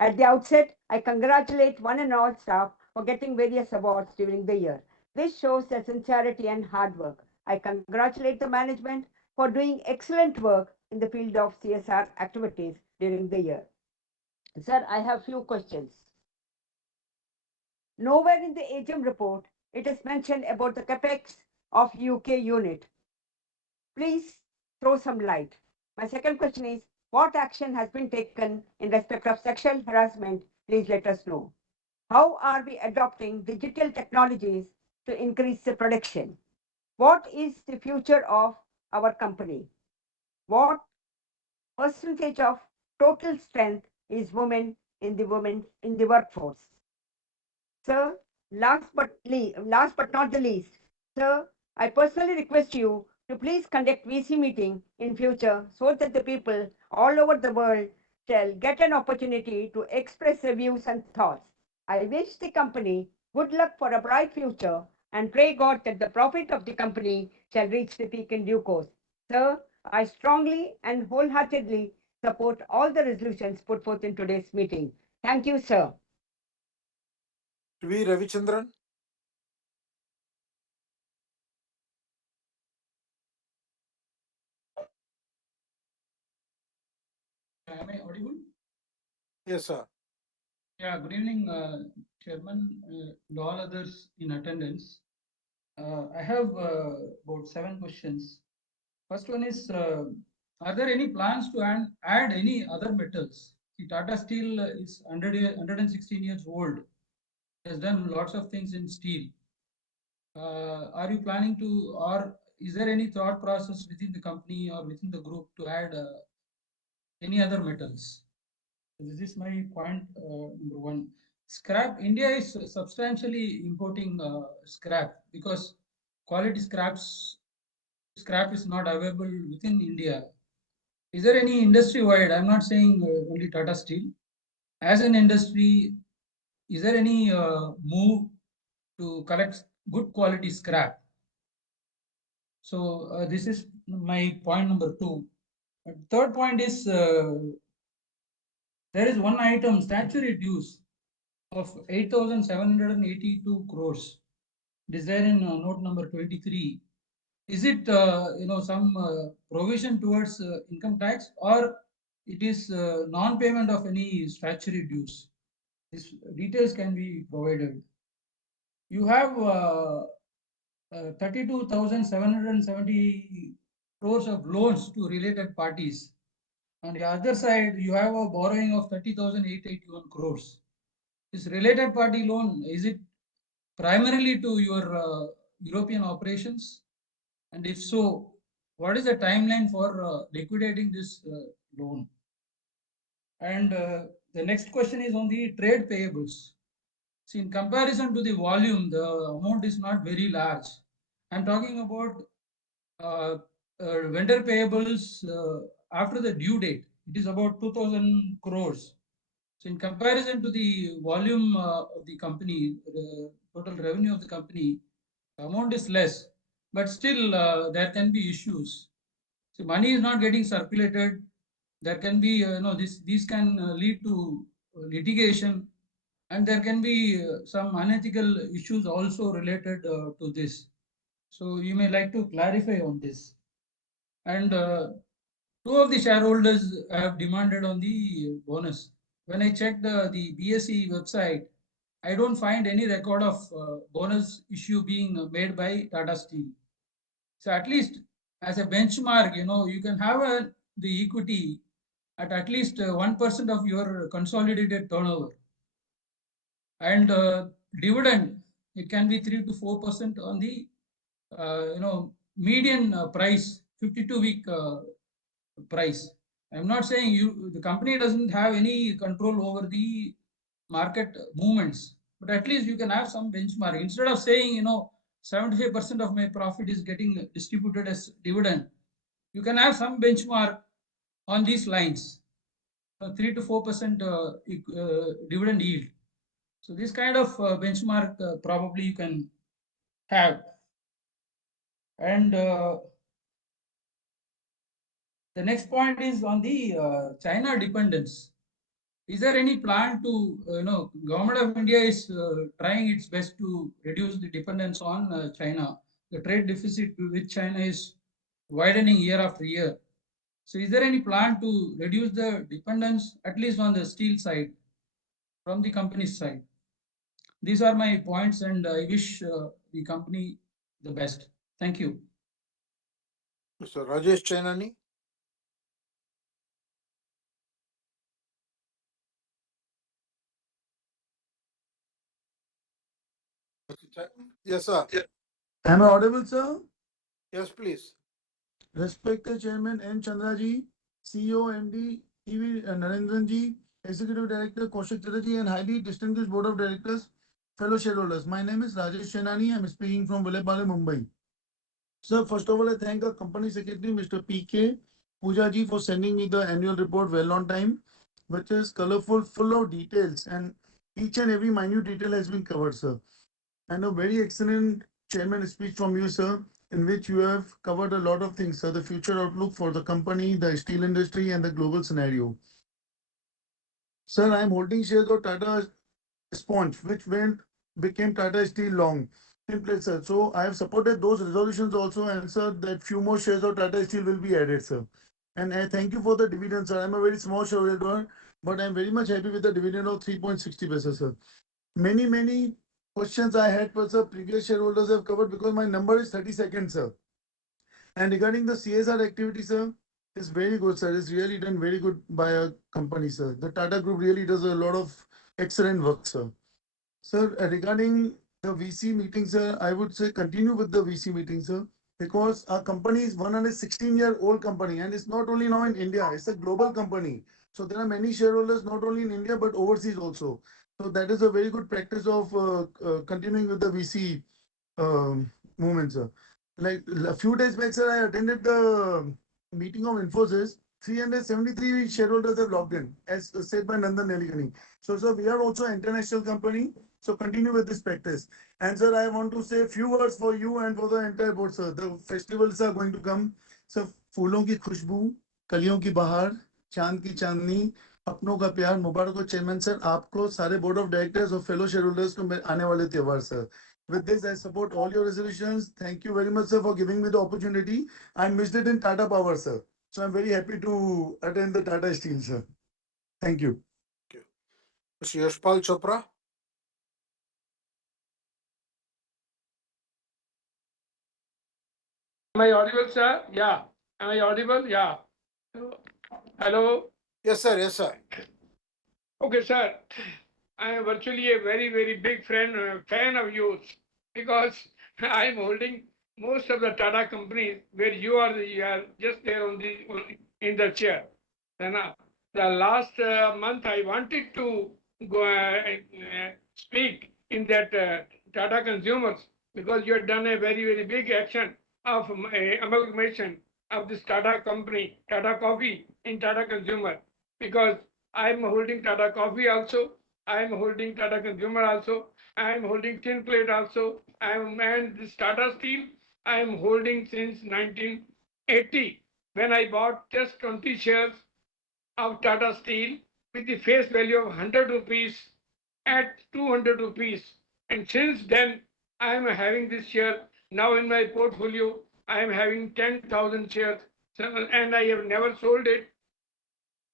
At the outset, I congratulate one and all staff for getting various awards during the year. This shows their sincerity and hard work. I congratulate the management for doing excellent work in the field of CSR activities during the year. Sir, I have few questions. Nowhere in the AGM report it is mentioned about the capex of UK unit. Please throw some light. My second question is, what action has been taken in respect of sexual harassment? Please let us know. How are we adopting digital technologies to increase the production? What is the future of our company? What percentage of total strength is women in the workforce? Sir, last but not the least, sir, I personally request you to please conduct VC meeting in future so that the people all over the world shall get an opportunity to express their views and thoughts. I wish the company good luck for a bright future and pray God that the profit of the company shall reach the peak in due course. Sir, I strongly and wholeheartedly support all the resolutions put forth in today's meeting. Thank you, sir. V. Ravichandran. Am I audible? Yes, sir. Yeah, good evening, Chairman, and all others in attendance. I have about 7 questions. First one is, are there any plans to add any other metals? See, Tata Steel is 116 years old. It has done lots of things in steel. Are you planning to, or is there any thought process within the company or within the group to add any other metals? This is my point number one. Scrap, India is substantially importing scrap because quality scrap is not available within India. Is there any industry wide? I'm not saying only Tata Steel. As an industry, is there any move to collect good quality scrap? So this is my point number two. Third point is there is one item, statutory dues of 8,782 crores. It is there in note number 23. Is it some provision towards income tax, or it is non-payment of any statutory dues? These details can be provided. You have 32,770 crores of loans to related parties. On the other side, you have a borrowing of 30,881 crores. This related party loan, is it primarily to your European operations? And if so, what is the timeline for liquidating this loan? And the next question is on the trade payables. See, in comparison to the volume, the amount is not very large. I'm talking about vendor payables after the due date. It is about 2,000 crores. So in comparison to the volume of the company, total revenue of the company, the amount is less, but still there can be issues. So money is not getting circulated. There can be, these can lead to litigation, and there can be some unethical issues also related to this. So you may like to clarify on this. And two of the shareholders have demanded on the bonus. When I checked the BSE website, I don't find any record of bonus issue being made by Tata Steel. So at least as a benchmark, you can have the equity at least 1% of your consolidated turnover. And dividend, it can be 3 to 4% on the median price, 52-week price. I'm not saying the company doesn't have any control over the market movements, but at least you can have some benchmark. Instead of saying, 75% of my profit is getting distributed as dividend, you can have some benchmark on these lines, 3 to 4% dividend yield. So this kind of benchmark probably you can have. And the next point is on the China dependence. Is there any plan to, Government of India is trying its best to reduce the dependence on China. The trade deficit with China is widening year after year. So is there any plan to reduce the dependence, at least on the steel side, from the company's side? These are my points, and I wish the company the best. Thank you. Mr. Rajesh Chainani. Yes, sir. Am I audible, sir? Yes, please. Respected Chairman N. Chandraji, CEO, MD, EV Narendran ji, Executive Director Kaushik Chatterjee, and highly distinguished Board of Directors, fellow shareholders. My name is Rajesh Chenani. I'm speaking from Vilepale, Mumbai. Sir, first of all, I thank our Company Secretary, Mr. P.K. Pooja ji, for sending me the annual report well on time, which is colorful, full of details, and each and every minute detail has been covered, sir. And a very excellent chairman speech from you, sir, in which you have covered a lot of things, sir. The future outlook for the company, the steel industry, and the global scenario. Sir, I am holding shares of Tata Sponge, which became Tata Steel Long. Simple, sir. So I have supported those resolutions also, and sir, that few more shares of Tata Steel will be added, sir. And I thank you for the dividend, sir. I'm a very small shareholder, but I'm very much happy with the dividend of 3.60 pesos, sir. Many questions I had, but sir, previous shareholders have covered because my number is 30 seconds, sir. And regarding the CSR activity, sir, it's very good, sir. It's really done very good by a company, sir. The Tata Group really does a lot of excellent work, sir. Sir, regarding the VC meeting, sir, I would say continue with the VC meeting, sir, because our company is 116-year-old company, and it's not only now in India, it's a global company. So there are many shareholders not only in India but overseas also. So that is a very good practice of continuing with the VC movement, sir. Like a few days back, sir, I attended the meeting of Infosys. 373 shareholders have logged in, as said by Nandan Nelikani. So, sir, we are also an international company. So continue with this practice. And sir, I want to say a few words for you and for the entire board, sir. The festivals are going to come. Sir, फूलों की खुशबू, कलियों की बहार, चांद की चांदनी, अपनों का प्यार, मुबारक हो चेयरमैन सर, आपको सारे बोर्ड ऑफ डायरेक्टर्स और फेलो शेयरहोल्डर्स को आने वाले त्योहार sir. With this, I support all your resolutions. Thank you very much, sir, for giving me the opportunity. I missed it in Tata Power, sir. So I'm very happy to attend the Tata Steel, sir. Thank you. Thank you. Mr. Yashpal Chopra. Am I audible, sir? Yeah. Am I audible? Yeah. Hello. Yes, sir. Yes, sir. Okay, sir. I am virtually a very, very big fan of yours because I am holding most of the Tata companies where you are just there in the chair. And the last month I wanted to go speak in that Tata Consumers because you had done a very, very big action of amalgamation of this Tata company, Tata Coffee in Tata Consumer, because I am holding Tata Coffee also, I am holding Tata Consumer also, I am holding Tin Plate also, and this Tata Steel I am holding since 1980 when I bought just 20 shares of Tata Steel with the face value of 100 rupees at 200 rupees. And since then, I am having this share. Now in my portfolio, I am having 10,000 shares and I have never sold it.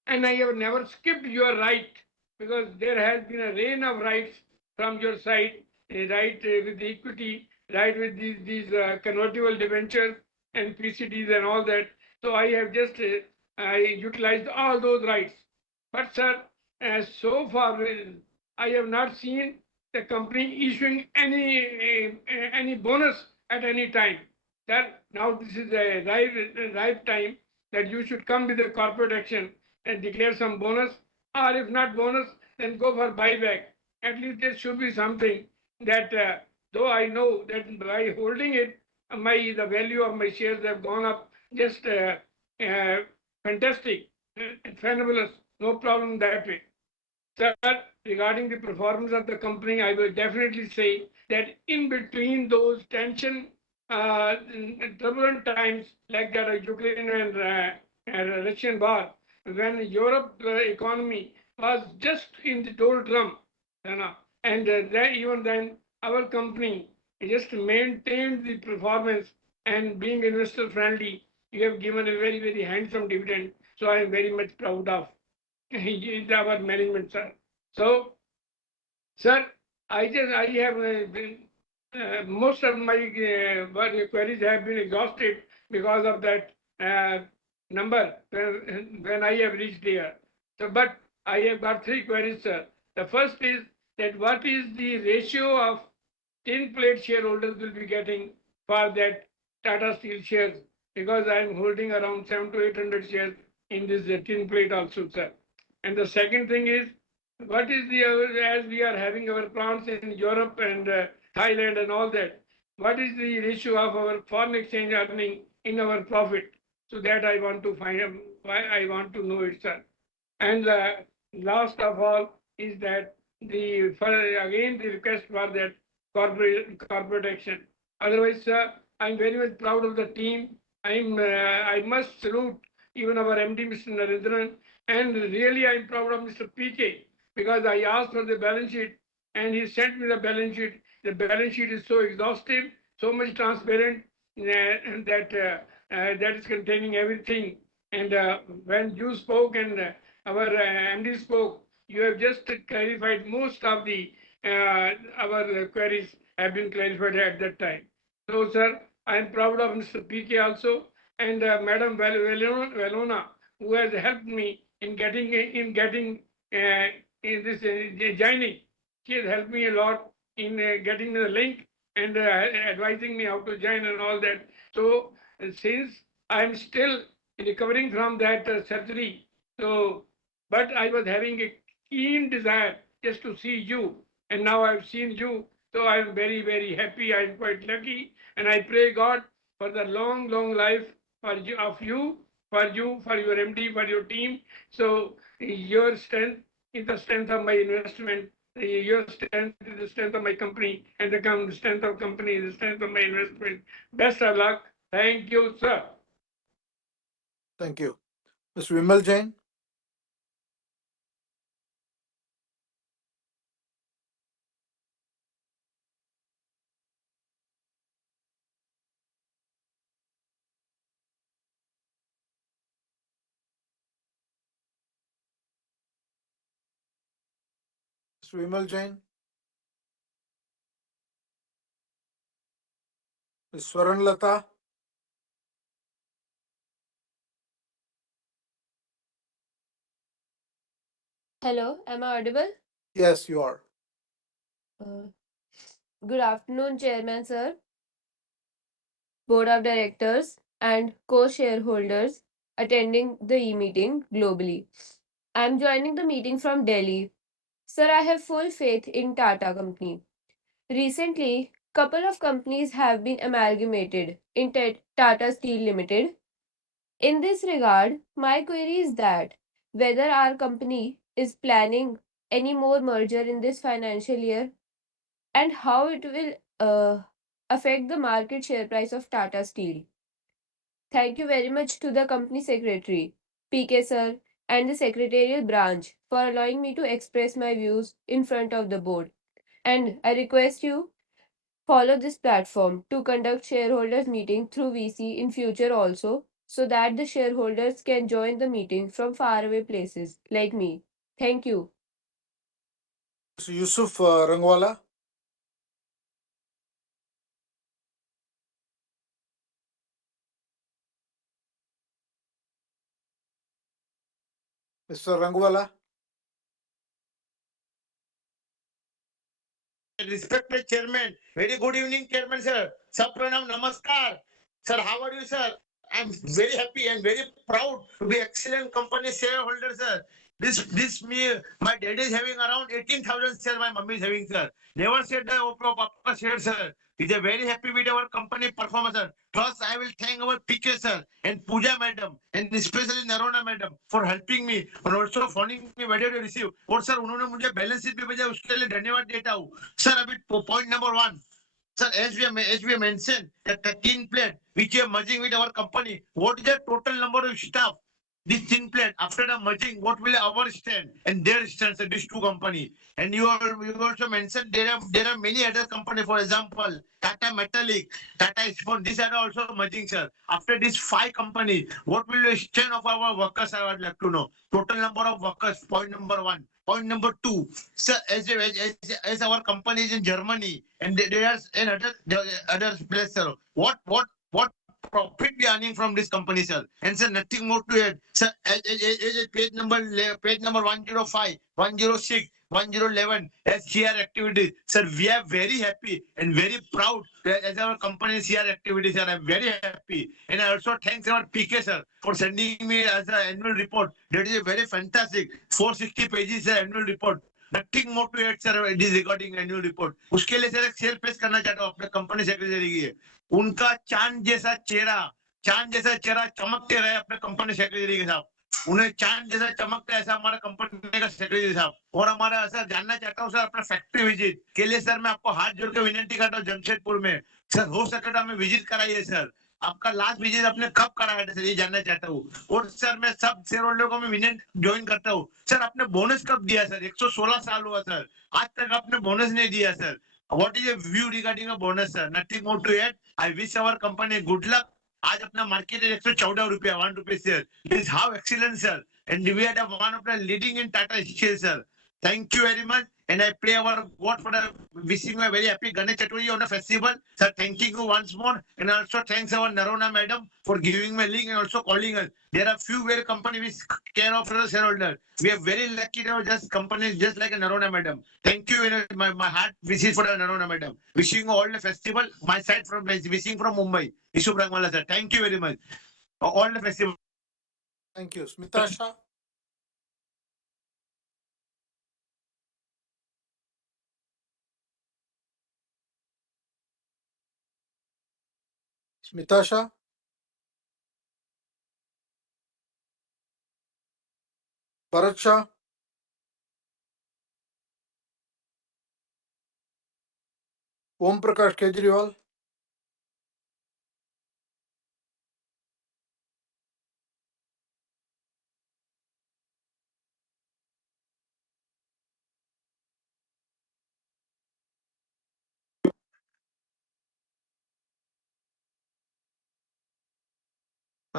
And I have never skipped your right because there has been a rain of rights from your side, right with the equity, right with these convertible debentures and PCDs and all that. So I have just I utilized all those rights. But sir, so far I have not seen the company issuing any bonus at any time. That now this is a right time that you should come with a corporate action and declare some bonus, or if not bonus, then go for buyback. At least there should be something that, though I know that by holding it, the value of my shares have gone up just fantastic, fabulous, no problem that way. Sir, regarding the performance of the company, I will definitely say that in between those tension turbulent times like that Ukraine and Russian war, when Europe economy was just in the doldrum, you know, and then, even then our company just maintained the performance and being investor friendly. You have given a very handsome dividend, so I am very much proud of our management, sir. So, sir, I have most of my queries have been exhausted because of that number when I have reached there. So, but I have got three queries, sir. The first is that what is the ratio of tin plate shareholders will be getting for that Tata Steel shares, because I am holding around 700 to 800 shares in this tin plate also, sir. And the second thing is, what is the, as we are having our plants in Europe and Thailand and all that, what is the ratio of our foreign exchange earning in our profit? So that I want to find out, why I want to know it, sir. And last of all is that again the request for that corporate action. Otherwise, I'm very much proud of the team. I must salute even our MD, Mr. Narendran, and really I'm proud of Mr. PK, because I asked for the balance sheet and he sent me the balance sheet. The balance sheet is so exhaustive, so much transparent, that is containing everything. And when you spoke and our MD spoke, you have just clarified most of the our queries have been clarified at that time. So, sir, I am proud of Mr. PK also, and Madam Valona, who has helped me in getting in this joining. She has helped me a lot in getting the link and advising me how to join and all that. So, since I am still recovering from that surgery, so but I was having a keen desire just to see you, and now I've seen you, so I'm very happy. I'm quite lucky, and I pray God for the long life for you, for your MD, for your team. So your strength is the strength of my investment. Your strength is the strength of my company, and the strength of company is the strength of my investment. Best of luck. Thank you, sir. Thank you. Mr. Vimal Jain. Mr. Vimal Jain. Ms. Swaran Lata. Hello, am I audible? Yes, you are. Uh, Good afternoon, Chairman Sir, Board of Directors, and co-shareholders attending the e-meeting globally. I'm joining the meeting from Delhi. Sir, I have full faith in Tata Company. Recently, couple of companies have been amalgamated in Tata Steel Limited. In this regard, my query is that whether our company is planning any more merger in this financial year and how it will affect the market share price of Tata Steel. Thank you very much to the company secretary, PK sir, and the secretarial branch for allowing me to express my views in front of the board. And I request you follow this platform to conduct shareholders meeting through VC in future also, so that the shareholders can join the meeting from faraway places like me. Thank you. Mr. Yusuf Rangwala. Mr. Rangwala. Respected Chairman, very good evening, Chairman sir. Sir Pranam, Namaskar. Sir, how are you, sir? I'm very happy and very proud to be excellent company shareholder, sir. This me, my dad is having around 18,000 shares, my mummy is having, sir. Never said the Papa share, sir. He's a very happy with our company performance, sir. Plus, I will thank our PK, sir, and Pooja madam, and especially Narona madam for helping me and also funding me whether to receive. और sir उन्होंने मुझे balance sheet भी भेजा उसके लिए धन्यवाद देता हूँ सर अभी point number 1 Sir, as we mentioned, that the tin plate which we are merging with our company, what is the total number of staff? This tin plate, after the merging, what will our stand and their stand, so these two company. And you also mentioned there are many other company, for example, Tata Metallic, Tata Spoon, these are also merging, sir. After these five company, what will the stand of our workers? I would like to know. Total number of workers, point number one. Point number two, sir, as our company is in Germany and there are in other place, sir. What profit we earning from this company, sir? And sir, nothing more to add, sir. As page number 105, 106, 1011 as CR activities, sir. We are very happy and very proud as our company CR activities, sir. I'm very happy, and I also thanks our PK sir for sending me as an annual report. That is a very fantastic 460 pages annual report. Nothing more to add sir this regarding annual report उसके लिए sir एक share पेश करना चाहता हूँ अपने company secretary की उनका चांद जैसा चेहरा चमकते रहे अपने कंपनी सेक्रेटरी के साथ उन्हें चांद जैसा चमकता है ऐसा हमारा कंपनी का सेक्रेटरी साहब और हमारा सर जानना चाहता हूँ सर अपना फैक्ट्री विजिट के लिए सर मैं आपको हाथ जोड़ के विनती करता हूँ जमशेदपुर में सर हो सके तो हमें विजिट कराइए सर आपका लास्ट विजिट आपने कब कराया था सर ये जानना चाहता हूँ और सर मैं सब शेयर होल्डर को मैं विजिट ज्वाइन करता हूँ सर आपने बोनस कब दिया सर 116 साल हुआ सर आज तक आपने बोनस नहीं दिया sir what is your view regarding a bonus sir nothing more to add I wish our company good luck आज अपना मार्केट है 114 रुपया 1 रुपये share this how excellent sir and we are one of the leading in Tata steel sir thank you very much. And I pray our God for the wishing you a very happy Ganesh Chaturthi on the festival. Sir, thanking you once more. And also thanks our Narona madam for giving me a link and also calling us. There are few very company which care of the shareholder. We are very lucky to have just companies just like a Narona madam. Thank you. And my heart wishes for the Narona madam. Wishing you all the festival. My side from wishing from Mumbai. Ishu Brahmala sir. Thank you very much. All the festival. Thank you. Smita Shah. Smita Shah. Bharat Shah. Om Prakash Kejriwal.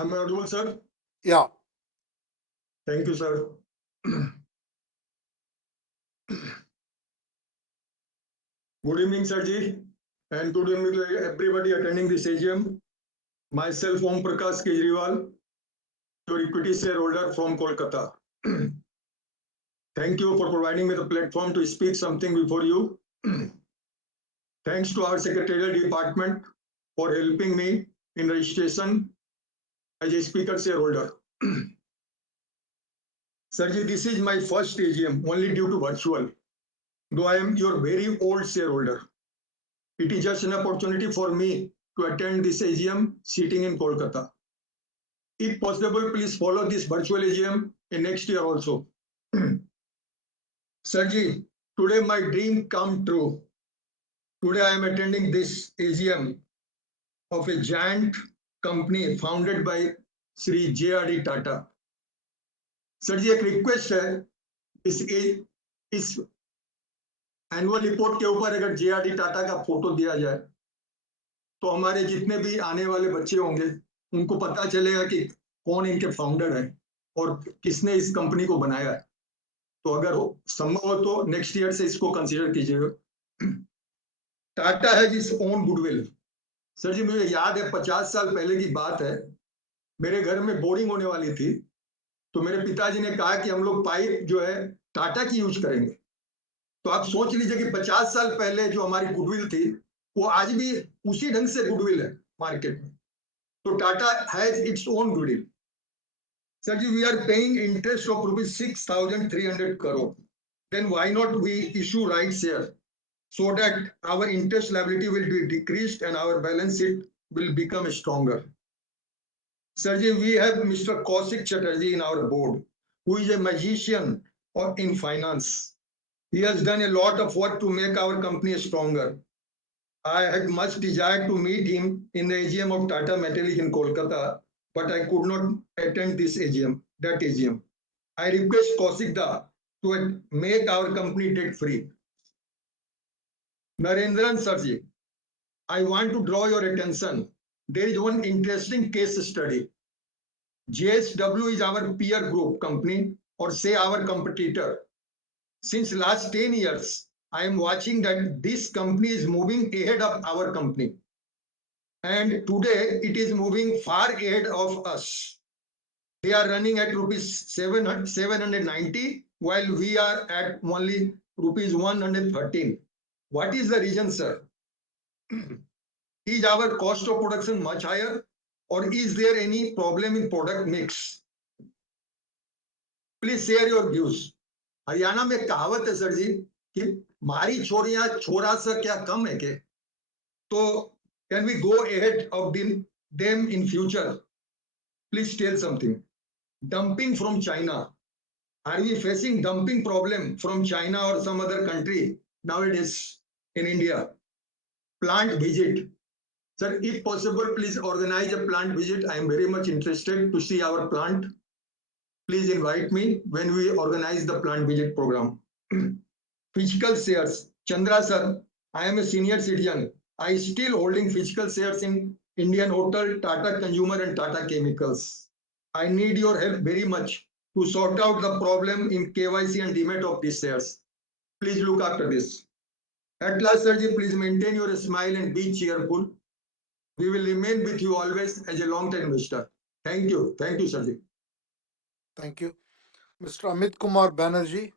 Am I audible, sir? Yeah. Thank you, sir. Good evening, sir ji, and good evening to everybody attending this AGM. Myself, Om Prakash Kejriwal, your equity shareholder from Kolkata. Thank you for providing me the platform to speak something before you. Thanks to our secretarial department for helping me in registration as a speaker shareholder. Sirji, this is my first AGM only due to virtual, though I am your very old shareholder. It is just an opportunity for me to attend this AGM sitting in Kolkata. If possible, please follow this virtual AGM in next year also. Sirji, today my dream come true. Today I am attending this AGM of a giant company founded by Sri J.R.D. Tata. Sirji, एक request है इस annual report के ऊपर अगर JRD. Tata का photo दिया जाए तो हमारे जितने भी आने वाले बच्चे होंगे उनको पता चलेगा कि कौन इनके फाउंडर है और किसने इस कंपनी को बनाया है तो अगर संभव हो तो नेक्स्ट ईयर से इसको कंसीडर कीजिएगा टाटा है जिस ओन गुडविल सर जी मुझे याद है 50 साल पहले की बात है मेरे घर में बोरिंग होने वाली थी तो मेरे पिताजी ने कहा कि हम लोग पाइप जो है टाटा की यूज करेंगे तो आप सोच लीजिए कि 50 साल पहले जो हमारी गुडविल थी वो आज भी उसी ढंग से गुडविल है मार्केट में तो Tata has its own goodwill sir ji we are paying interest of ₹6,300 crore then why not we issue rights here so that our interest liability will be decreased and our balance sheet will become stronger. Sirji, we have Mr. Kaushik Chatterjee in our board, who is a magician in finance. He has done a lot of work to make our company stronger. I had much desire to meet him in the AGM of Tata Metallic in Kolkata, but I could not attend that AGM. I request Kaushik to make our company debt free. Narendran Sarji, I want to draw your attention. There is one interesting case study. JSW is our peer group company, or say our competitor. Since last 10 years, I am watching that this company is moving ahead of our company. And today it is moving far ahead of us. They are running at rupees 790, while we are at only rupees 113. What is the reason, sir? Is our cost of production much higher, or is there any problem in product mix? Please share your views. Haryana में कहावत है sir जी कि मारी छोरियां छोरा से क्या कम है के तो can we go ahead of them in future? Please tell something. Dumping from China. Are we facing dumping problem from China or some other country nowadays in India? Plant visit. Sir, if possible, please organize a plant visit. I am very much interested to see our plant. Please invite me when we organize the plant visit program. Physical shares. Chandra sir, I am a senior citizen. I still holding physical shares in Indian Hotel, Tata Consumer and Tata Chemicals. I need your help very much to sort out the problem in KYC and demat of these shares. Please look after this. At last, Sirji, please maintain your smile and be cheerful. We will remain with you always as a long-term investor. Thank you. Thank you, Sirji. Thank you. Mr. Amit Kumar Banerjee.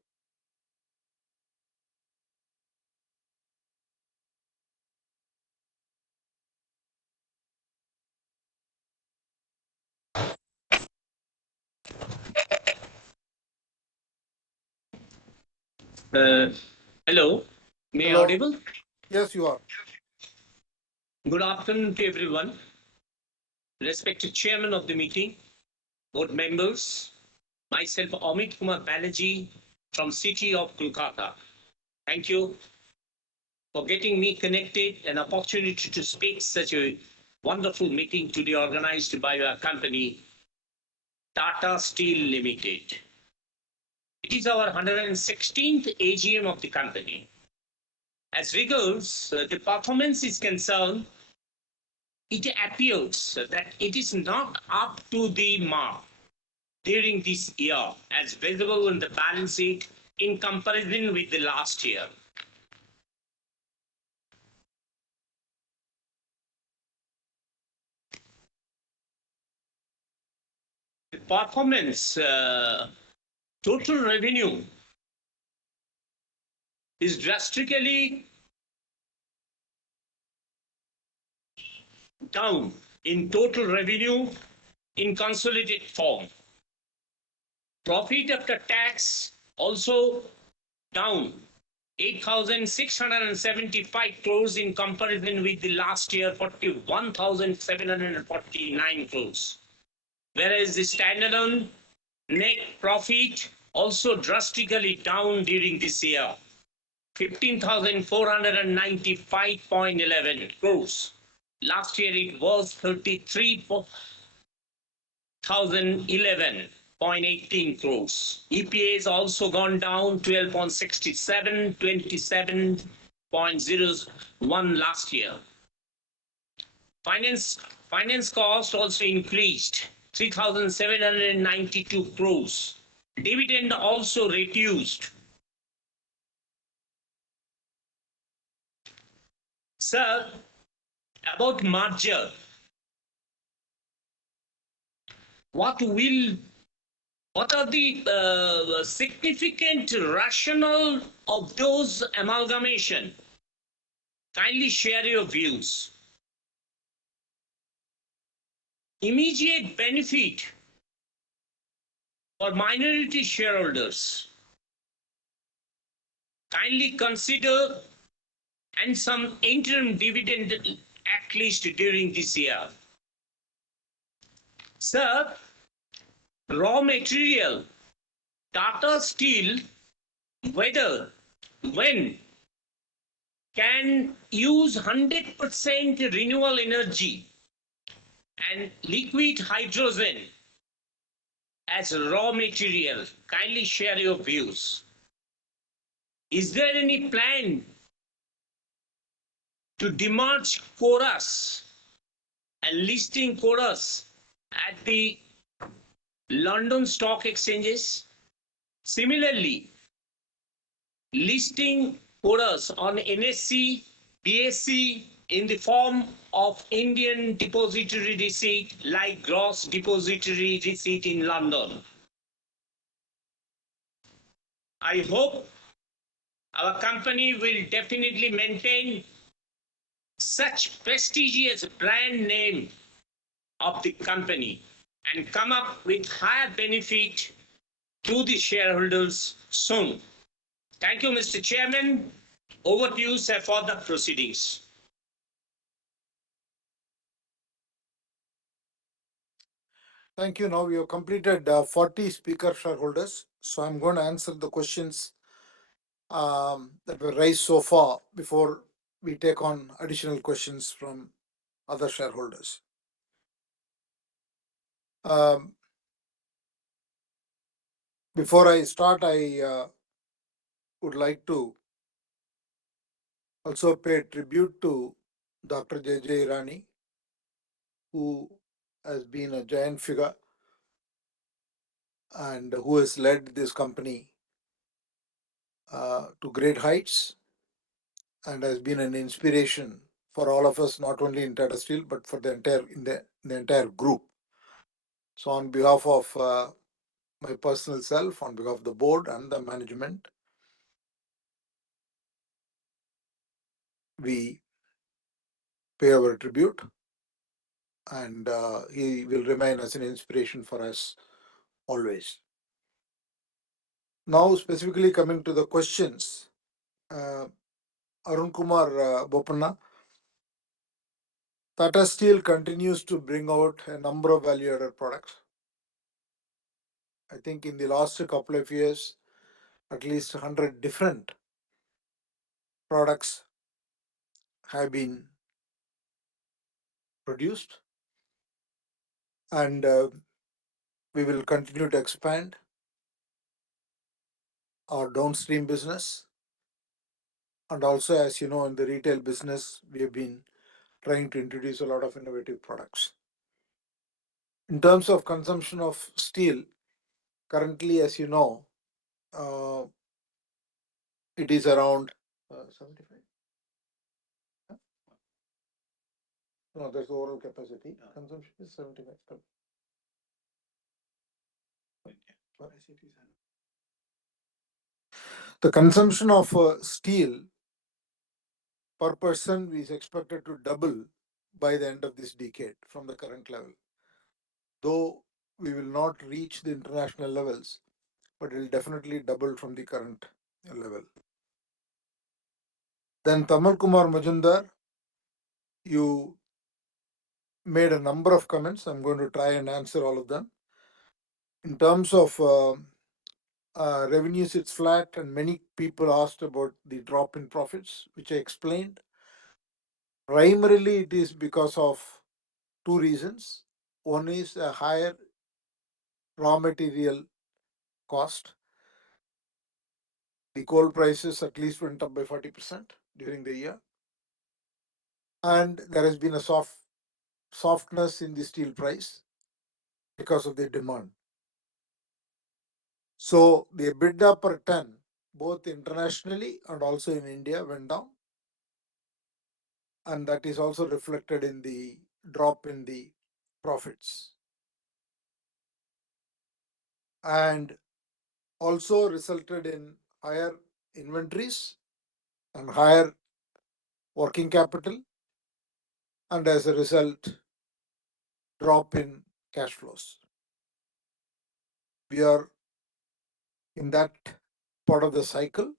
Hello, may I Hello. audible? Yes, you are. Good afternoon to everyone. Respected chairman of the meeting, board members, myself Amit Kumar Banerjee from city of Kolkata. Thank you for getting me connected, an opportunity to speak such a wonderful meeting today organized by our company, Tata Steel Limited. It is our 116th AGM of the company. As regards the performance is concerned, it appears that it is not up to the mark during this year as visible in the balance sheet in comparison with the last year. The performance, total revenue is drastically down in total revenue in consolidated form. Profit after tax also down 8,675 crores in comparison with the last year 41,749 crores. Whereas the standalone net profit also drastically down during this year, 15,495.11 crores. Last year it was 33,011.18 crores. EPA has also gone down 12.67, 27.01 last year. Finance cost also increased 3,792 crores. Dividend also reduced. Sir, about merger, what are the significant rationale of those amalgamation? Kindly share your views. Immediate benefit for minority shareholders. Kindly consider and some interim dividend at least during this year. Sir, raw material, Tata Steel, whether, when can use 100% renewable energy and liquid hydrogen as raw material? Kindly share your views. Is there any plan to demerge Chorus and listing Chorus at the London Stock Exchanges? Similarly, listing Chorus on NSE, BSE in the form of Indian depository receipt like gross depository receipt in London. I hope our company will definitely maintain such prestigious brand name of the company and come up with higher benefit to the shareholders soon. Thank you, Mr. Chairman. Over to you, sir, for the proceedings. Thank you. Now we have completed 40 speaker shareholders. So I'm going to answer the questions that were raised so far before we take on additional questions from other shareholders. Before I start, I would like to also pay tribute to Dr. J.J. Irani, who has been a giant figure and who has led this company to great heights and has been an inspiration for all of us, not only in Tata Steel but for the entire group. So, on behalf of my personal self, on behalf of the board and the management, we pay our tribute, and he will remain as an inspiration for us always. Now, specifically coming to the questions, Arun Kumar Bopanna, Tata Steel continues to bring out a number of value-added products. I think in the last couple of years, at least 100 different products have been produced, and we will continue to expand our downstream business. And also, as you know, in the retail business, we have been trying to introduce a lot of innovative products. In terms of consumption of steel, currently, as you know, it is around 75. No, that's the overall capacity. Consumption is 75. The consumption of steel per person is expected to double by the end of this decade from the current level. Though we will not reach the international levels, but it will definitely double from the current level. Then Tamal Kumar Majumdar, you made a number of comments. I'm going to try and answer all of them. In terms of revenues, it's flat, and many people asked about the drop in profits, which I explained. Primarily, it is because of two reasons. One is a higher raw material cost. The coal prices at least went up by 40% during the year. And there has been a softness in the steel price because of the demand. So the EBITDA per ton, both internationally and also in India, went down. And that is also reflected in the drop in the profits. And also resulted in higher inventories and higher working capital, and as a result, drop in cash flows. We are in that part of the cycle,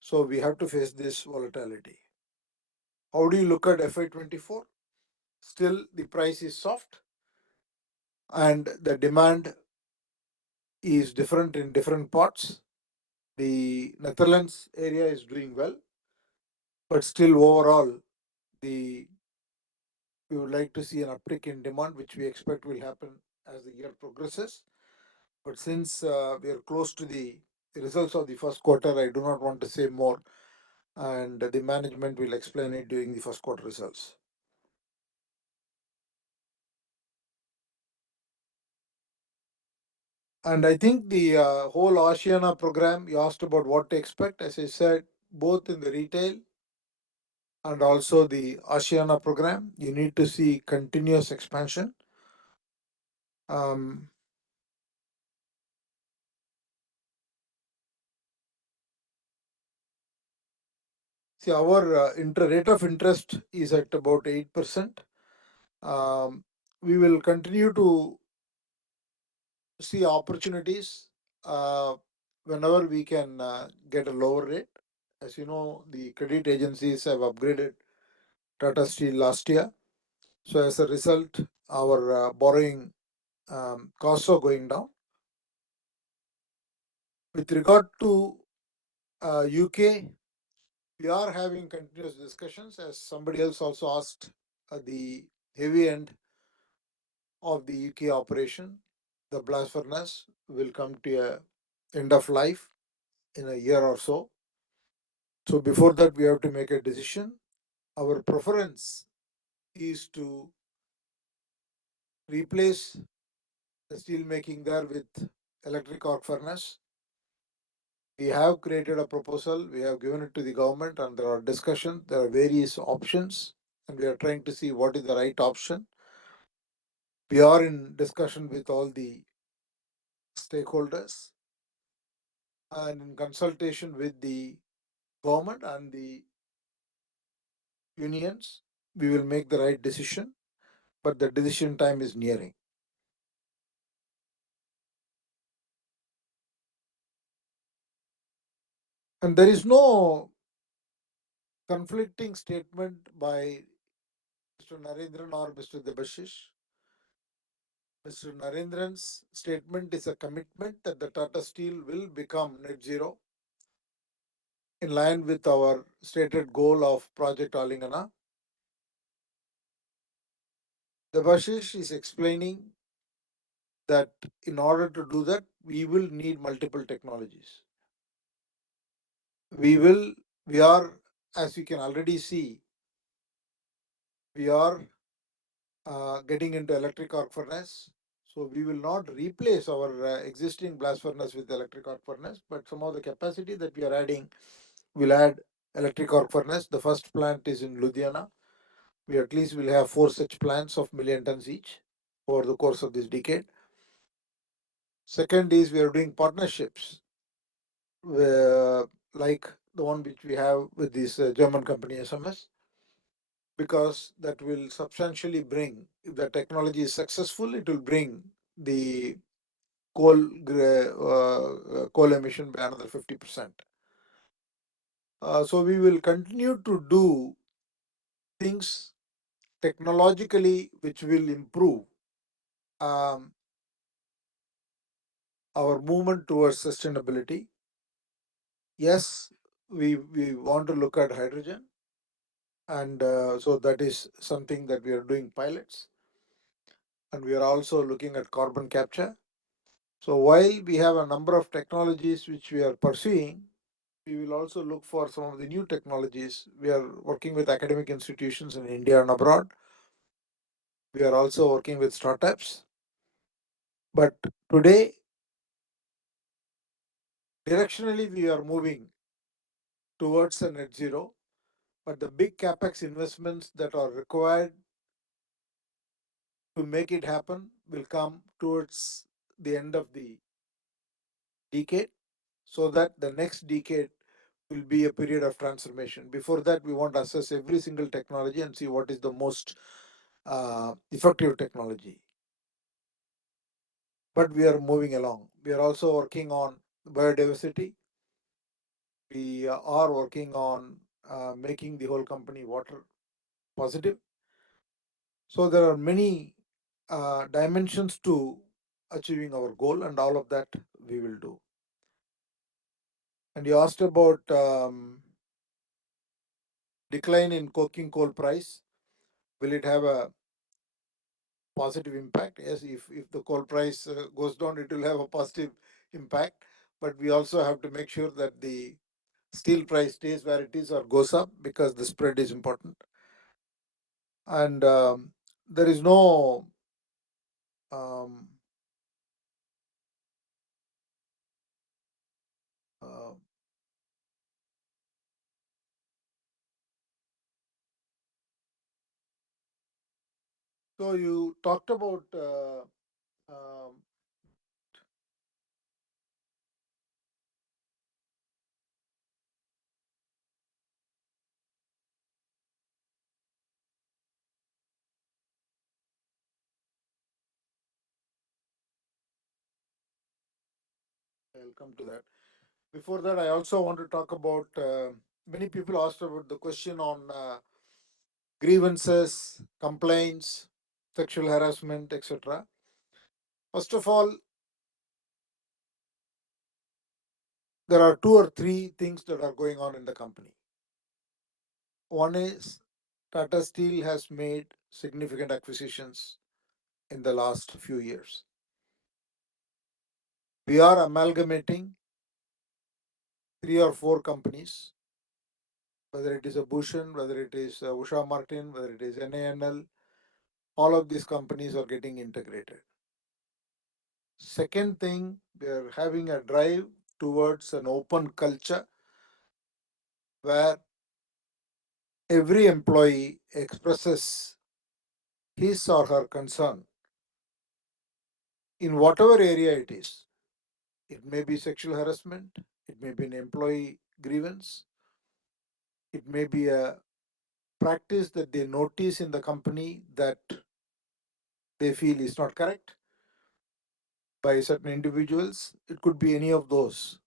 so we have to face this volatility. How do you look at FY24? Still, the price is soft, and the demand is different in different parts. The Netherlands area is doing well, but still overall, we would like to see an uptick in demand, which we expect will happen as the year progresses. But since we are close to the results of the first quarter, I do not want to say more, and the management will explain it during the first quarter results. And I think the whole Oceana program, you asked about what to expect. As I said, both in the retail and also the Oceana program, you need to see continuous expansion. See, our rate of interest is at about 8%. We will continue to see opportunities whenever we can get a lower rate. As you know, the credit agencies have upgraded Tata Steel last year. So as a result, our borrowing costs are going down. With regard to UK, we are having continuous discussions. As somebody else also asked, the heavy end of the UK operation, the blast furnace, will come to a end of life in a year or so. So before that, we have to make a decision. Our preference is to replace the steel making there with electric arc furnace. We have created a proposal, we have given it to the government, and there are discussions, there are various options, and we are trying to see what is the right option. We are in discussion with all the stakeholders and in consultation with the government and the unions. We will make the right decision, but the decision time is nearing. And there is no conflicting statement by Mr. Narendran or Mr. Debashish. Mr. Narendran's statement is a commitment that the Tata Steel will become net zero in line with our stated goal of Project Alingana. Debashish is explaining that in order to do that, we will need multiple technologies. We are, as you can already see, we are getting into electric arc furnace. So we will not replace our existing blast furnace with electric arc furnace, but some of the capacity that we are adding will add electric arc furnace. The first plant is in Ludhiana. We at least will have 4 such plants of million tons each over the course of this decade. Second is we are doing partnerships like the one which we have with this German company SMS, because that will substantially bring, if the technology is successful, it will bring the coal emission by another 50%. So we will continue to do things technologically which will improve our movement towards sustainability. Yes, we want to look at hydrogen, and so that is something that we are doing pilots, and we are also looking at carbon capture. So while we have a number of technologies which we are pursuing, we will also look for some of the new technologies. We are working with academic institutions in India and abroad. We are also working with startups. But today, directionally, we are moving towards a net zero. But the big capex investments that are required to make it happen will come towards the end of the decade, so that the next decade will be a period of transformation. Before that, we want to assess every single technology and see what is the most effective technology. But we are moving along. We are also working on biodiversity. We are working on making the whole company water positive. So there are many dimensions to achieving our goal, and all of that we will do. And you asked about decline in coking coal price, will it have a positive impact? Yes, if the coal price goes down, it will have a positive impact. But we also have to make sure that the steel price stays where it is or goes up, because the spread is important. And there is no um, uh, so you talked about um, I'll come to that. Before that, I also want to talk about many people asked about the question on grievances, complaints, sexual harassment, etc. First of all, there are two or three things that are going on in the company. One is Tata Steel has made significant acquisitions in the last few years. We are amalgamating 3 or 4 companies, whether it is a Bhushan, whether it is Usha Martin, whether it is NANL, all of these companies are getting integrated. Second thing, we are having a drive towards an open culture where every employee expresses his or her concern in whatever area it is. It may be sexual harassment, it may be an employee grievance, it may be a practice that they notice in the company that they feel is not correct by certain individuals. It could be any of those.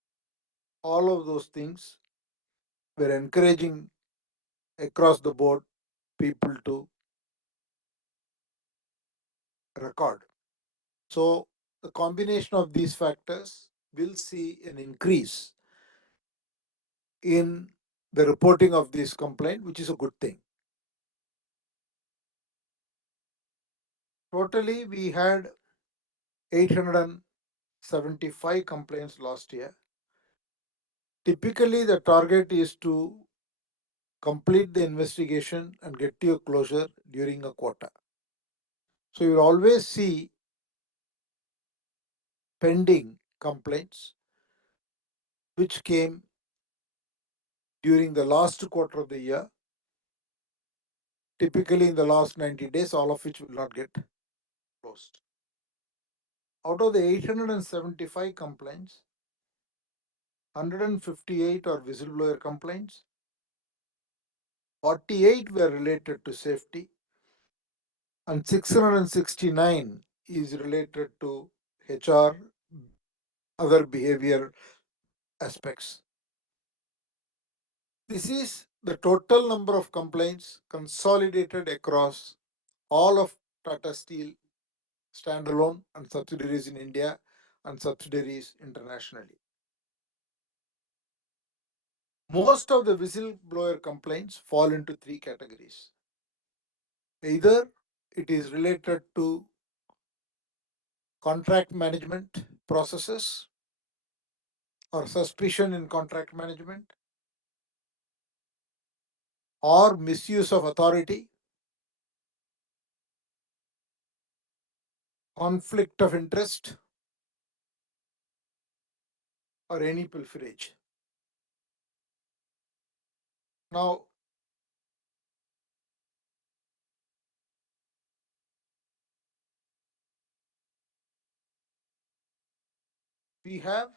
All of those things we're encouraging across the board people to record. So the combination of these factors will see an increase in the reporting of this complaint, which is a good thing. Totally, we had 875 complaints last year. Typically, the target is to complete the investigation and get to a closure during a quarter. So you will always see pending complaints which came during the last quarter of the year. Typically, in the last 90 days, all of which will not get closed. Out of the 875 complaints, 158 are whistleblower complaints, 48 were related to safety, and 669 is related to HR, other behavior aspects. This is the total number of complaints consolidated across all of Tata Steel standalone and subsidiaries in India and subsidiaries internationally. Most of the whistleblower complaints fall into 3 categories. Either it is related to contract management processes or suspicion in contract management, or misuse of authority, conflict of interest, or any pilferage. Now, we have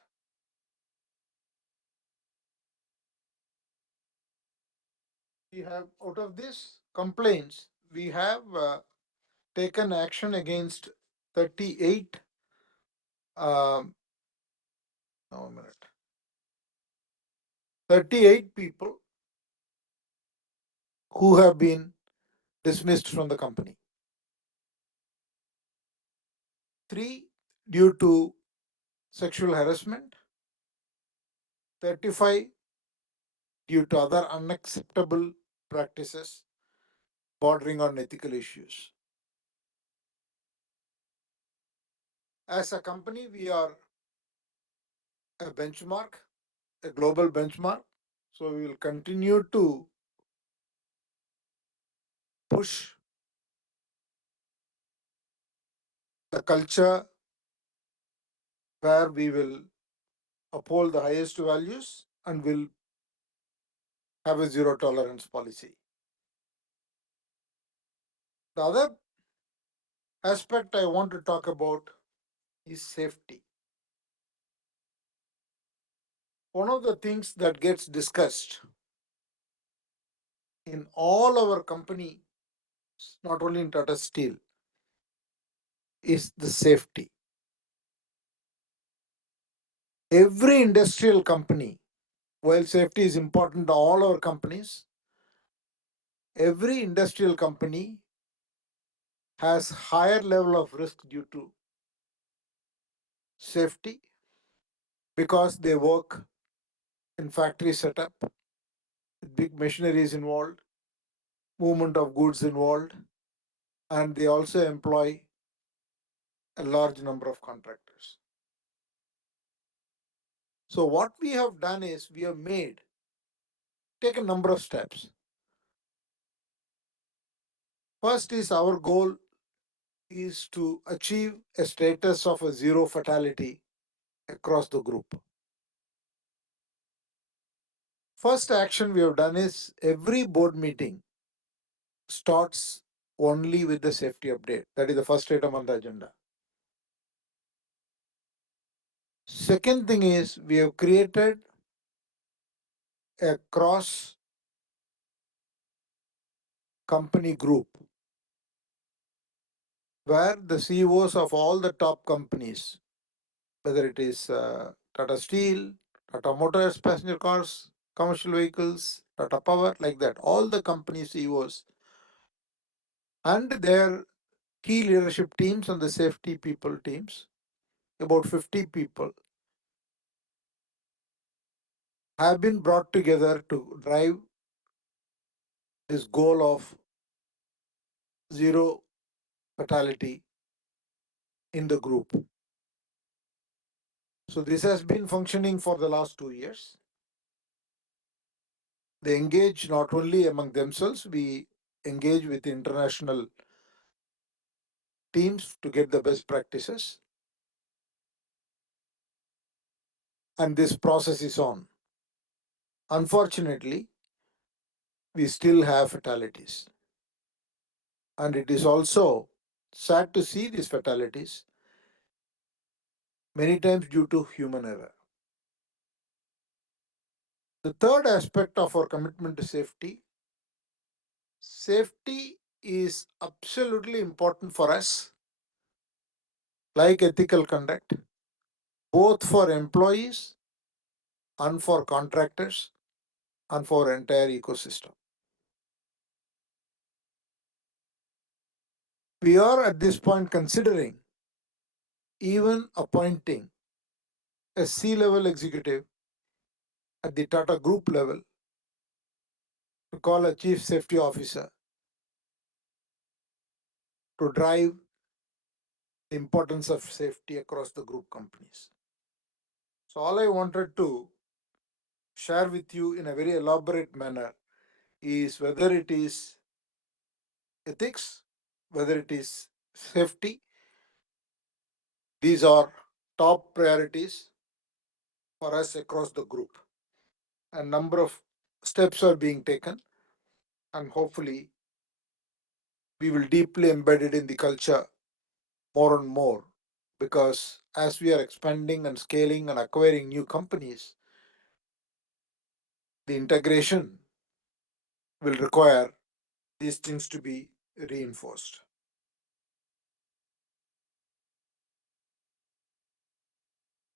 out of these complaints, we have taken action against 38 now a minute. 38 people who have been dismissed from the company. 3 due to sexual harassment, 35 due to other unacceptable practices bordering on ethical issues. As a company, we are a benchmark, a global benchmark. So we will continue to push the culture where we will uphold the highest values and will have a zero tolerance policy. The other aspect I want to talk about is safety. One of the things that gets discussed in all our company, not only in Tata Steel, is the safety. Every industrial company, while safety is important to all our companies, every industrial company has higher level of risk due to safety because they work in factory setup, big machinery is involved, movement of goods involved, and they also employ a large number of contractors. So what we have done is we have taken a number of steps. First is our goal is to achieve a status of a zero fatality across the group. First action we have done is every board meeting starts only with the safety update. That is the first item on the agenda. Second thing is we have created a cross company group where the CEOs of all the top companies, whether it is Tata Steel, Tata Motors, passenger cars, commercial vehicles, Tata Power, like that, all the company CEOs and their key leadership teams and the safety people teams, about 50 people, have been brought together to drive this goal of zero fatality in the group. So this has been functioning for the last 2 years. They engage not only among themselves, we engage with international teams to get the best practices. And this process is on. Unfortunately, we still have fatalities. And it is also sad to see these fatalities, many times due to human error. The third aspect of our commitment to safety is absolutely important for us, like ethical conduct, both for employees and for contractors and for entire ecosystem. We are at this point considering even appointing a C-level executive at the Tata Group level to call a chief safety officer to drive the importance of safety across the group companies. So all I wanted to share with you in a very elaborate manner is whether it is ethics, whether it is safety, these are top priorities for us across the group. A number of steps are being taken and hopefully we will deeply embed it in the culture more and more, because as we are expanding and scaling and acquiring new companies, the integration will require these things to be reinforced.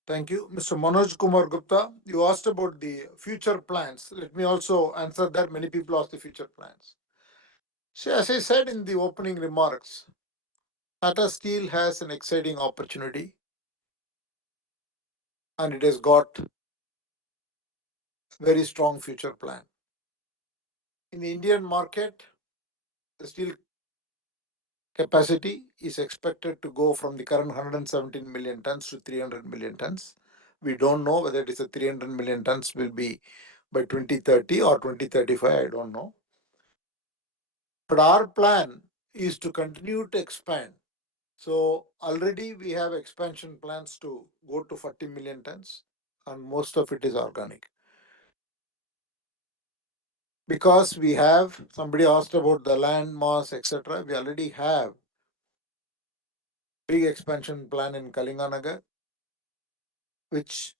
Thank you. Mr. Manoj Kumar Gupta, you asked about the future plans. Let me also answer that. Many people ask the future plans. See, as I said in the opening remarks, Tata Steel has an exciting opportunity and it has got very strong future plan. In the Indian market, the steel capacity is expected to go from the current 117 million tons to 300 million tons. We don't know whether it is a 300 million tons will be by 2030 or 2035, I don't know. But our plan is to continue to expand. So already we have expansion plans to go to 40 million tons, and most of it is organic. Because we have, somebody asked about the land mass, etc. We already have big expansion plan in Kalinganagar, which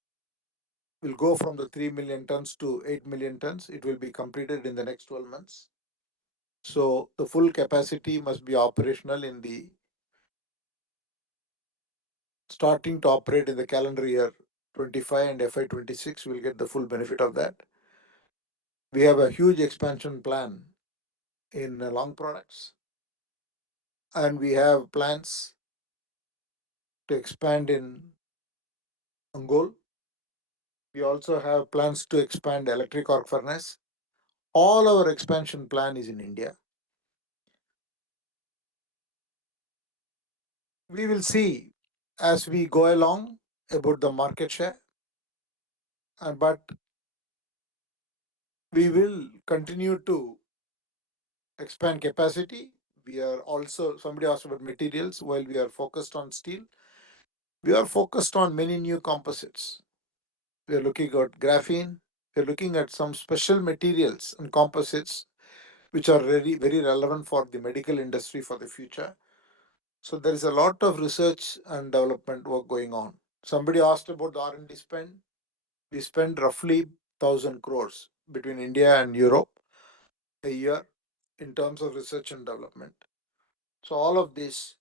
will go from the 3 million tons to 8 million tons. It will be completed in the next 12 months. So the full capacity must be operational in the starting to operate in the calendar year 25 and FY 26. We'll get the full benefit of that. We have a huge expansion plan in long products, and we have plans to expand in Angol. We also have plans to expand electric arc furnace. All our expansion plan is in India. We will see as we go along about the market share, but we will continue to expand capacity. We are also, somebody asked about materials. While we are focused on steel, we are focused on many new composites. We are looking at graphene. We are looking at some special materials and composites which are very, very relevant for the medical industry for the future. So there is a lot of research and development work going on. Somebody asked about the R&D spend. We spend roughly 1,000 crores between India and Europe a year in terms of research and development. So all of this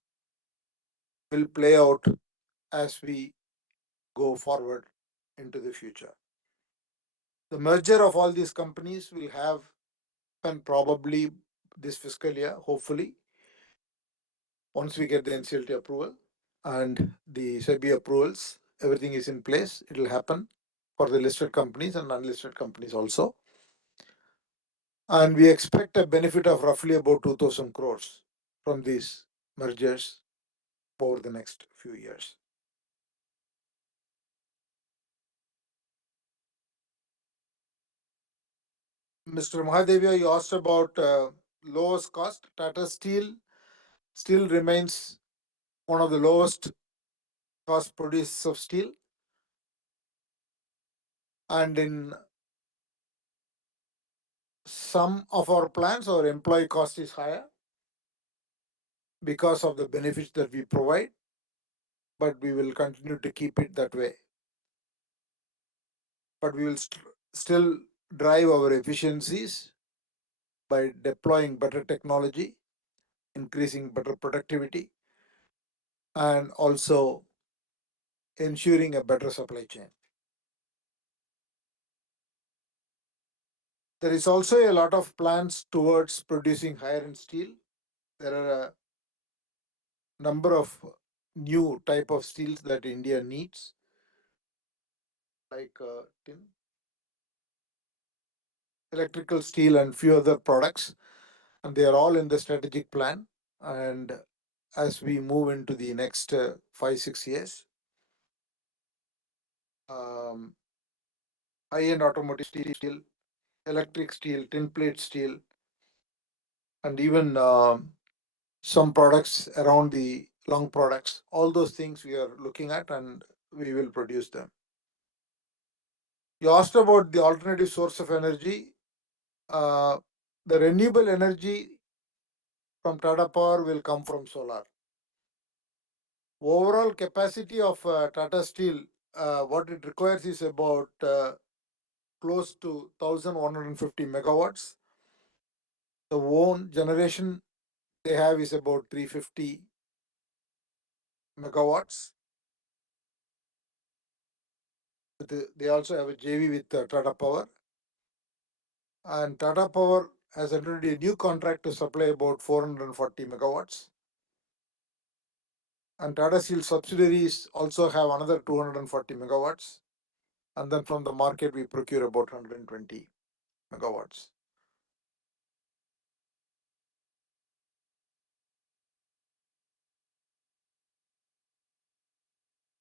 will play out as we go forward into the future. The merger of all these companies will happen probably this fiscal year, hopefully, once we get the NCLT approval and the SEBI approvals, everything is in place. It will happen for the listed companies and unlisted companies also. And we expect a benefit of roughly about 2,000 crores from these mergers over the next few years. Mr. Mahadevia, you asked about lowest cost. Tata Steel still remains one of the lowest cost producers of steel. And in some of our plants, our employee cost is higher because of the benefits that we provide, but we will continue to keep it that way. But we will still drive our efficiencies by deploying better technology, increasing better productivity, and also ensuring a better supply chain. There is also a lot of plans towards producing higher-end steel. There are a number of new type of steels that India needs, like tin, electrical steel, and few other products, and they are all in the strategic plan. And as we move into the next 5-6 years, high-end automotive steel, electric steel, tin plate steel, and even some products around the long products, all those things we are looking at, and we will produce them. You asked about the alternative source of energy. The renewable energy from Tata Power will come from solar. Overall capacity of Tata Steel, what it requires is about close to 1,150 megawatts. The own generation they have is about 350 megawatts. They also have a JV with Tata Power. And Tata Power has entered a new contract to supply about 440 megawatts. And Tata Steel subsidiaries also have another 240 megawatts. And then from the market, we procure about 120 megawatts.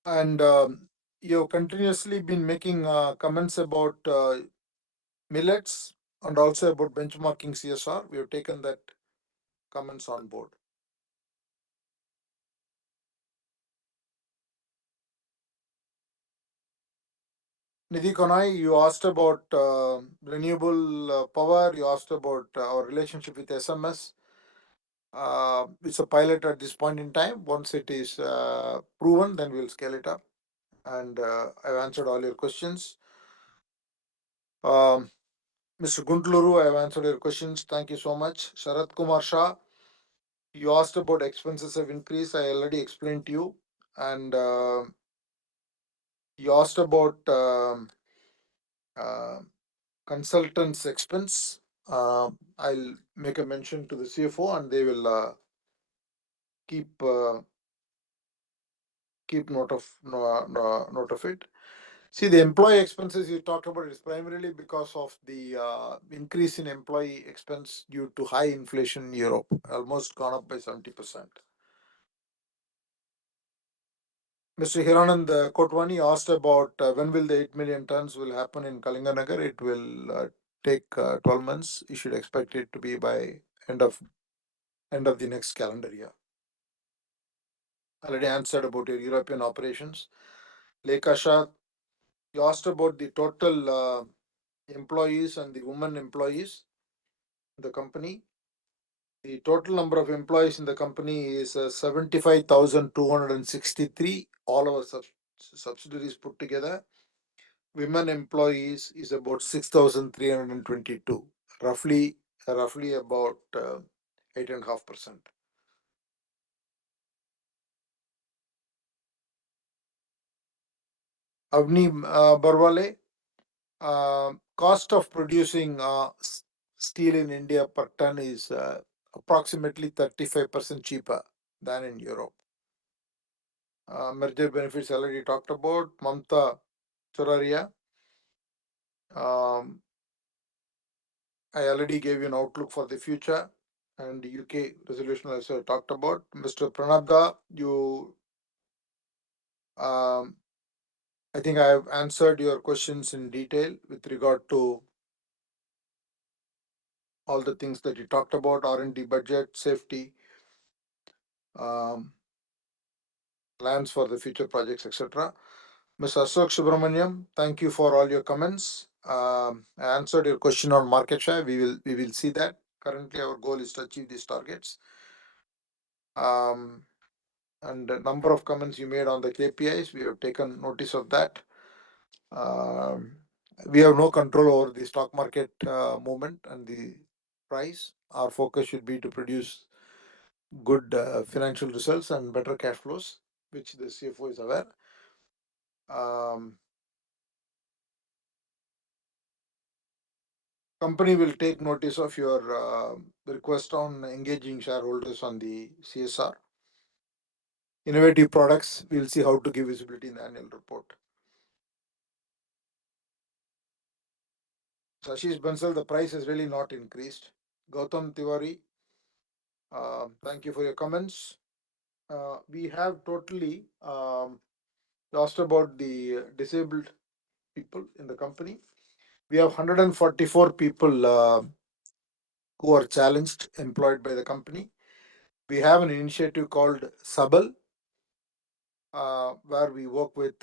And you've continuously been making comments about millets and also about benchmarking CSR. We have taken that comments on board. Nidhi Konai, you asked about renewable power. You asked about our relationship with SMS. It's a pilot at this point in time. Once it is proven, then we'll scale it up. And I've answered all your questions. Mr. Guntluru, I've answered your questions. Thank you so much. Sharat Kumar Shah, you asked about expenses have increased. I already explained to you. And you asked about consultants' expense. I'll make a mention to the CFO and they will keep note of it. See, the employee expenses you talked about is primarily because of the increase in employee expense due to high inflation in Europe, almost gone up by 70%. Mr. Hiranand Kotwani asked about when will the 8 million tons will happen in Kalinganagar. It will take 12 months. You should expect it to be by end of the next calendar year. Already answered about your European operations. Lekha Shah, you asked about the total employees and the women employees in the company. The total number of employees in the company is 75,263, all our subsidiaries put together. Women employees is about 6,322, roughly about 8.5%. Avni Barwale, cost of producing steel in India per ton is approximately 35% cheaper than in Europe. Merger benefits already talked about. Mamta Choraria, I already gave you an outlook for the future, and the UK resolution also talked about. Mr. Pranabda, you, I think I have answered your questions in detail with regard to all the things that you talked about: R&D budget, safety, plans for the future projects, etc. Mr. Ashok Subramaniam, thank you for all your comments. I answered your question on market share. We will see that. Currently, our goal is to achieve these targets. And a number of comments you made on the KPIs, we have taken notice of that. We have no control over the stock market movement and the price. Our focus should be to produce good financial results and better cash flows, which the CFO is aware. Company will take notice of your request on engaging shareholders on the CSR. Innovative products, we'll see how to give visibility in the annual report. Sashish Bansal, the price has really not increased. Gautam Tiwari, thank you for your comments. We have totally asked about the disabled people in the company. We have 144 people who are challenged, employed by the company. We have an initiative called Sabal, where we work with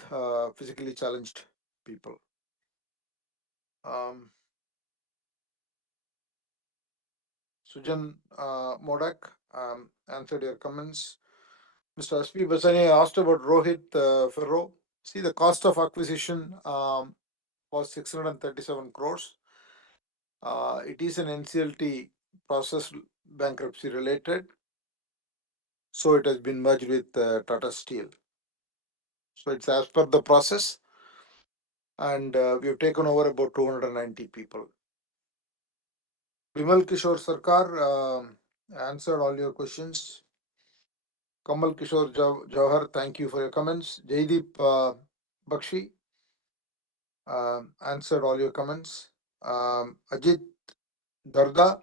physically challenged people. Sujan Modak answered your comments. Mr. S.P. Basani asked about Rohit Ferro. See, the cost of acquisition was 637 crores. It is an NCLT process, bankruptcy related. So it has been merged with Tata Steel. So it's as per the process. And we have taken over about 290 people. Bimal Kishore Sarkar answered all your questions. Kamal Kishore Jawhar, thank you for your comments. Jaideep Bakshi answered all your comments. Ajit Darda,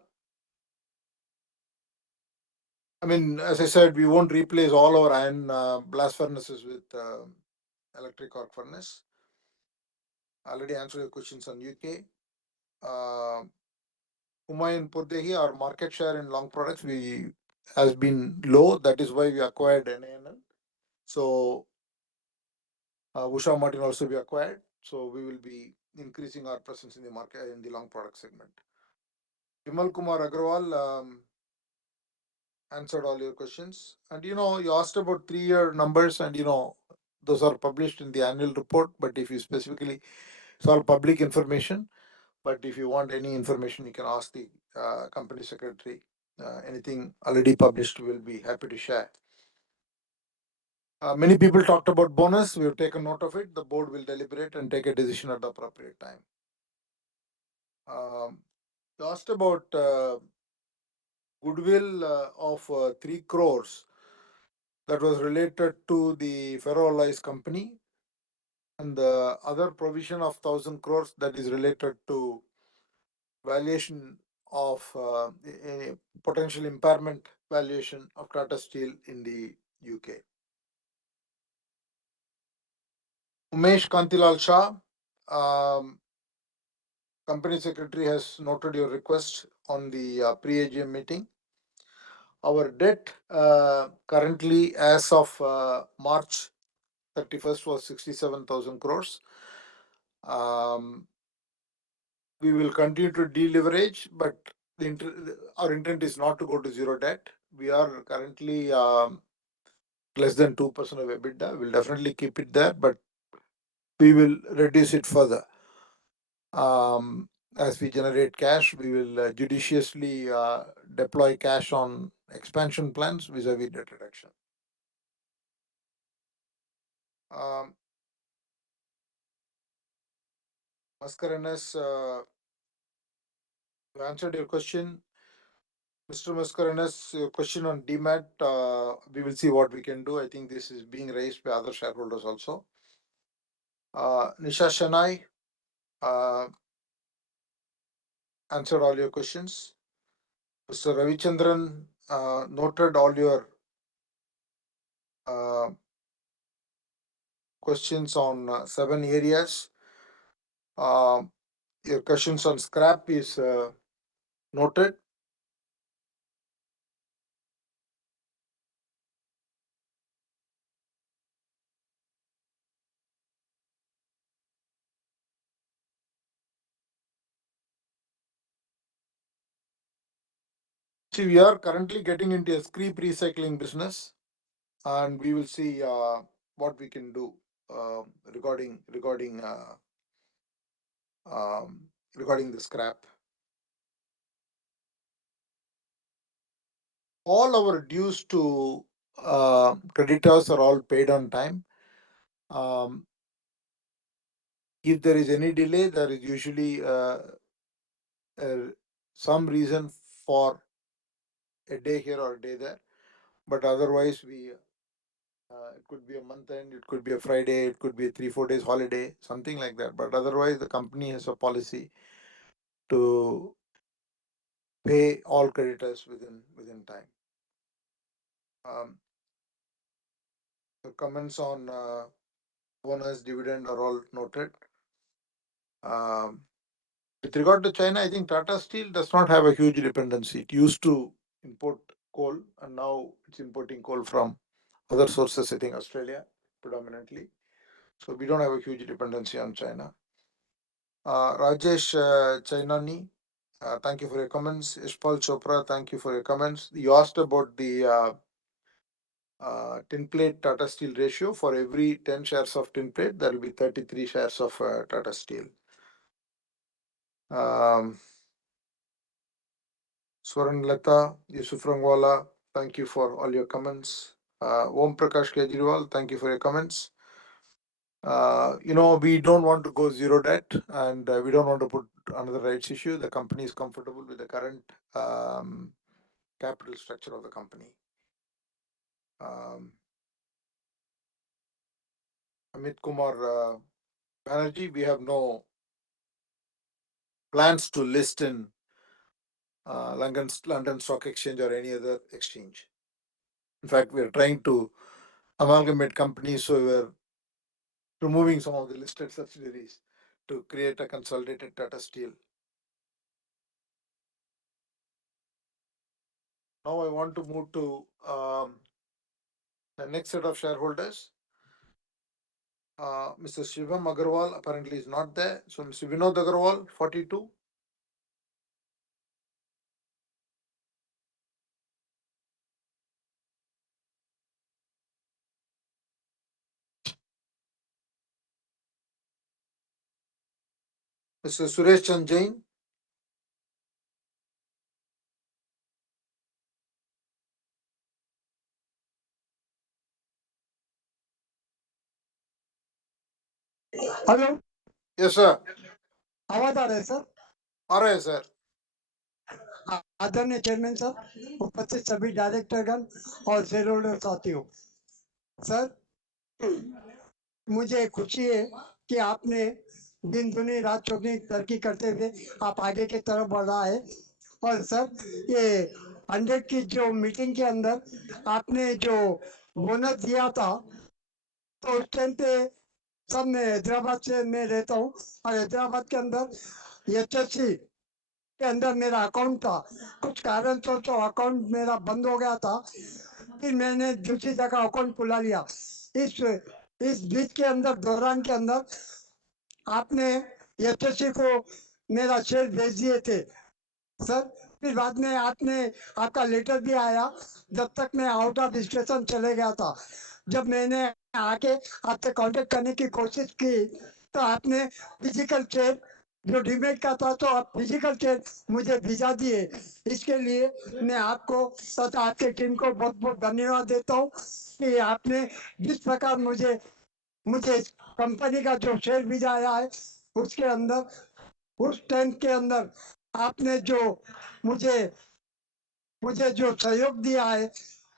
I mean, as I said, we won't replace all our iron blast furnaces with electric arc furnace. Already answered your questions on UK. Humayun Purdehi, our market share in long products has been low. That is why we acquired NANL. So Usha Martin also we acquired. So we will be increasing our presence in the market in the long product segment. Vimal Kumar Agrawal answered all your questions. And you asked about 3-year numbers, and those are published in the annual report. But if you specifically, it's all public information. But if you want any information, you can ask the company secretary. Anything already published, we'll be happy to share. Many people talked about bonus. We have taken note of it. The board will deliberate and take a decision at the appropriate time. You asked about goodwill of 3 crores that was related to the ferroalloys company, and the other provision of 1,000 crores that is related to valuation of a potential impairment valuation of Tata Steel in the UK. Umesh Kantilal Shah, company secretary has noted your request on the pre-AGM meeting. Our debt currently, as of March 31st, was 67,000 crores. We will continue to deleverage, but our intent is not to go to zero debt. We are currently less than 2% of EBITDA. We'll definitely keep it there, but we will reduce it further. As we generate cash, we will judiciously deploy cash on expansion plans vis-a-vis debt reduction. Mascarenes, you answered your question. Mr. Mascarenes, your question on DMAT, we will see what we can do. I think this is being raised by other shareholders also. Nisha Shanai answered all your questions. Mr. Ravichandran noted all your questions on 7 areas. Your questions on scrap is noted. See, we are currently getting into a scrap recycling business, and we will see what we can do regarding the scrap. All our dues to creditors are all paid on time. If there is any delay, there is usually some reason for a day here or a day there, but otherwise it could be a month end, it could be a Friday, it could be a 3-4 days holiday, something like that. But otherwise, the company has a policy to pay all creditors within time. The comments on bonus dividend are all noted. With regard to China, I think Tata Steel does not have a huge dependency. It used to import coal, and now it's importing coal from other sources, I think Australia predominantly. So we don't have a huge dependency on China. Rajesh Chainani, thank you for your comments. Ishpal Chopra, thank you for your comments. You asked about the tin plate Tata Steel ratio. For every 10 shares of tin plate, there will be 33 shares of Tata Steel. Swaran Lata, Yusuf Rangwala, thank you for all your comments. Om Prakash Kejriwal, thank you for your comments. We don't want to go zero debt, and we don't want to put another rights issue. The company is comfortable with the current capital structure of the company. Amit Kumar Banerjee, we have no plans to list in London Stock Exchange or any other exchange. In fact, we are trying to amalgamate companies, so we're removing some of the listed subsidiaries to create a consolidated Tata Steel. Now I want to move to the next set of shareholders. Mr. Shivam Agarwal apparently is not there. So Mr. Vinod Agarwal, 42. Mr. Suresh Chand Jain. Hello, Yes, sir. आवाज आ रहा है sir? आ रहा है sir. आदरणीय chairman sir, उपस्थित सभी डायरेक्टरगण और शेयर होल्डर साथियों, सर मुझे खुशी है कि आपने दिन दुनी रात चौगनी तरक्की करते हुए आप आगे की तरफ बढ़ रहा है। और सर ये 100 की जो मीटिंग के अंदर आपने जो बोनस दिया था, तो उस टाइम पे सब मैं हैदराबाद से मैं रहता हूँ और हैदराबाद के अंदर एचएससी के अंदर मेरा अकाउंट था। कुछ कारण तो अकाउंट मेरा बंद हो गया था, फिर मैंने दूसरी जगह अकाउंट खुला लिया। इस बीच के अंदर दौरान के अंदर आपने एचएससी को मेरा शेयर भेज दिए थे सर। फिर बाद में आपका लेटर भी आया, जब तक मैं आउट ऑफ स्टेशन चले गया था। जब मैंने आके आपसे कांटेक्ट करने की कोशिश की तो आपने फिजिकल चेक जो डीमेट का था, तो आप फिजिकल चेक मुझे भिजा दिए। इसके लिए मैं आपको तथा आपके टीम को बहुत बहुत धन्यवाद देता हूँ कि आपने जिस प्रकार मुझे कंपनी का जो शेयर भिजाया है, उसके अंदर उस टाइम के अंदर आपने जो मुझे जो सहयोग दिया है,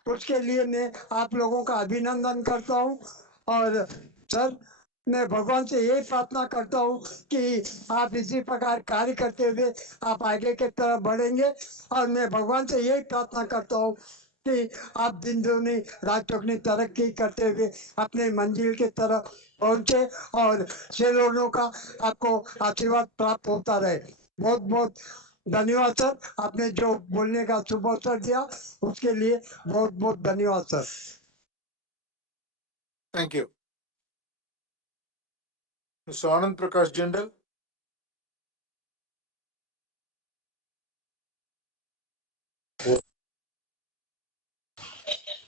उसके लिए मैं आप लोगों का अभिनंदन करता हूँ। और सर मैं भगवान से यही प्रार्थना करता हूँ कि आप इसी प्रकार कार्य करते हुए आप आगे की तरफ बढ़ेंगे। और मैं भगवान से यही प्रार्थना करता हूँ कि आप दिन दुनी रात चौगनी तरक्की करते हुए अपने मंजिल की तरफ पहुंचे और शेयरहोल्डरों का आपको आशीर्वाद प्राप्त होता रहे। बहुत बहुत धन्यवाद सर, आपने जो बोलने का शुभ अवसर दिया उसके लिए बहुत बहुत धन्यवाद sir. Thank you. Mr. Anand Prakash Jindal.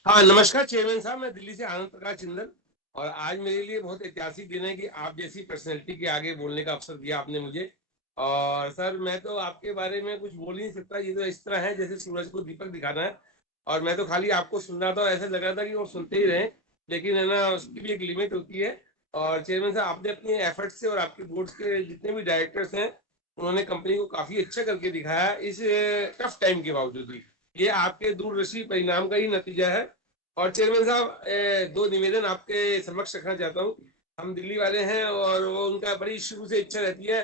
हाँ नमस्कार चेयरमैन साहब, मैं दिल्ली से आनंद प्रकाश जिंदल। और आज मेरे लिए बहुत ऐतिहासिक दिन है कि आप जैसी पर्सनैलिटी के आगे बोलने का अवसर दिया आपने मुझे। और सर मैं तो आपके बारे में कुछ बोल ही नहीं सकता, ये तो इस तरह है जैसे सूरज को दीपक दिखाना है। और मैं तो खाली आपको सुन रहा था, ऐसा लग रहा था कि वो सुनते ही रहे, लेकिन है ना उसकी भी एक लिमिट होती है। और चेयरमैन साहब आपने अपने एफर्ट्स से और आपके बोर्ड के जितने भी डायरेक्टर्स हैं उन्होंने कंपनी को काफी अच्छा करके दिखाया इस टफ टाइम के बावजूद भी। ये आपके दूरदर्शी परिणाम का ही नतीजा है। और चेयरमैन साहब दो निवेदन आपके समक्ष रखना चाहता हूँ। हम दिल्ली वाले हैं और वो उनका बड़ी शुरू से इच्छा रहती है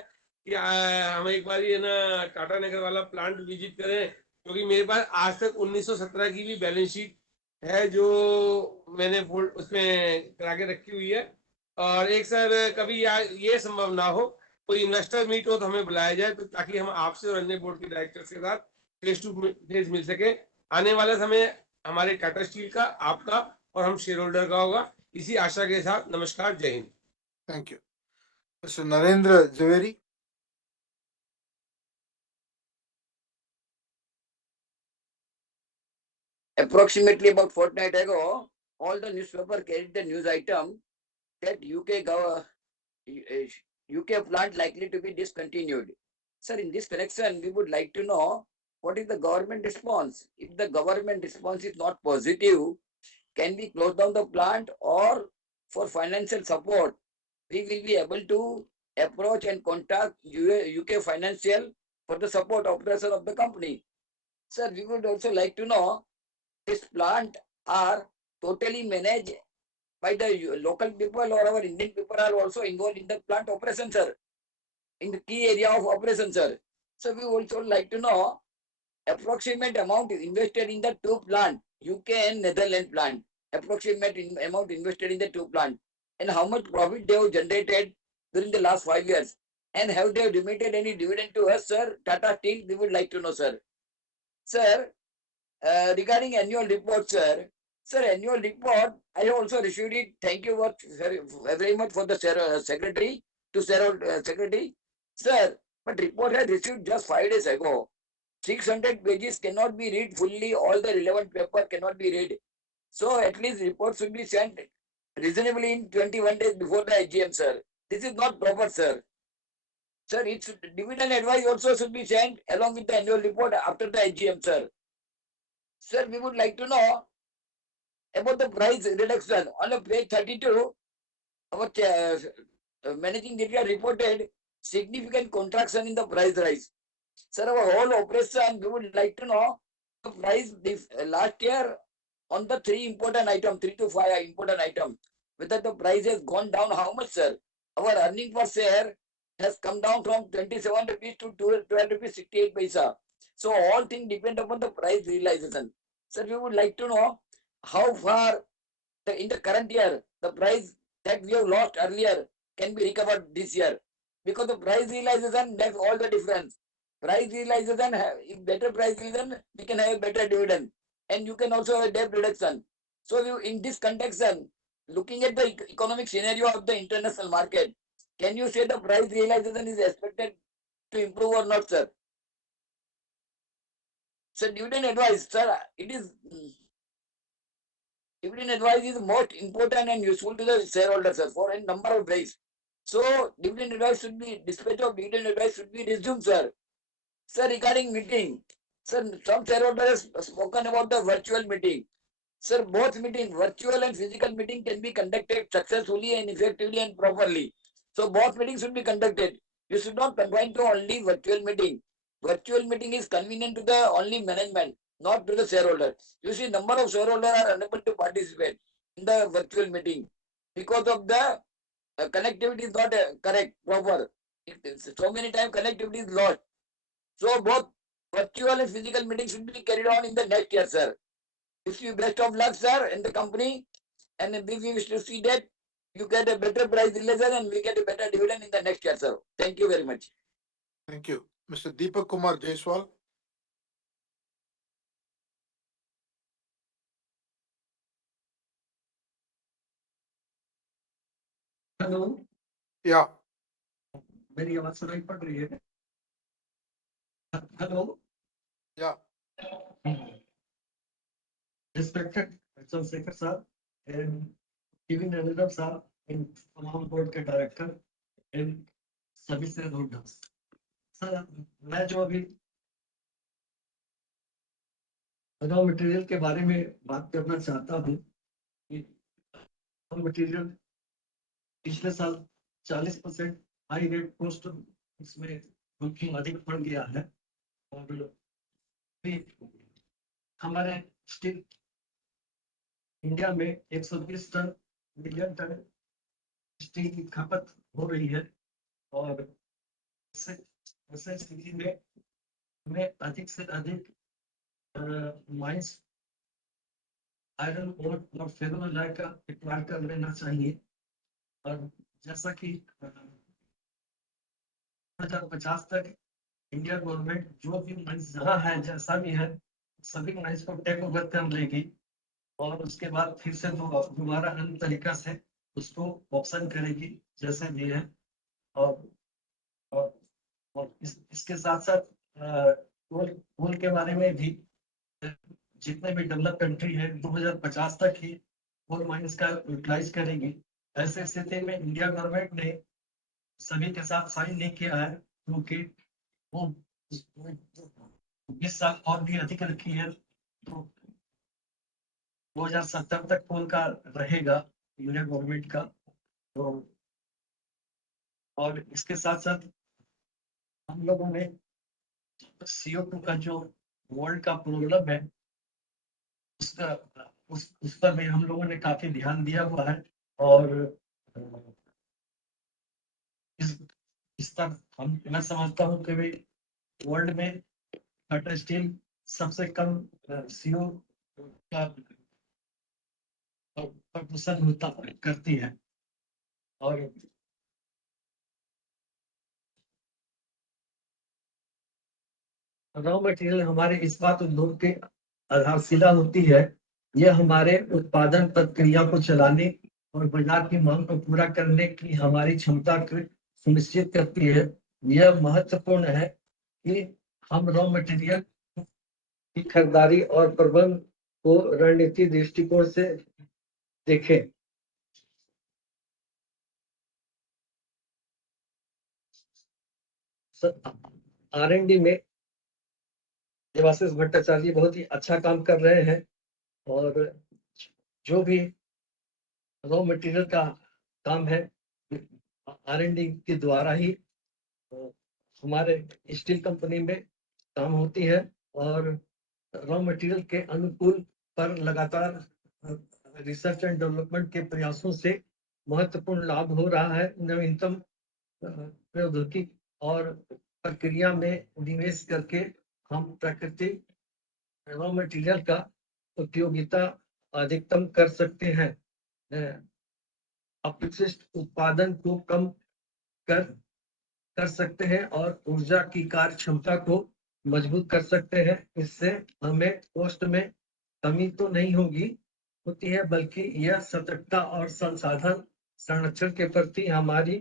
कि हम एक बार है ना टाटा नगर वाला प्लांट विजिट करें, क्योंकि मेरे पास आज तक 1917 की भी बैलेंस शीट है जो मैंने उसमें करा के रखी हुई है। और एक सर कभी ये संभव ना हो कोई इन्वेस्टर मीट हो तो हमें बुलाया जाए, तो ताकि हम आपसे और अन्य बोर्ड के डायरेक्टर्स के साथ फेस टू फेस मिल सके। आने वाला समय हमारे टाटा स्टील का, आपका और हम शेयर होल्डर का होगा। इसी आशा के साथ नमस्कार, जय Hind. Thank you. Mr. Narendra Zaveri. Approximately about fortnight ago, all the newspaper carried the news item that UK plant likely to be discontinued. Sir, in this connection, we would like to know what is the government response? If the government response is not positive, can we close down the plant, or for financial support, we will be able to approach and contact UK Financial for the support operation of the company? Sir, we would also like to know this plant are totally managed by the local people, or our Indian people are also involved in the plant operation, sir, in the key area of operation, sir. So we also like to know approximate amount invested in the two plant, UK and Netherlands plant. Approximate amount invested in the two plant. and how much profit they have generated during the last 5 years? And have they remitted any dividend to us, sir? Tata Steel, we would like to know, sir. Sir, regarding annual report, sir. Sir, annual report, I have also received it. Thank you very much for the secretary, to secretary. Sir, but report has received just 5 days ago. 600 pages cannot be read fully. All the relevant paper cannot be read. So at least report should be sent reasonably in 21 days before the AGM, sir. This is not proper, sir. Sir, it's dividend advice also should be sent along with the annual report after the AGM, sir. Sir, we would like to know about the price reduction. On the page 32, our managing director reported significant contraction in the price rise. Sir, our whole operation, we would like to know the price last year on the 3 to 5 important items, whether the price has gone down, how much, sir? Our earning per share has come down from 27 rupees to 12 rupees 68 paisa. So all things depend upon the price realization. Sir, we would like to know how far in the current year the price that we have lost earlier can be recovered this year, because the price realization makes all the difference. Price realization, if better price realization, we can have a better dividend, and you can also have a debt reduction. So in this context, looking at the economic scenario of the international market, can you say the price realization is expected to improve or not, sir? So dividend advice, sir, it is dividend advice is most important and useful to the shareholders, sir, for a number of ways. So dividend advice should be, dispatch of dividend advice should be resumed, sir. Sir, regarding meeting, sir, some shareholders have spoken about the virtual meeting. Sir, both meeting, virtual and physical meeting, can be conducted successfully and effectively and properly. So both meetings should be conducted. You should not confine to only virtual meeting. Virtual meeting is convenient to the only management, not to the shareholder. You see, number of shareholders are unable to participate in the virtual meeting because of the connectivity is not correct, proper. So many times connectivity is lost. So both virtual and physical meetings should be carried on in the next year, sir. Wish you best of luck, sir, in the company. And if we wish to see that you get a better price realization and we get a better dividend in the next year, sir. Thank you very much. Thank you. Mr. Deepak Kumar Jaiswal. Hello या मेरी आवाज सुनाई पड़ रही है hello या respected Chandrashekhar साहब and TV Narendra साहब इन तमाम बोर्ड के डायरेक्टर एंड सभी शेयर होल्डर्स सर मैं जो अभी रॉ मटेरियल के बारे में बात करना चाहता हूँ कि रॉ मटेरियल पिछले साल 40% हाई रेट पोस्ट इसमें जोखिम अधिक बढ़ गया है और भी हमारे स्टील इंडिया में 120 टन मिलियन टन स्टील की खपत हो रही है और ऐसे स्थिति में हमें अधिक से अधिक माइंस आयरन ओर और फेरोलॉय का एक्वायर कर लेना चाहिए और जैसा कि 2050 तक इंडिया गवर्नमेंट जो भी माइंस जहाँ है जैसा भी है सभी माइंस को टेक ओवर कर लेगी और उसके बाद फिर से दोबारा अन्य तरीका से उसको ऑप्शन करेगी जैसे भी है और और, और इसके साथ साथ कोल के बारे में भी जितने भी डेवलप कंट्री है 2050 तक ही कोल माइंस का यूटिलाइज करेगी। ऐसे स्थिति में इंडिया गवर्नमेंट ने सभी के साथ साइन नहीं किया है क्योंकि वो 20 साल और भी अधिक रखी है तो 2070 तक कोल का रहेगा इंडिया गवर्नमेंट का तो और इसके साथ साथ हम लोगों ने CO2 का जो वर्ल्ड का प्रॉब्लम है उसका उस पर भी हम लोगों ने काफी ध्यान दिया हुआ है और इस पर मैं समझता हूँ कि भी वर्ल्ड में टाटा स्टील सबसे कम CO का प्रदूषण होता करती है और रॉ मटेरियल हमारे इस्पात उद्योग के आधारशिला होती है। यह हमारे उत्पादन प्रक्रिया को चलाने और बाजार की मांग को पूरा करने की हमारी क्षमता को सुनिश्चित करती है। यह महत्वपूर्ण है कि हम रॉ मटेरियल की खरीदारी और प्रबंधन को रणनीति दृष्टिकोण से देखें। R&D में देवाशीष भट्टाचार्य बहुत ही अच्छा काम कर रहे हैं और जो भी रॉ मटेरियल का काम है R&D के द्वारा ही हमारे स्टील कंपनी में काम होती है और रॉ मटेरियल के अनुकूल पर लगातार रिसर्च एंड डेवलपमेंट के प्रयासों से महत्वपूर्ण लाभ हो रहा है। नवीनतम प्रौद्योगिकी और प्रक्रिया में निवेश करके हम प्राकृतिक रॉ मटेरियल का उपयोगिता अधिकतम कर सकते हैं, अपशिष्ट उत्पादन को कम कर सकते हैं और ऊर्जा की कार्य क्षमता को मजबूत कर सकते हैं। इससे हमें कॉस्ट में कमी तो नहीं होती है, बल्कि यह सतर्कता और संसाधन संरक्षण के प्रति हमारी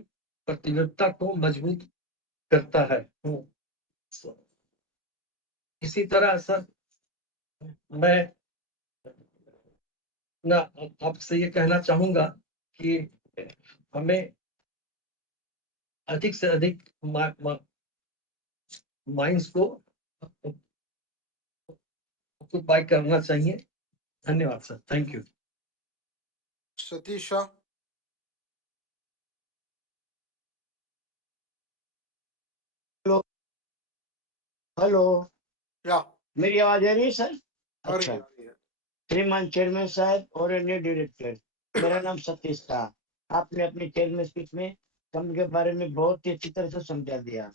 प्रतिबद्धता को मजबूत करता है। इसी तरह सर मैं ना आपसे ये कहना चाहूंगा कि हमें अधिक से अधिक माइंस को ऑक्युपाई करना चाहिए। धन्यवाद sir, thank you. Satish Shah. Hello, Yeah. मेरी आवाज आ रही है सर? आ रही अच्छा, है। श्रीमान चेयरमैन साहब और अन्य डायरेक्टर, मेरा नाम सतीश था। आपने अपनी चेयरमैन स्पीच में कंपनी के बारे में बहुत ही अच्छी तरह से समझा दिया।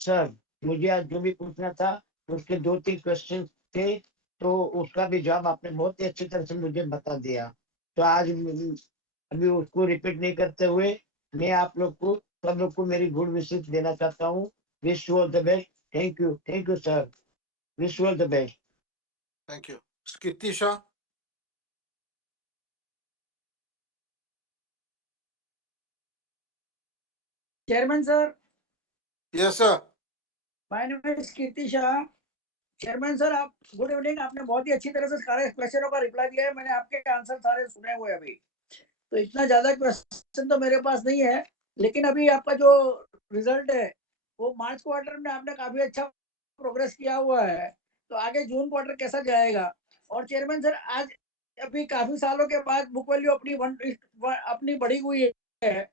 सर, मुझे आज जो भी पूछना था उसके 2-3 क्वेश्चन थे, तो उसका भी जवाब आपने बहुत ही अच्छी तरह से मुझे बता दिया। तो आज अभी उसको रिपीट नहीं करते हुए मैं आप लोग को सब लोग को मेरी गुड विशेष देना चाहता हूँ। Wish you all the best. Thank you sir. Wish you all the best. Thank you. Kirti Shah. Chairman sir, Yes, sir. my name is Kirti Shah. Chairman sir, आप गुड इवनिंग। आपने बहुत ही अच्छी तरह से सारे क्वेश्चनों का रिप्लाई दिया है। मैंने आपके आंसर सारे सुने हुए अभी, तो इतना ज्यादा क्वेश्चन तो मेरे पास नहीं है। लेकिन अभी आपका जो रिजल्ट है वो मार्च क्वार्टर में आपने काफी अच्छा प्रोग्रेस किया हुआ है, तो आगे जून क्वार्टर कैसा जाएगा? और चेयरमैन सर, आज अभी काफी सालों के बाद बुक वैल्यू अपनी बढ़ी हुई है,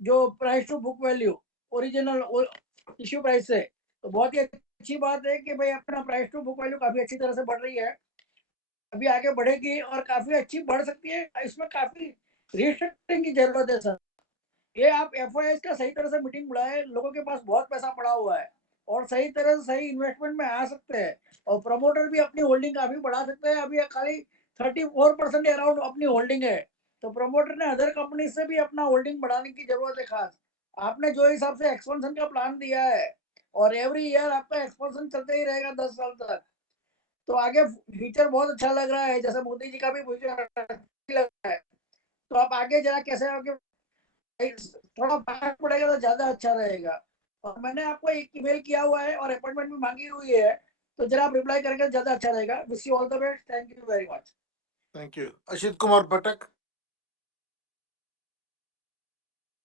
जो price to book value original issue price से, तो बहुत ही अच्छी बात है कि भाई अपना प्राइस टू बुक वैल्यू काफी अच्छी तरह से बढ़ रही है। अभी आगे बढ़ेगी और काफी अच्छी बढ़ सकती है। इसमें काफी रिस्ट्रक्चरिंग की जरूरत है सर। ये आप एफआईएस का सही तरह से मीटिंग बुलाए, लोगों के पास बहुत पैसा पड़ा हुआ है और सही तरह से सही इन्वेस्टमेंट में आ सकते हैं, और प्रमोटर भी अपनी होल्डिंग काफी बढ़ा सकते हैं। अभी खाली 34% अराउंड अपनी होल्डिंग है, तो प्रमोटर ने अदर कंपनी से भी अपना होल्डिंग बढ़ाने की जरूरत है। खास आपने जो हिसाब से एक्सपेंशन का प्लान दिया है, और एवरी ईयर आपका एक्सपेंशन चलते ही रहेगा 10 साल तक, तो आगे फ्यूचर बहुत अच्छा लग रहा है। जैसे मोदी जी का भी फ्यूचर लग रहा है, तो आप आगे जरा कैसे आगे थोड़ा फास्ट पड़ेगा तो ज्यादा अच्छा रहेगा। और मैंने आपको एक ईमेल किया हुआ है और अपॉइंटमेंट भी मांगी हुई है, तो जरा आप रिप्लाई करके ज्यादा अच्छा रहेगा। Wish you all the best. Thank you very much. Thank you. Ashit Kumar Patak.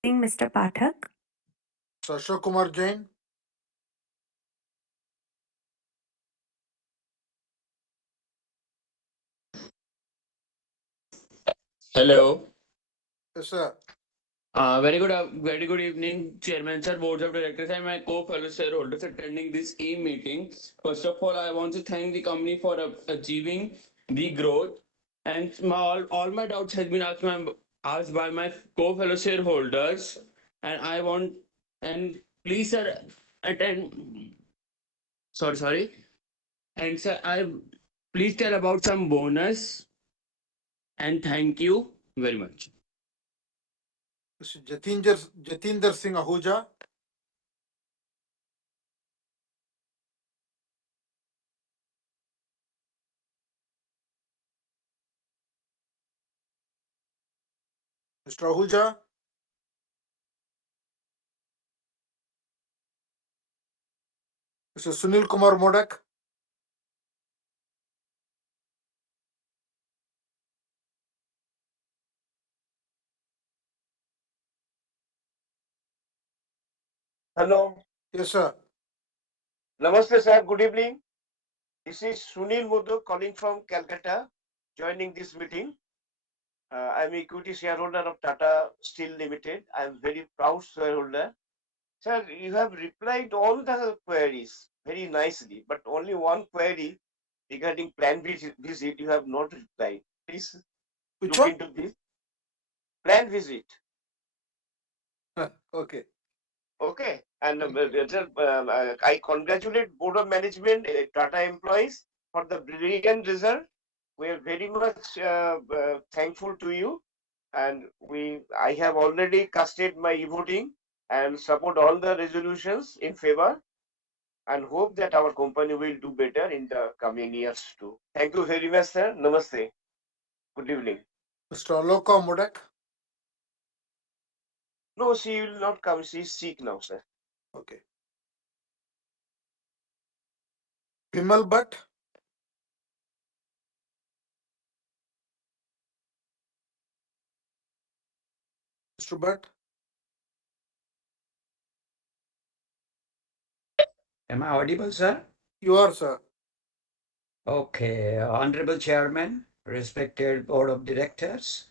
Mr. Pathak. Ashok Kumar Jain. Hello. Yes, sir. Very good evening, Chairman Sir, Board of Directors, and my co-fellow shareholders attending this e-meeting. First of all, I want to thank the company for achieving the growth, and all my doubts has been asked by my co-fellow shareholders, and please sir attend. Sorry, and sir, I please tell about some bonus, and thank you very much. Mr. Jatinder Singh Ahuja. Mr. Ahuja. Mr. Sunil Kumar Modak. Hello. Yes, sir. Namaste, sir. Good evening. This is Sunil Modak calling from Calcutta, joining this meeting. I'm equity shareholder of Tata Steel Limited. I'm very proud shareholder. Sir, you have replied all the queries very nicely, but only one query regarding plan visit you have not replied. Please Which look one? into this. Plan visit. Okay. Okay. And I congratulate Board of Management, Tata employees for the brilliant result. We are very much thankful to you. And I have already casted my e-voting and support all the resolutions in favor and hope that our company will do better in the coming years too. Thank you very much, sir. Namaste. Good evening. Mr. Aloka Modak. No, she will not come. She is sick now, sir. Okay. Bimal Bhatt. Mr. Bhatt. Am I audible, sir? You are, sir. Okay, Honorable Chairman, respected Board of Directors,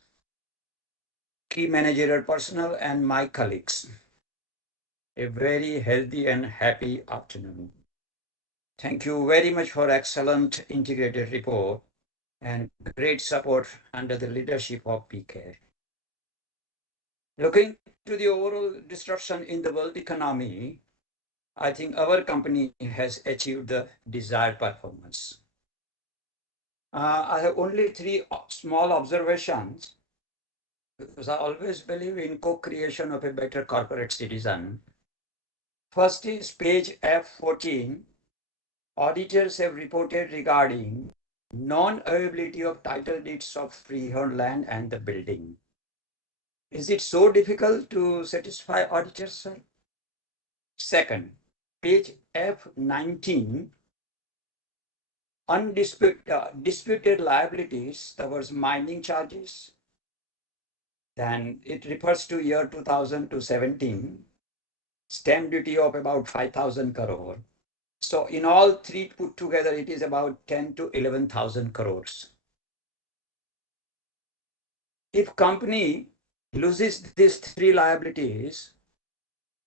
key managerial personnel, and my colleagues. A very healthy and happy afternoon. Thank you very much for excellent integrated report and great support under the leadership of PK. Looking to the overall disruption in the world economy, I think our company has achieved the desired performance. I have only three small observations because I always believe in co-creation of a better corporate citizen. First is page F14. Auditors have reported regarding non-availability of title deeds of freehold land and the building. Is it so difficult to satisfy auditors, sir? Second, page F19, disputed liabilities towards mining charges. Then it refers to year 2000 to 17, stamp duty of about 5,000 crore. So in all three put together, it is about 10 to 11,000 crores. If company loses these three liabilities,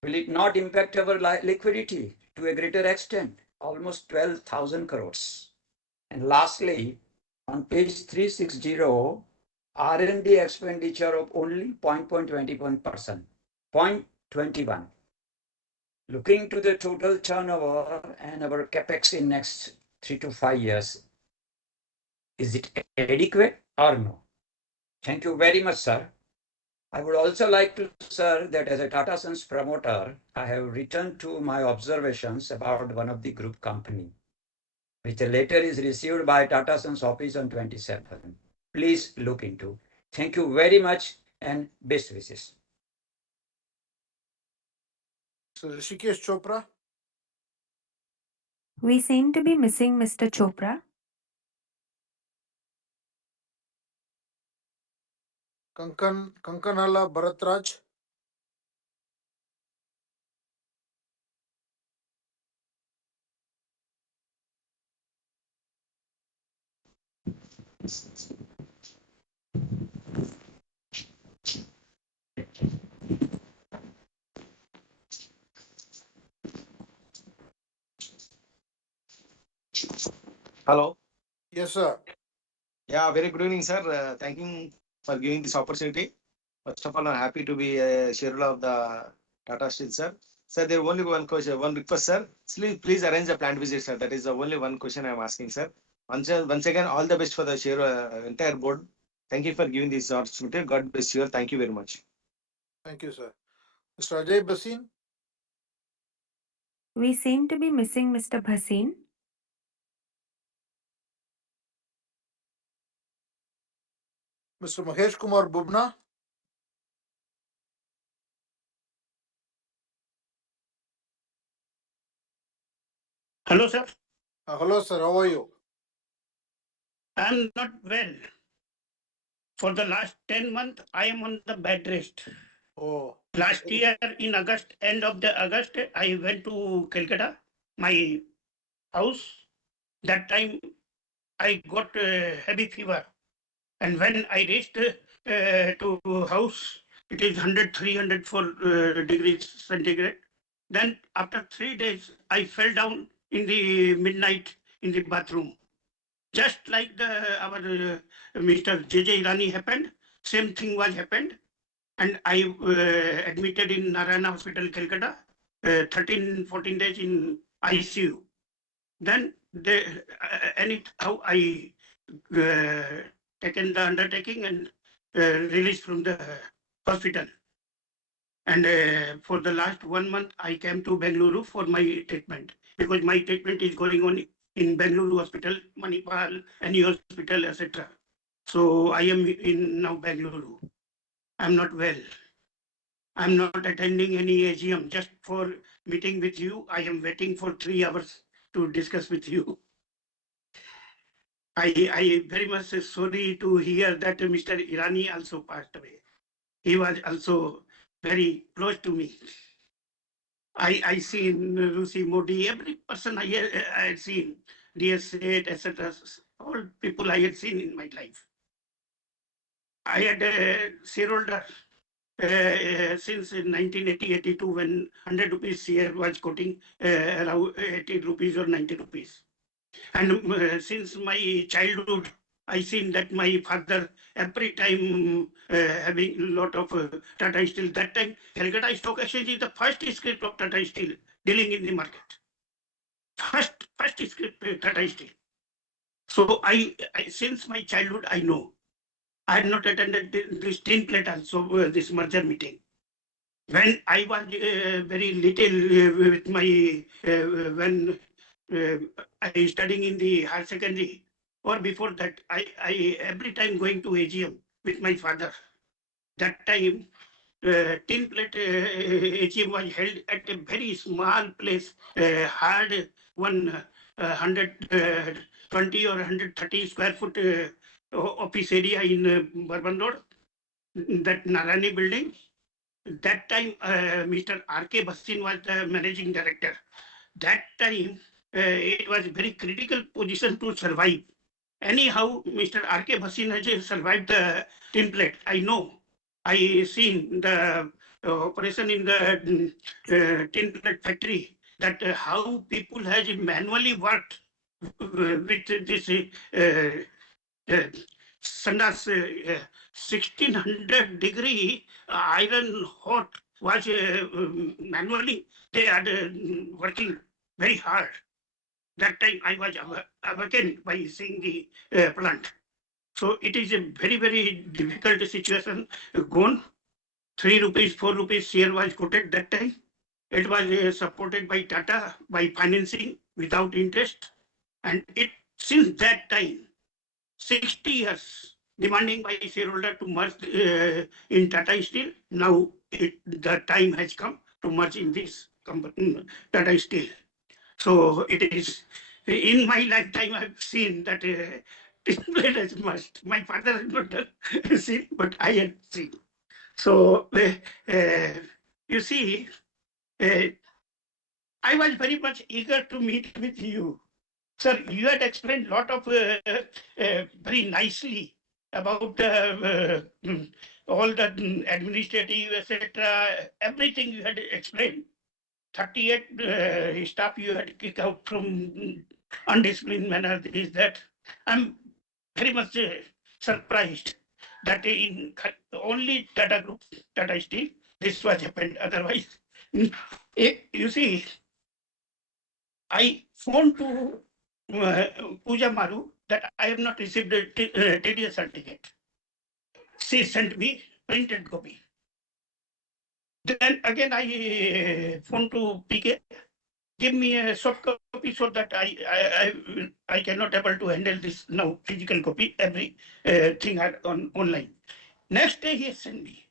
will it not impact our liquidity to a greater extent? Almost 12,000 crores. And lastly, on page 360, R&D expenditure of only 0.21%, 0.21. Looking to the total turnover and our capex in next 3 to 5 years, is it adequate or no? Thank you very much, sir. I would also like to, sir, that as a Tata Sons promoter, I have returned to my observations about one of the group company, which a letter is received by Tata Sons office on 27. Please look into. Thank you very much and best wishes. So Rishikesh Chopra. We seem to be missing Mr. Chopra. Kankanala Bharatraj. Hello. Yes, sir. Yeah, very good evening, sir. Thanking for giving this opportunity. First of all, I'm happy to be a shareholder of the Tata Steel, sir. Sir, there only one question, one request, sir. Please arrange a plant visit, sir. That is the only one question I'm asking, sir. Once again, all the best for the entire board. Thank you for giving this opportunity. God bless you. Thank you very much. Thank you, sir. Mr. Ajay Basin, We seem to be missing Mr. Bhasin. Mr. Mahesh Kumar Bubna, Hello, sir. hello, sir. How are you? I'm not well. For the last 10 months, I am on the bed rest. Oh, Last year in August, end of the August, I went to Calcutta, my house. That time I got heavy fever. And when I reached to house, it is 100, 304 degrees centigrade. Then after 3 days, I fell down in the midnight in the bathroom. Just like our Mr. J.J. Irani happened, same thing was happened. And I admitted in Narayana Hospital, Calcutta, 13, 14 days in ICU. Then they, anyhow, I taken the undertaking and released from the hospital. And for the last 1 month, I came to Bengaluru for my treatment because my treatment is going on in Bengaluru Hospital, Manipal, any hospital, etc. So I am in now Bengaluru. I'm not well. I'm not attending any AGM just for meeting with you. I am waiting for 3 hours to discuss with you. I very much sorry to hear that Mr. Irani also passed away. He was also very close to me. I seen Lucy Modi, every person I had seen, dear Seth, etc. All people I had seen in my life. I had a shareholder since 1980-82 when 100 rupees share was quoting around 80 rupees or 90 rupees. And since my childhood, I seen that my father every time having a lot of Tata Steel. That time, Calcutta Stock Exchange is the first script of Tata Steel dealing in the market. First script Tata Steel. So I since my childhood, I know. I had not attended this tin plate also, this merger meeting. When I was very little with my, when I studying in the higher secondary, or before that, I every time going to AGM with my father. That time, tin plate AGM was held at a very small place, hard one 120 or 130 square foot office area in Bourbon Road, that Narani building. That time, Mr. R.K. Bhasin was the managing director. That time, it was a very critical position to survive. Anyhow, Mr. R.K. Bhasin has survived the tin plate. I know. I seen the operation in the tin plate factory, that how people has manually worked with this Sandas 1600 degree iron hot was manually they are working very hard. That time I was awakened by seeing the plant. So it is a very, very difficult situation gone. 3 rupees, 4 rupees share was quoted that time. It was supported by Tata by financing without interest. And it since that time, 60 years demanding by shareholder to merge in Tata Steel. Now the time has come to merge in this company, Tata Steel. So it is in my lifetime I've seen that display as must. My father has not seen, but I had seen. So you see, uh, I was very much eager to meet with you. Sir, you had explained a lot of very nicely about all the administrative, etc. Everything you had explained. 38 staff you had kicked out from undisciplined manner. Is that I'm very much surprised that in only Tata Group, Tata Steel, this was happened. Otherwise, you see, I phoned to Pooja Maru that I have not received a TDS certificate. She sent me printed copy. Then again I phone to PK, give me a soft copy so that I cannot able to handle this now physical copy every thing on online. Next day he sent me,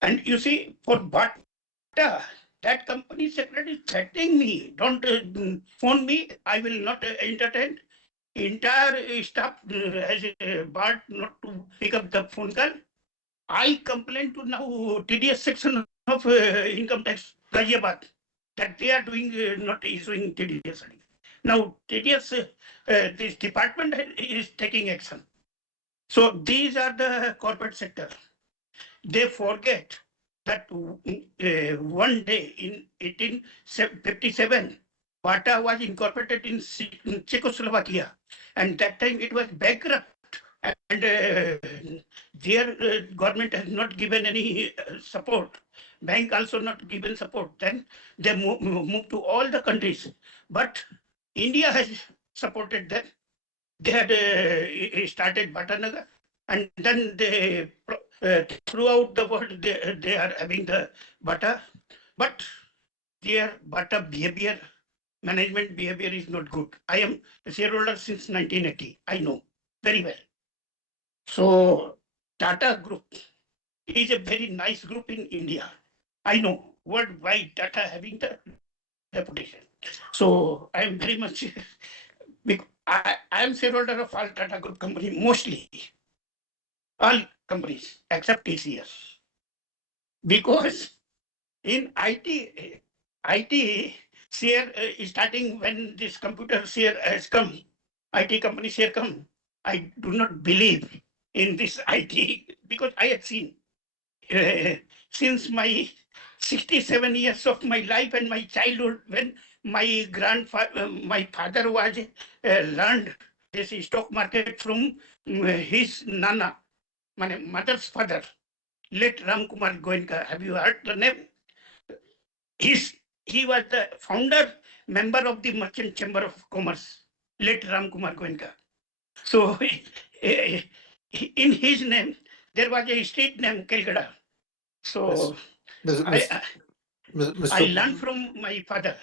and you see for Bata, that company secretary is threatening me. Don't phone me. I will not entertain. Entire staff has barred not to pick up the phone call. I complained to now TDS section of income tax Ghaziabad that they are doing not issuing TDS. Now TDS, this department is taking action. So these are the corporate sector. They forget that one day in 1857, Bata was incorporated in Czechoslovakia, and that time it was bankrupt, and their government has not given any support. Bank also not given support. Then they moved to all the countries, but India has supported them. They had started Bhatanagar, and then they throughout the world they are having the Bata, but their Bata behavior, management behavior is not good. I am a shareholder since 1980. I know very well. So Tata Group is a very nice group in India. I know worldwide Tata having the reputation. So I am very much I am shareholder of all Tata Group company, mostly all companies except TCS. Because in IT share starting when this computer share has come, IT company share come, I do not believe in this IT because I have seen since my 67 years of my life and my childhood when my grandfather, my father was learned this stock market from his nana, my mother's father, late Ram Kumar Goenka. Have you heard the name? He was the founder, member of the Merchant Chamber of Commerce, late Ram Kumar Goenka. So in his name, there was a street named Kelgada. So I learned from my father.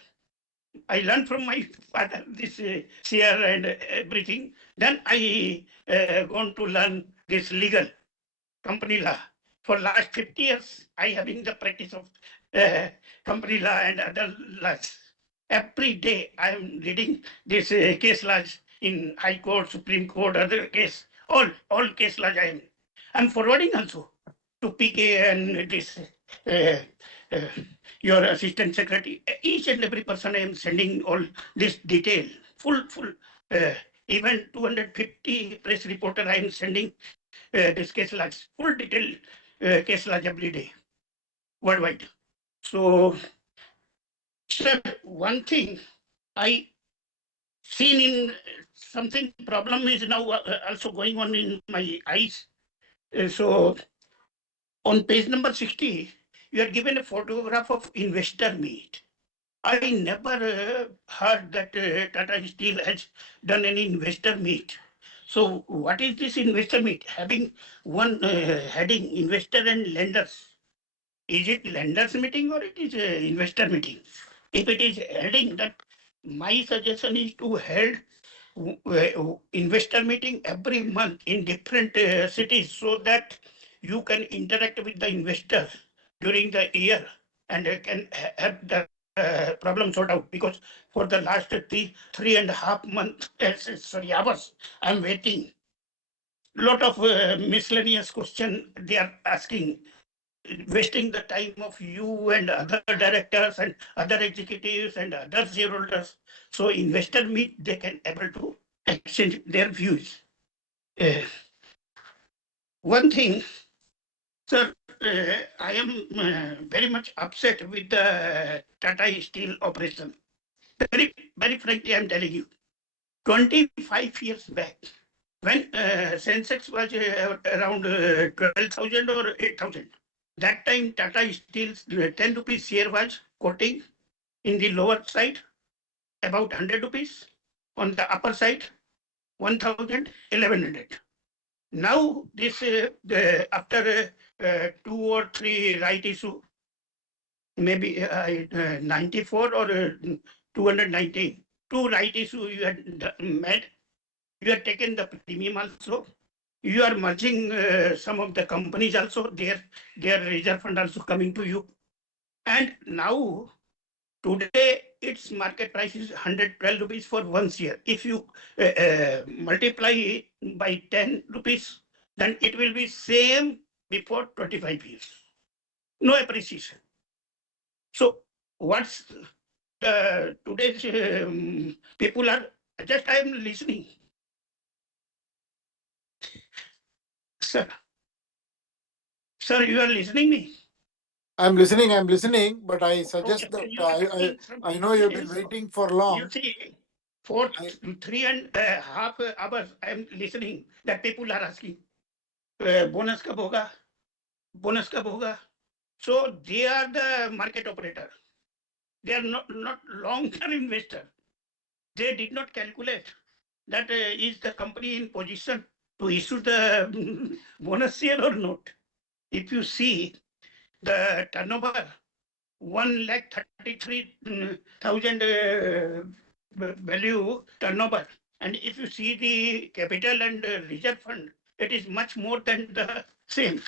I learned from my father this share and everything. Then I gone to learn this legal company law. For last 50 years, I having the practice of company law and other laws. Every day I am reading this case laws in High Court, Supreme Court, other case, all case laws I'm forwarding also to PK and this uh, uh, your assistant secretary. Each and every person I am sending all this detail, full. Even 250 press reporter I am sending this case laws, full detail case laws every day, worldwide. So, sir, one thing I seen in something problem is now also going on in my eyes. So, on page number 60, you are given a photograph of investor meet. I never heard that Tata Steel has done any investor meet. So what is this investor meet? Having one heading investor and lenders. Is it lenders meeting or it is investor meeting? If it is heading, that my suggestion is to hold investor meeting every month in different cities so that you can interact with the investors during the year and can have the problem sort out, because for the last 3.5 months, sorry, hours, I'm waiting. Lot of miscellaneous question they are asking, wasting the time of you and other directors and other executives and other shareholders. So investor meet, they can able to exchange their views. One thing, sir, I am very much upset with the Tata Steel operation. Very frankly, I'm telling you, 25 years back, when Sensex was around 12,000 or 8,000, that time Tata Steel's 10 rupees share was quoting in the lower side about 100 rupees, on the upper side 1,000, 1,100. Now this after 2 or 3 right issue, maybe 94 or 219. Two right issue you had made. You had taken the premium also. You are merging some of the companies also. Their reserve fund also coming to you. And now today its market price is 112 rupees for 1 share. If you multiply it by 10 rupees, then it will be same before 25 years. No appreciation. So what's today's people are just I am listening. Sir, you are listening me. I'm listening, but I suggest Okay, that you are asking I know you've been something. waiting for You long. see, for 3.5 hours, I am listening that people are asking, bonus kab hoga? Bonus kab hoga? So they are the market operator. They are not long-term investor. They did not calculate that is the company in position to issue the bonus share or not. If you see the turnover, 1,33,000 value turnover. And if you see the capital and reserve fund, it is much more than the same.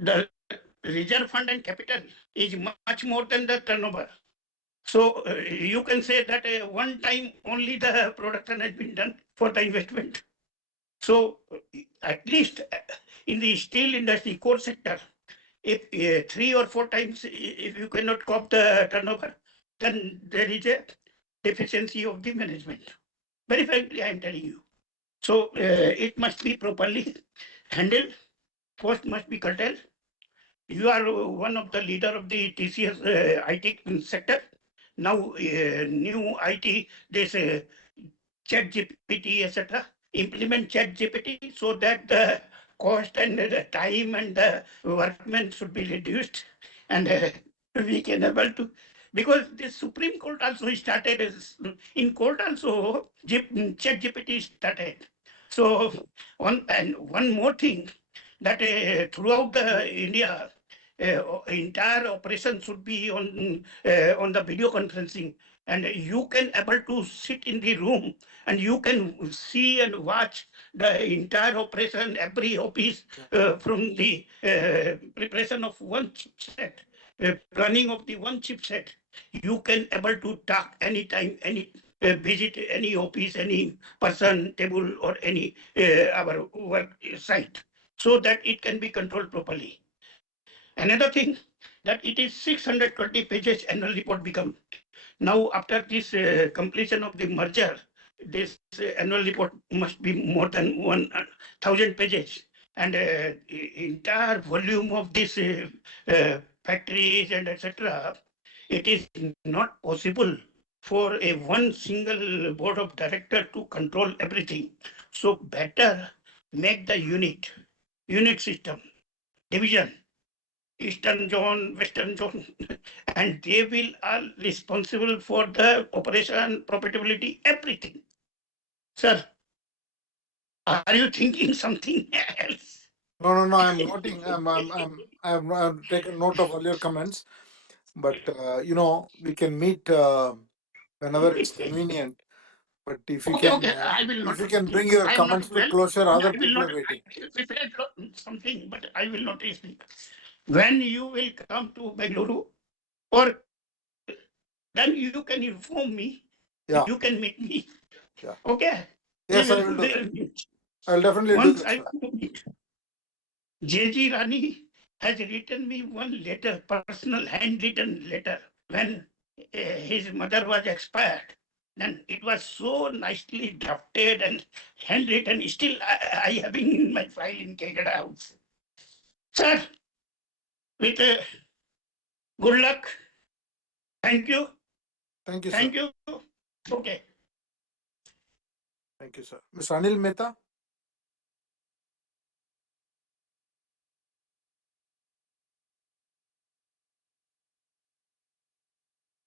The reserve fund and capital is much more than the turnover. So you can say that one time only the production has been done for the investment. So at least in the steel industry core sector, if 3 or 4 times if you cannot cop the turnover, then there is a deficiency of the management. Very frankly, I am telling you. So it must be properly handled. Cost must be curtailed. You are one of the leader of the TCS IT sector. Now new IT, this chat GPT, etc. Implement chat GPT so that the cost and the time and the workmen should be reduced, and we can able to, because the Supreme Court also started in court also chat GPT started. So one more thing, that throughout the India, entire operation should be on the video conferencing, and you can able to sit in the room and you can see and watch the entire operation, every office, from the preparation of one chipset, planning of the one chipset. You can able to talk anytime, any visit any office, any person, table, or any our work site, so that it can be controlled properly. Another thing, that it is 620 pages annual report become. Now, after this completion of the merger, this annual report must be more than 1,000 pages. And entire volume of this factories and etc., it is not possible for a one single board of director to control everything. So better make the unit system, division, Eastern zone, Western zone, and they will are responsible for the operation, profitability, everything. Sir, are you thinking something else? No. I'm noting. I'm taken note of all your comments. But we can meet whenever it's convenient. But if you Okay, can, okay, I will not. if you can bring your I am not comments to well. closure, other I will people not. are waiting. I prepared something, but I will not speak. When you will come to Bengaluru, or then you can inform me. Yeah, You can meet me. yeah. Okay. Yes, I will do that. I'll definitely do Once that, I sir. want to meet. J.G. Rani has written me one letter, personal handwritten letter, when his mother was expired. Then it was so nicely drafted and handwritten. Still, I having in my file in Kegada House. Sir, with good luck. Thank you. Thank you, sir. Thank you. Okay. Thank you, sir. Mr. Anil Mehta.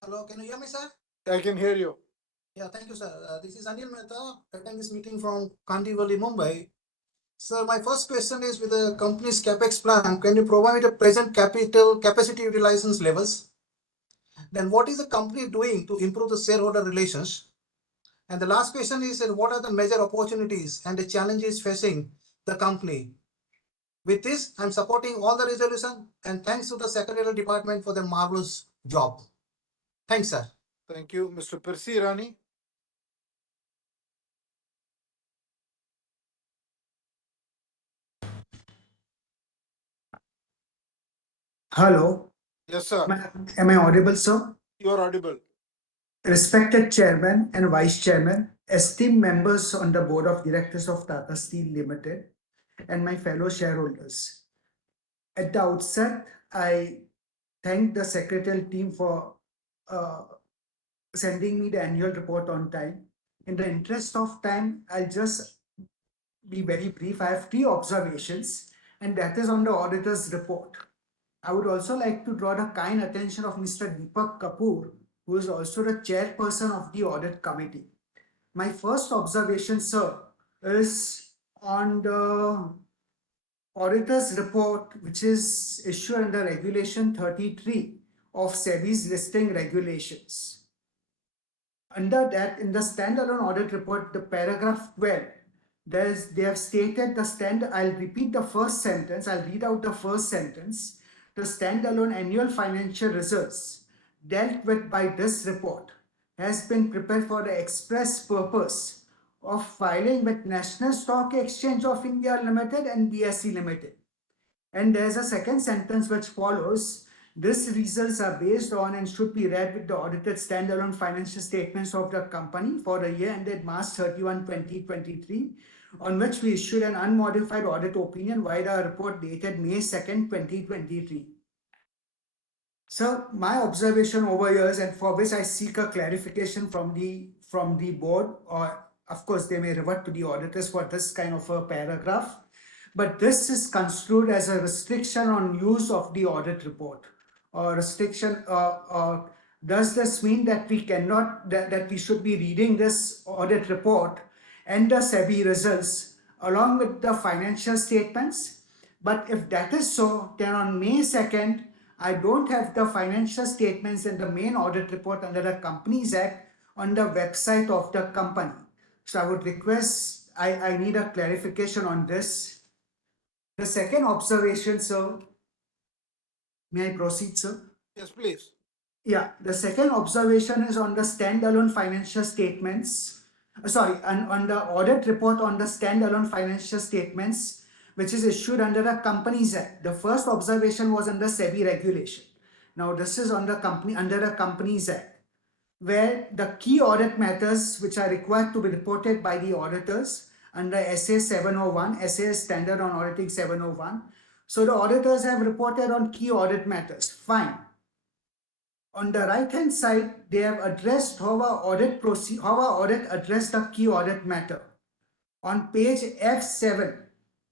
Hello, can you hear me, sir? I can hear you. Yeah, thank you, sir. This is Anil Mehta, attending this meeting from Kandivali, Mumbai. Sir, my first question is with the company's capex plan, can you provide me the present capital capacity utilization levels? Then what is the company doing to improve the shareholder relations? And the last question is what are the major opportunities and the challenges facing the company? With this, I'm supporting all the resolution and thanks to the Secretarial Department for their marvelous job. Thanks, sir. Thank you. Mr. Percy Rani. Hello. Yes, sir. Am I audible, sir? You are audible. Respected Chairman and Vice Chairman, esteemed members on the Board of Directors of Tata Steel Limited, and my fellow shareholders. At the outset, I thank the secretarial team for sending me the annual report on time. In the interest of time, I'll just be very brief. I have 3 observations, and that is on the auditor's report. I would also like to draw the kind attention of Mr. Deepak Kapoor, who is also the chairperson of the audit committee. My first observation, sir, is on the auditor's report, which is issued under Regulation 33 of SEBI's listing regulations. Under that, in the standalone audit report, the paragraph 12, they have stated I'll repeat the first sentence, I'll read out the first sentence. The standalone annual financial results dealt with by this report has been prepared for the express purpose of filing with National Stock Exchange of India Limited and BSE Limited. And there's a second sentence which follows. These results are based on and should be read with the audited standalone financial statements of the company for the year ended March 31, 2023, on which we issued an unmodified audit opinion via the report dated May 2nd, 2023. So my observation over years, and for which I seek a clarification from the board, or of course they may revert to the auditors for this kind of a paragraph, but this is construed as a restriction on use of the audit report, or restriction. Does this mean that we cannot, that we should be reading this audit report and the SEBI results along with the financial statements? But if that is so, then on May 2nd, I don't have the financial statements and the main audit report under the Companies Act on the website of the company. So I would request, I need a clarification on this. The second observation, sir, may I proceed, sir? Yes, please. Yeah, the second observation is on the standalone financial statements. On the audit report on the standalone financial statements, which is issued under the Companies Act. The first observation was under SEBI regulation. Now this is on the company under the Companies Act, where the key audit matters which are required to be reported by the auditors under SA 701, SA Standard on Auditing 701. So the auditors have reported on key audit matters. Fine. On the right hand side, they have addressed how our audit addressed the key audit matter. On page F7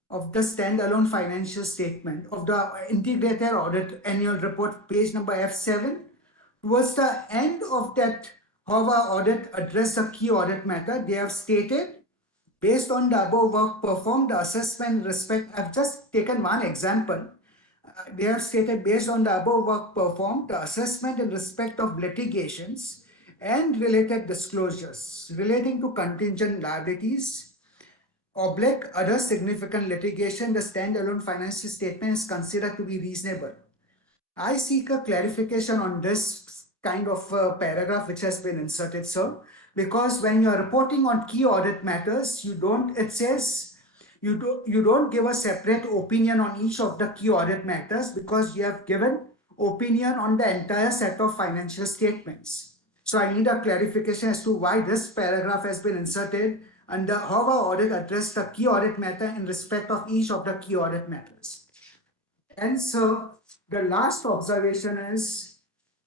of the standalone financial statement of the integrated audit annual report, page number F7, towards the end of that, how our audit addressed the key audit matter, they have stated, based on the above work performed, the assessment respect, I've just taken one example. They have stated, based on the above work performed, the assessment in respect of litigations and related disclosures relating to contingent liabilities, other significant litigation, the standalone financial statement is considered to be reasonable. I seek a clarification on this kind of paragraph which has been inserted, sir, because when you are reporting on key audit matters, it says you don't give a separate opinion on each of the key audit matters because you have given opinion on the entire set of financial statements. So I need a clarification as to why this paragraph has been inserted under how our audit addressed the key audit matter in respect of each of the key audit matters. And so the last observation is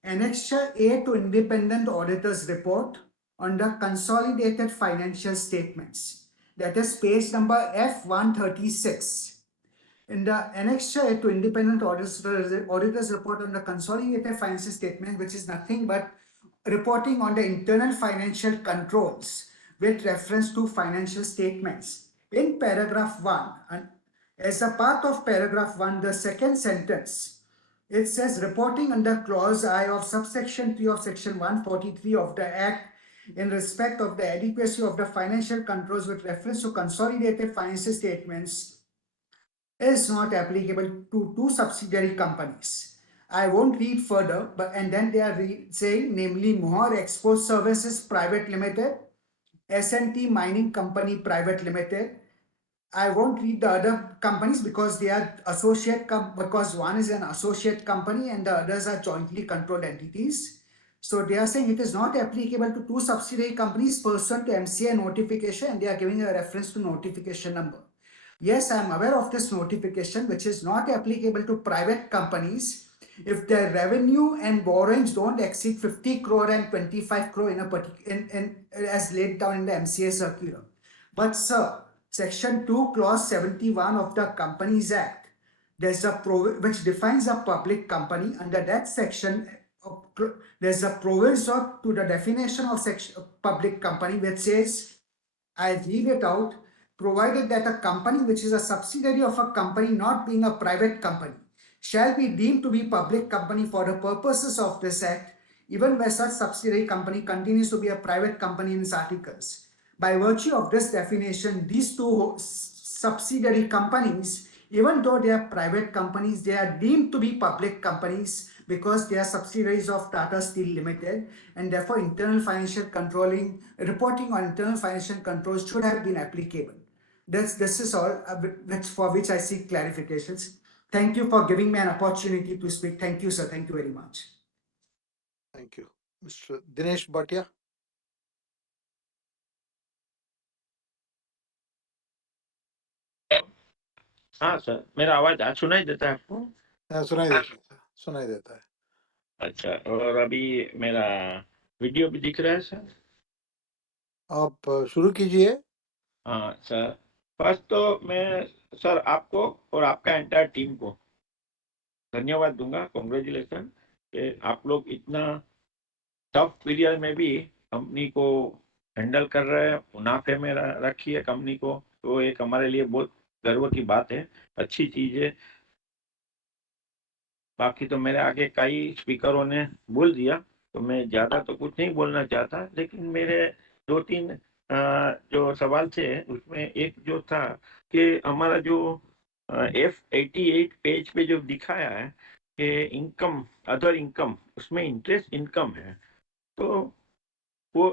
Annexure A to Independent Auditor's Report on the consolidated financial statements. That is page number F136. In the Annexure A to Independent Auditor's Report on the consolidated financial statement, which is nothing but reporting on the internal financial controls with reference to financial statements. In paragraph 1, and as a part of paragraph 1, the second sentence, it says reporting under clause I of subsection 3 of section 143 of the Act in respect of the adequacy of the financial controls with reference to consolidated financial statements is not applicable to two subsidiary companies. I won't read further, but and then they are saying, namely Mohar Export Services Private Limited, S&T Mining Company Private Limited. I won't read the other companies because they are because one is an associate company and the others are jointly controlled entities. So they are saying it is not applicable to two subsidiary companies pursuant to MCA notification, and they are giving a reference to notification number. Yes, I am aware of this notification, which is not applicable to private companies if their revenue and borrowings don't exceed 50 crore and 25 crore as laid down in the MCA circular. But sir, Section 2, Clause 71 of the Companies Act, there's a which defines a public company. Under that section, there's a provision to the definition of public company which says, I read it out, provided that a company which is a subsidiary of a company not being a private company shall be deemed to be public company for the purposes of this act, even where such subsidiary company continues to be a private company in its articles. By virtue of this definition, these two subsidiary companies, even though they are private companies, they are deemed to be public companies because they are subsidiaries of Tata Steel Limited, and therefore internal financial reporting on internal financial controls should have been applicable. This is all for which I seek clarifications. Thank you for giving me an opportunity to speak. Thank you, sir. Thank you very much. Thank you. Mr. Dinesh Bhatia. हाँ sir, मेरा आवाज आज सुनाई देता है आपको? हाँ, सुनाई देता है। अच्छा, और अभी मेरा वीडियो भी दिख रहा है सर? आप शुरू कीजिए। हाँ सर, फर्स्ट तो मैं सर आपको और आपका एंटायर टीम को धन्यवाद दूंगा, कॉन्ग्रेचुलेसन कि आप लोग इतना टफ पीरियड में भी कंपनी को हैंडल कर रहे हैं, मुनाफे में रखी है कंपनी को, तो एक हमारे लिए बहुत गर्व की बात है, अच्छी चीज है। बाकी तो मेरे आगे कई स्पीकरों ने बोल दिया, तो मैं ज्यादा तो कुछ नहीं बोलना चाहता, लेकिन मेरे दो तीन जो सवाल थे उसमें एक जो था कि हमारा जो F88 पेज पे जो दिखाया है कि इनकम, अदर इनकम, उसमें इंटरेस्ट इनकम है, तो वो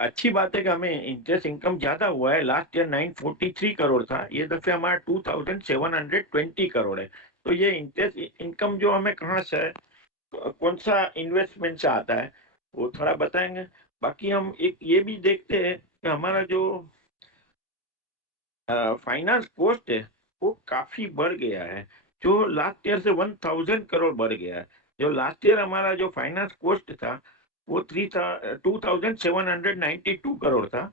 अच्छी बात है कि हमें इंटरेस्ट इनकम ज्यादा हुआ है। लास्ट ईयर 943 करोड़ था, ये दफे हमारा 2720 करोड़ है। तो ये इंटरेस्ट इनकम जो हमें कहाँ से है, कौन सा इन्वेस्टमेंट से आता है, वो थोड़ा बताएंगे। बाकी हम एक ये भी देखते हैं कि हमारा जो फाइनेंस कॉस्ट है वो काफी बढ़ गया है, जो लास्ट ईयर से 1000 करोड़ बढ़ गया है। जो लास्ट ईयर हमारा जो फाइनेंस कॉस्ट था वो 2792 करोड़ था,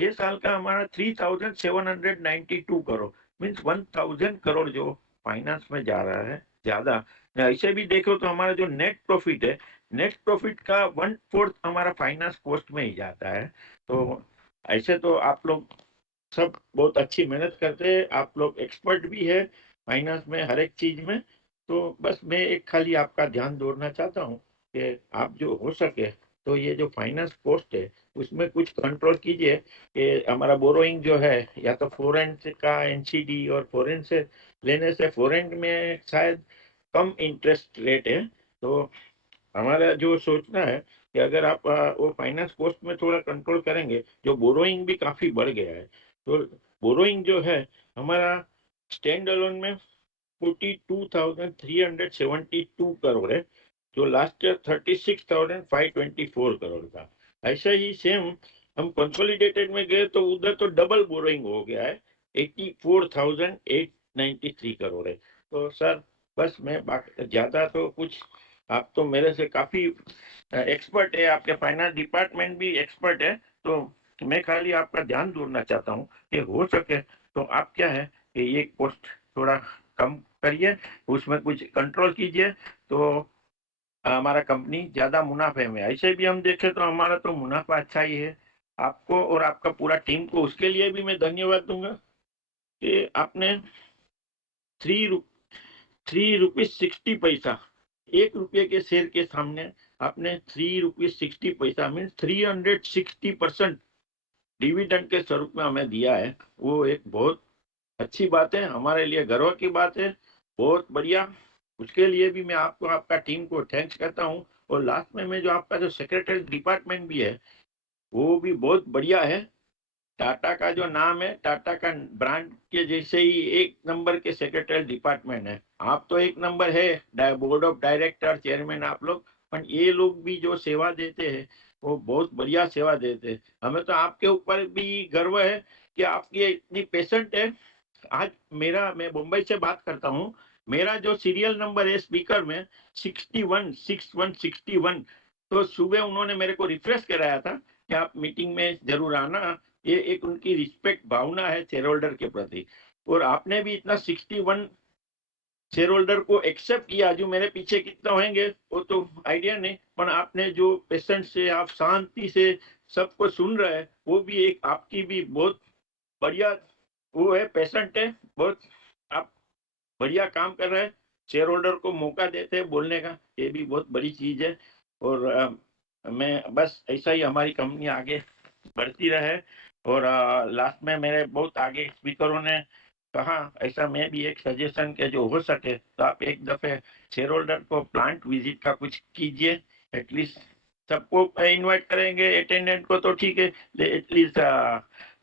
ये साल का हमारा 3792 करोड़, मीन्स 1000 करोड़ जो फाइनेंस में जा रहा है ज्यादा। ऐसे भी देखो तो हमारा जो नेट प्रॉफिट है, नेट प्रॉफिट का 1/4 हमारा फाइनेंस कॉस्ट में ही जाता है। तो ऐसे तो आप लोग सब बहुत अच्छी मेहनत करते हैं, आप लोग एक्सपर्ट भी है फाइनेंस में, हर एक चीज में। तो बस मैं एक खाली आपका ध्यान दोहराना चाहता हूँ कि आप जो हो सके तो ये जो फाइनेंस कॉस्ट है उसमें कुछ कंट्रोल कीजिए कि हमारा बोरोइंग जो है या तो फॉरेन का एनसीडी और फॉरेन से लेने से, फॉरेन में शायद कम इंटरेस्ट रेट है, तो हमारा जो सोचना है कि अगर आप वो फाइनेंस कॉस्ट में थोड़ा कंट्रोल करेंगे, जो बोरोइंग भी काफी बढ़ गया है, तो बोरोइंग जो है हमारा स्टैंड अलोन में 42,372 करोड़ है, जो लास्ट ईयर 36,524 करोड़ था। ऐसा ही सेम हम कंसोलिडेटेड में गए तो उधर तो डबल बोरोइंग हो गया है, 84,893 करोड़ है। तो सर बस मैं ज्यादा तो कुछ, आप तो मेरे से काफी एक्सपर्ट है, आपके फाइनेंस डिपार्टमेंट भी एक्सपर्ट है, तो मैं खाली आपका ध्यान दूरना चाहता हूँ कि हो सके तो आप क्या है कि ये कॉस्ट थोड़ा कम करिए, उसमें कुछ कंट्रोल कीजिए, तो हमारा कंपनी ज्यादा मुनाफे में। ऐसे भी हम देखें तो हमारा तो मुनाफा अच्छा ही है। आपको और आपका पूरा टीम को उसके लिए भी मैं धन्यवाद दूंगा। कि आपने 3 रुपीज 60 पैसा, 1 रुपये के शेयर के सामने आपने 3 रुपीज 60 पैसा मीन 360% डिविडेंड के स्वरूप में हमें दिया है। वो एक बहुत अच्छी बात है, हमारे लिए गर्व की बात है, बहुत बढ़िया। उसके लिए भी मैं आपको, आपका टीम को थैंक्स करता हूँ। और लास्ट में मैं जो आपका जो सेक्रेटरी डिपार्टमेंट भी है वो भी बहुत बढ़िया है। टाटा का जो नाम है, टाटा का ब्रांड के जैसे ही एक नंबर के सेक्रेटरी डिपार्टमेंट है। आप तो एक नंबर है, बोर्ड ऑफ डायरेक्टर चेयरमैन आप लोग, पर ये लोग भी जो सेवा देते हैं वो बहुत बढ़िया सेवा देते हैं। हमें तो आपके ऊपर भी गर्व है कि आपकी इतनी पेशेंट है। आज मैं मुंबई से बात करता हूँ, मेरा जो सीरियल नंबर है स्पीकर में 616161, तो सुबह उन्होंने मेरे को रिफ्रेश कराया था कि आप मीटिंग में जरूर आना। ये एक उनकी रिस्पेक्ट भावना है शेयर होल्डर के प्रति। और आपने भी इतना 61 शेयर होल्डर को एक्सेप्ट किया, जो मेरे पीछे कितना होंगे वो तो आइडिया नहीं, पर आपने जो पेशेंट से आप शांति से सबको सुन रहे हैं, वो भी एक आपकी भी बहुत बढ़िया वो है, पेशेंट है बहुत। आप बढ़िया काम कर रहे हैं, शेयर होल्डर को मौका देते हैं बोलने का, ये भी बहुत बड़ी चीज है। और मैं बस ऐसा ही हमारी कंपनी आगे बढ़ती रहे। और लास्ट में मेरे बहुत आगे स्पीकरों ने कहा, ऐसा मैं भी एक सजेशन के जो हो सके तो आप एक दफे शेयर होल्डर को प्लांट विजिट का कुछ कीजिए। एटलीस्ट सबको इनवाइट करेंगे अटेंडेंट को तो ठीक है, एटलीस्ट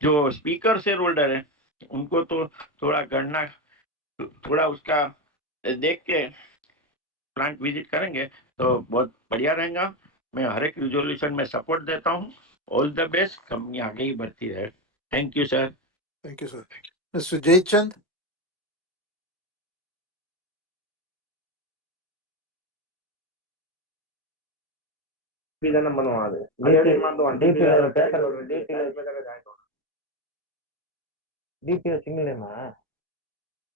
जो स्पीकर शेयर होल्डर है उनको तो थोड़ा गणना, थोड़ा उसका देख के प्लांट विजिट करेंगे तो बहुत बढ़िया रहेगा। मैं हर एक रिजोल्यूशन में सपोर्ट देता हूँ। ऑल द बेस्ट, कंपनी आगे ही बढ़ती रहे। Thank you sir. Thank you, sir. Mr. Jaychand.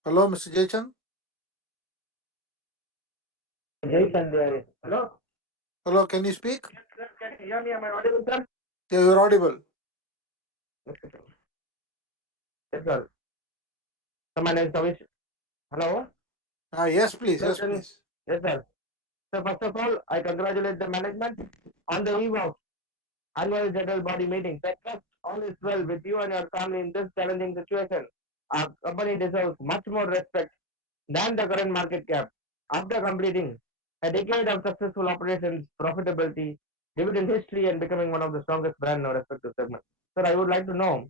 Hello, Mr. Jaychand. Hello. Hello, can you speak? Sir, can you hear me? Am I audible, sir? Yeah, you're audible. Yes, sir. So my name is Tavish. Hello. Yes, please. Sir, Yes, can you? please. Yes, sir. So first of all, I congratulate the management on the eve of annual general body meeting. I trust all is well with you and your family in this challenging situation. Our company deserves much more respect than the current market cap. After completing a decade of successful operations, profitability, dividend history, and becoming one of the strongest brand in our respective segment. Sir, I would like to know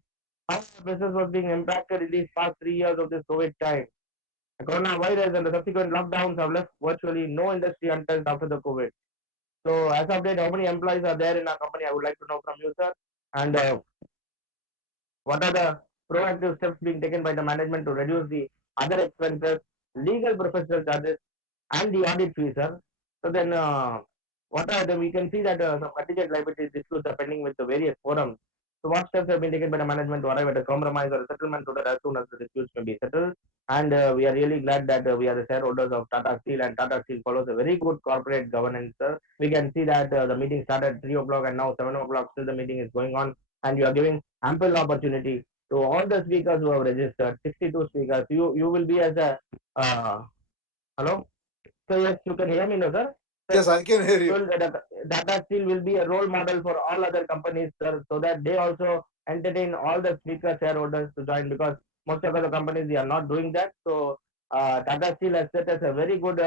how the business was being impacted in these past 3 years of this COVID time. The coronavirus and the subsequent lockdowns have left virtually no industry untouched after the COVID. So, as of date, how many employees are there in our company? I would like to know from you, sir. And what are the proactive steps being taken by the management to reduce the other expenses, legal professional charges, and the audit fees, sir? So then, what are the, we can see that some contingent liability disputes are pending with the various forums. So what steps have been taken by the management to arrive at a compromise or a settlement so that as soon as the disputes may be settled? And we are really glad that we are the shareholders of Tata Steel, and Tata Steel follows a very good corporate governance, sir. We can see that the meeting started at 3 o'clock and now 7 o'clock, still the meeting is going on, and you are giving ample opportunity to all the speakers who have registered, 62 speakers. You will be as a, hello? So yes, you can hear me now, sir? Yes, I can hear you. Tata Steel will be a role model for all other companies, sir, so that they also entertain all the speaker shareholders to join, because most of the companies, they are not doing that. So Tata Steel has set us a very good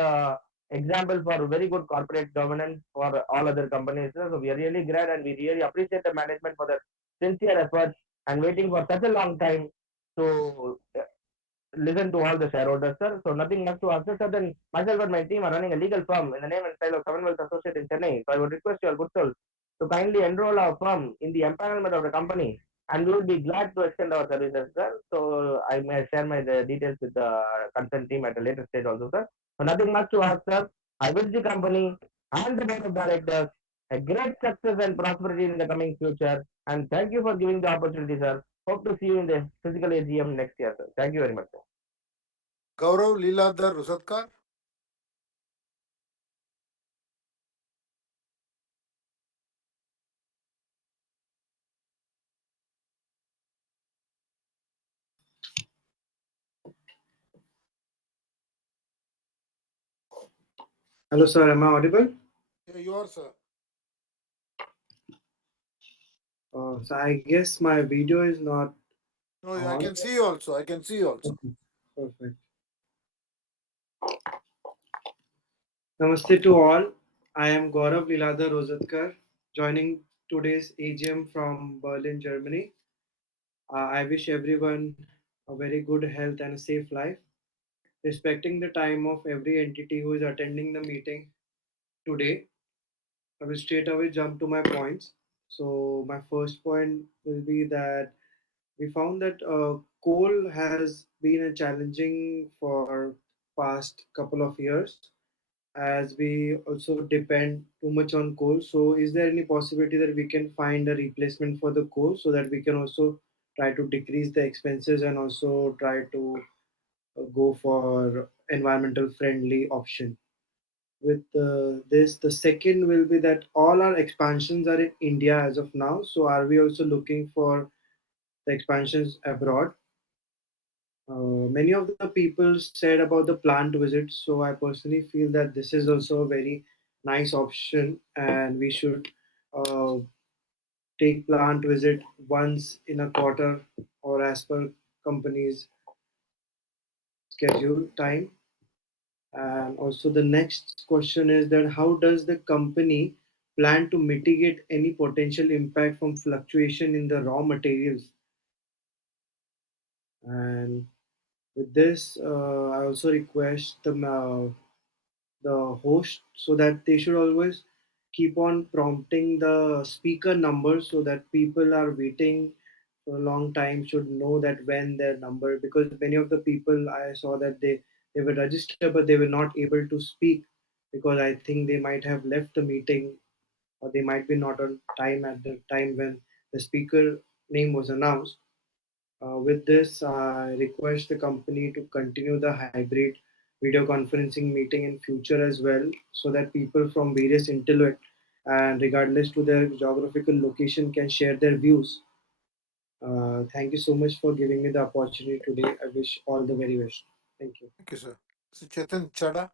example for very good corporate governance for all other companies, sir. So we are really glad and we really appreciate the management for their sincere efforts and waiting for such a long time to listen to all the shareholders, sir. So nothing much to answer, sir. Then myself and my team are running a legal firm in the name and style of Commonwealth Associate in Chennai. So I would request your good soul to kindly enroll our firm in the empanelment of the company, and we will be glad to extend our services, sir. So I may share my details with the consent team at a later stage also, sir. So nothing much to ask, sir. I wish the company and the board of directors a great success and prosperity in the coming future. And thank you for giving the opportunity, sir. Hope to see you in the physical AGM next year, sir. Thank you very much, sir. Gaurav Leeladhar Rusatkar. Hello, sir. Am I audible? Yeah, you are, sir. So I guess my video is not No, I on. can see you also. I can see you also. Okay, perfect. Namaste to all. I am Gaurav Liladhar Rozatkar, joining today's AGM from Berlin, Germany. I wish everyone a very good health and a safe life, respecting the time of every entity who is attending the meeting today. I will straight away jump to my points. So my first point will be that we found that coal has been a challenging for past couple of years as we also depend too much on coal. So is there any possibility that we can find a replacement for the coal so that we can also try to decrease the expenses and also try to go for environmental friendly option? With this, the second will be that all our expansions are in India as of now. So are we also looking for the expansions abroad? Many of the people said about the plant visits, so I personally feel that this is also a very nice option, and we should uh, take plant visit once in a quarter or as per company's schedule time. And also, the next question is that how does the company plan to mitigate any potential impact from fluctuation in the raw materials? And with this, I also request the host so that they should always keep on prompting the speaker number so that people are waiting for a long time should know that when their number, because many of the people I saw that they were registered but they were not able to speak because I think they might have left the meeting or they might be not on time at the time when the speaker name was announced. With this, I request the company to continue the hybrid video conferencing meeting in future as well, so that people from various intellect and regardless to their geographical location can share their views. Thank you so much for giving me the opportunity today. I wish all the very best. Thank you. Thank you, sir. So Chetan Chada.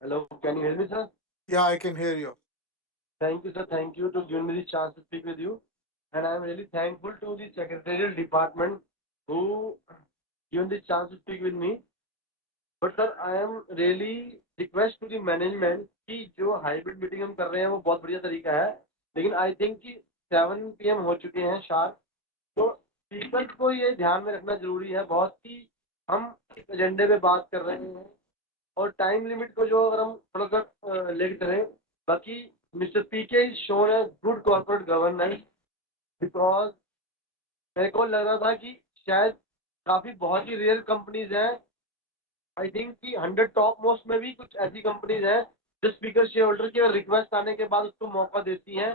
Hello, can you hear me, sir? Yeah, I can hear you. Thank you, sir. Thank you to give me the chance to speak with you. And I'm really thankful to the secretarial department who given the chance to speak with me. But sir, I am really request to the management कि जो hybrid meeting हम कर रहे हैं वो बहुत बढ़िया तरीका है. लेकिन I think कि 7 PM हो चुके हैं शार्प. तो स्पीकर को ये ध्यान में रखना जरूरी है बहुत कि हम एक एजेंडे पे बात कर रहे हैं और टाइम लिमिट को जो अगर हम थोड़ा सा लेट करें. बाकी mister PK is shown a good corporate governance because मेरे को लग रहा था कि शायद काफ़ी बहुत ही रेयर कंपनीज हैं. आई थिंक कि 100 टॉप मोस्ट में भी कुछ ऐसी कंपनीज हैं जो स्पीकर शेयर होल्डर के रिक्वेस्ट आने के बाद उसको मौका देती हैं.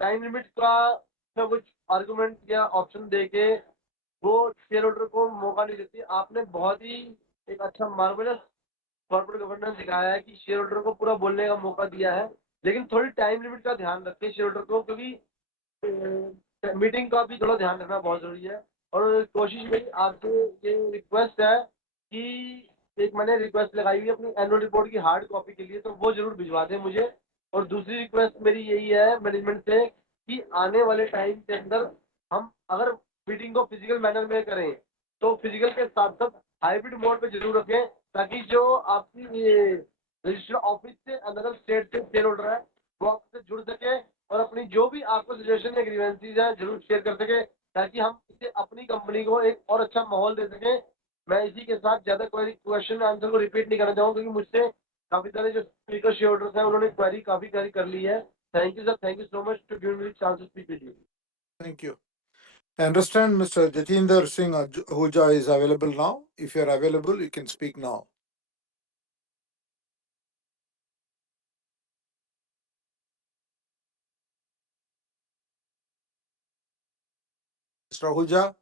टाइम लिमिट का कुछ आर्गूमेंट या ऑप्शन दे के वो शेयर होल्डर को मौका नहीं देती. आपने बहुत ही एक अच्छा मार्वलस कॉर्पोरेट गवर्नेंस दिखाया है कि शेयर होल्डर को पूरा बोलने का मौका दिया है. लेकिन थोड़ी टाइम लिमिट का ध्यान रखें शेयर होल्डर को क्योंकि मीटिंग का भी थोड़ा ध्यान रखना बहुत ज़रूरी है. और कोशिश मेरी आपसे ये रिक्वेस्ट है कि एक मैंने रिक्वेस्ट लगाई हुई है अपनी एनुअल रिपोर्ट की हार्ड कॉपी के लिए, तो वो ज़रूर भिजवा दें मुझे. और दूसरी रिक्वेस्ट मेरी यही है मैनेजमेंट से कि आने वाले टाइम के अंदर हम अगर मीटिंग को फिजिकल मैनर में करें तो फिजिकल के साथ साथ हाइब्रिड मोड पे जरूर रखें ताकि जो आपकी ये रजिस्टर ऑफिस से अनदर स्टेट से शेयर होल्डर है वो आपसे जुड़ सके और अपनी जो भी आपको सजेशन या ग्रीवेंसीज हैं जरूर शेयर कर सके ताकि हम इसे अपनी कंपनी को एक और अच्छा माहौल दे सकें. मैं इसी के साथ ज़्यादा कोई क्वेश्चन आंसर को रिपीट नहीं करना चाहूँगा क्योंकि मुझसे काफ़ी सारे जो स्पीकर शेयर होल्डर्स हैं उन्होंने क्वेरी काफ़ी क्वेरी कर ली है. Thank you sir. Thank you so much to give me chance to speak with you. Thank you. I understand Mr. Jatinder Singh Ahuja is available now. If you are available, you can speak now. Mr. Ahuja.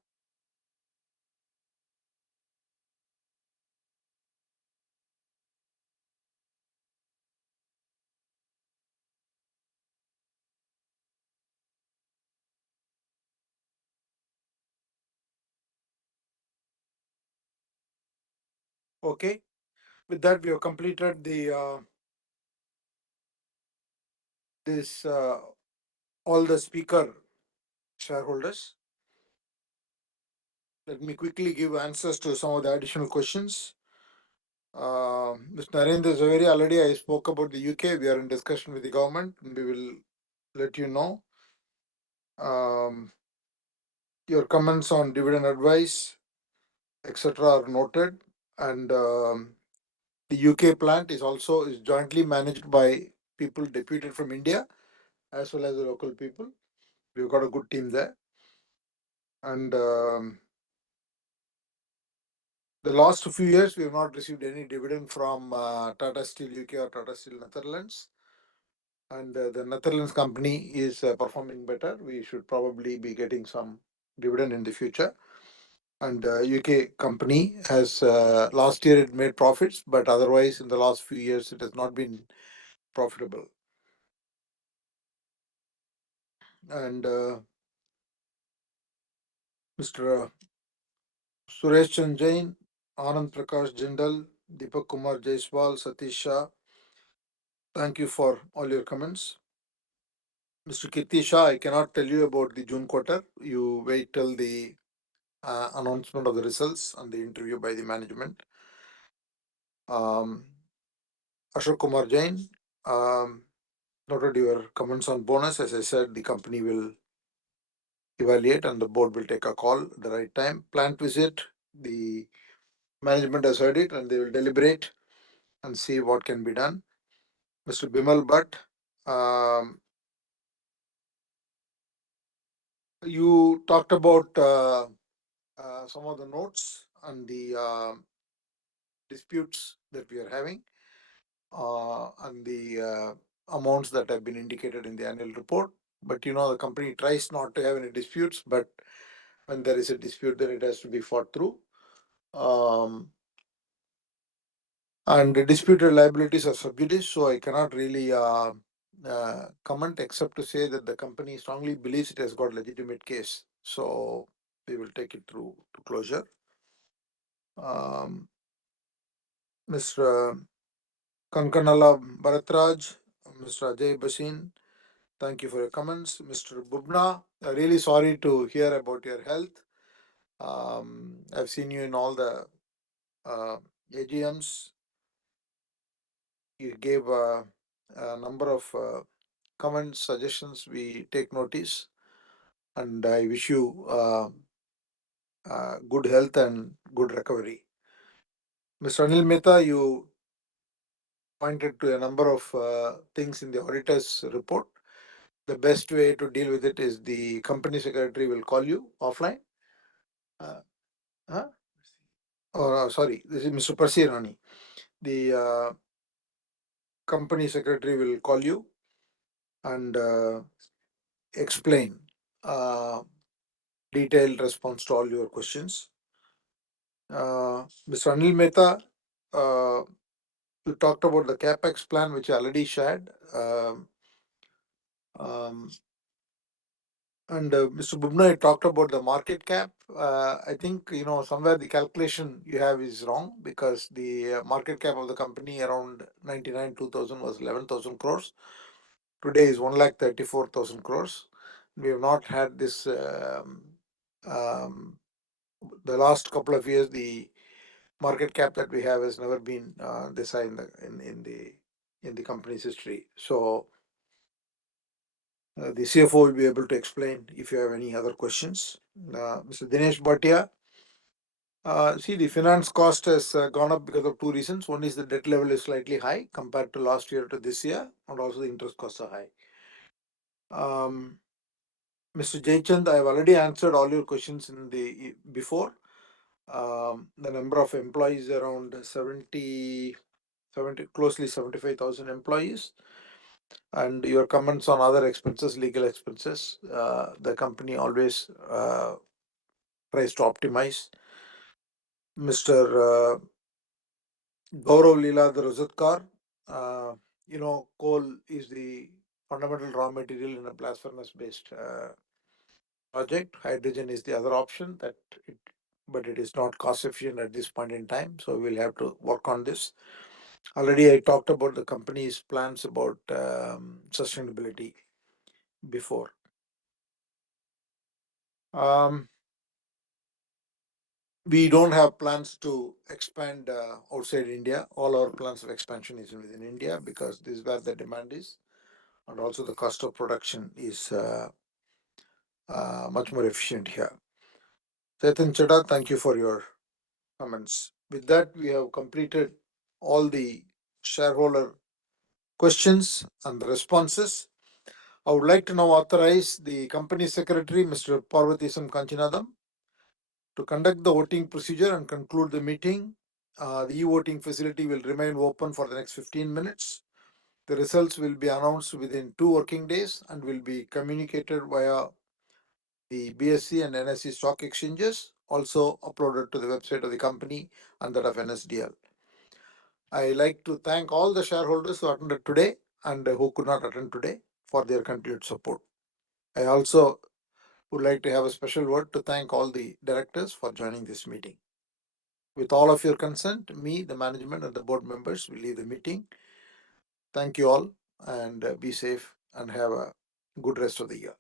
Okay, with that, we have completed the all the speaker shareholders. Let me quickly give answers to some of the additional questions. Mr. Narendra Zaveri, already I spoke about the UK. We are in discussion with the government, and we will let you know. Your comments on dividend advice, etc., are noted, and the UK plant is jointly managed by people deputed from India as well as the local people. We've got a good team there, and the last few years we have not received any dividend from Tata Steel UK or Tata Steel Netherlands, and the Netherlands company is performing better. We should probably be getting some dividend in the future. And UK company has last year it made profits, but otherwise in the last few years it has not been profitable. And Mr. Suresh Chandra Jain, Anand Prakash Jindal, Deepak Kumar Jaiswal, Satish Shah, thank you for all your comments. Mr. Kirti Shah, I cannot tell you about the June quarter. You wait till the announcement of the results and the interview by the management. Ashok Kumar Jain, noted your comments on bonus. As I said, the company will evaluate and the board will take a call at the right time. Plant visit, the management has heard it and they will deliberate and see what can be done. Mr. Bimal Bhatt, you talked about some of the notes and the disputes that we are having and the amounts that have been indicated in the annual report. But the company tries not to have any disputes, but when there is a dispute, then it has to be fought through. And the disputed liabilities are sub judice, so I cannot really comment except to say that the company strongly believes it has got legitimate case. So we will take it through to closure. Mr. Kankanala Bharatraj, Mr. Ajay Basin, thank you for your comments. Mr. Bubna, really sorry to hear about your health. I've seen you in all the AGMs. You gave a number of comments, suggestions. We take notice, and I wish you good health and good recovery. Mr. Anil Mehta, you pointed to a number of things in the auditor's report. The best way to deal with it is the company secretary will call you offline. Sorry, this is Mr. Pasirani. The company secretary will call you and explain detailed response to all your questions. Mr. Anil Mehta, you talked about the capex plan, which I already shared. And Mr. Bubna, you talked about the market cap. I think somewhere the calculation you have is wrong because the market cap of the company around 99 2000 was 11,000 crores. Today is 1,34,000 crores. We have not had this. The last couple of years, the market cap that we have has never been this high in the company's history. So the CFO will be able to explain if you have any other questions. Mr. Dinesh Bhatia, see the finance cost has gone up because of two reasons. One is the debt level is slightly high compared to last year to this year, and also the interest costs are high. Mr. Jaychand, I have already answered all your questions in the before. The number of employees around 70, closely 75,000 employees. And your comments on other expenses, legal expenses, the company always tries to optimize. Mr. Gaurav Leeladhar Rozatkar, coal is the fundamental raw material in a blast furnace based project. Hydrogen is the other option that it but it is not cost efficient at this point in time. So we'll have to work on this. Already I talked about the company's plans about sustainability before. We don't have plans to expand outside India. All our plans of expansion is within India because this is where the demand is, and also the cost of production is much more efficient here. Chetan Chada, thank you for your comments. With that, we have completed all the shareholder questions and the responses. I would like to now authorize the company secretary, Mr. Parvatisam Kanchinadam, to conduct the voting procedure and conclude the meeting. The e-voting facility will remain open for the next 15 minutes. The results will be announced within 2 working days and will be communicated via the BSE and NSE stock exchanges, also uploaded to the website of the company and that of NSDL. I like to thank all the shareholders who attended today and who could not attend today for their continued support. I also would like to have a special word to thank all the directors for joining this meeting. With all of your consent, me, the management, and the board members will leave the meeting. Thank you all and be safe and have a good rest of the year.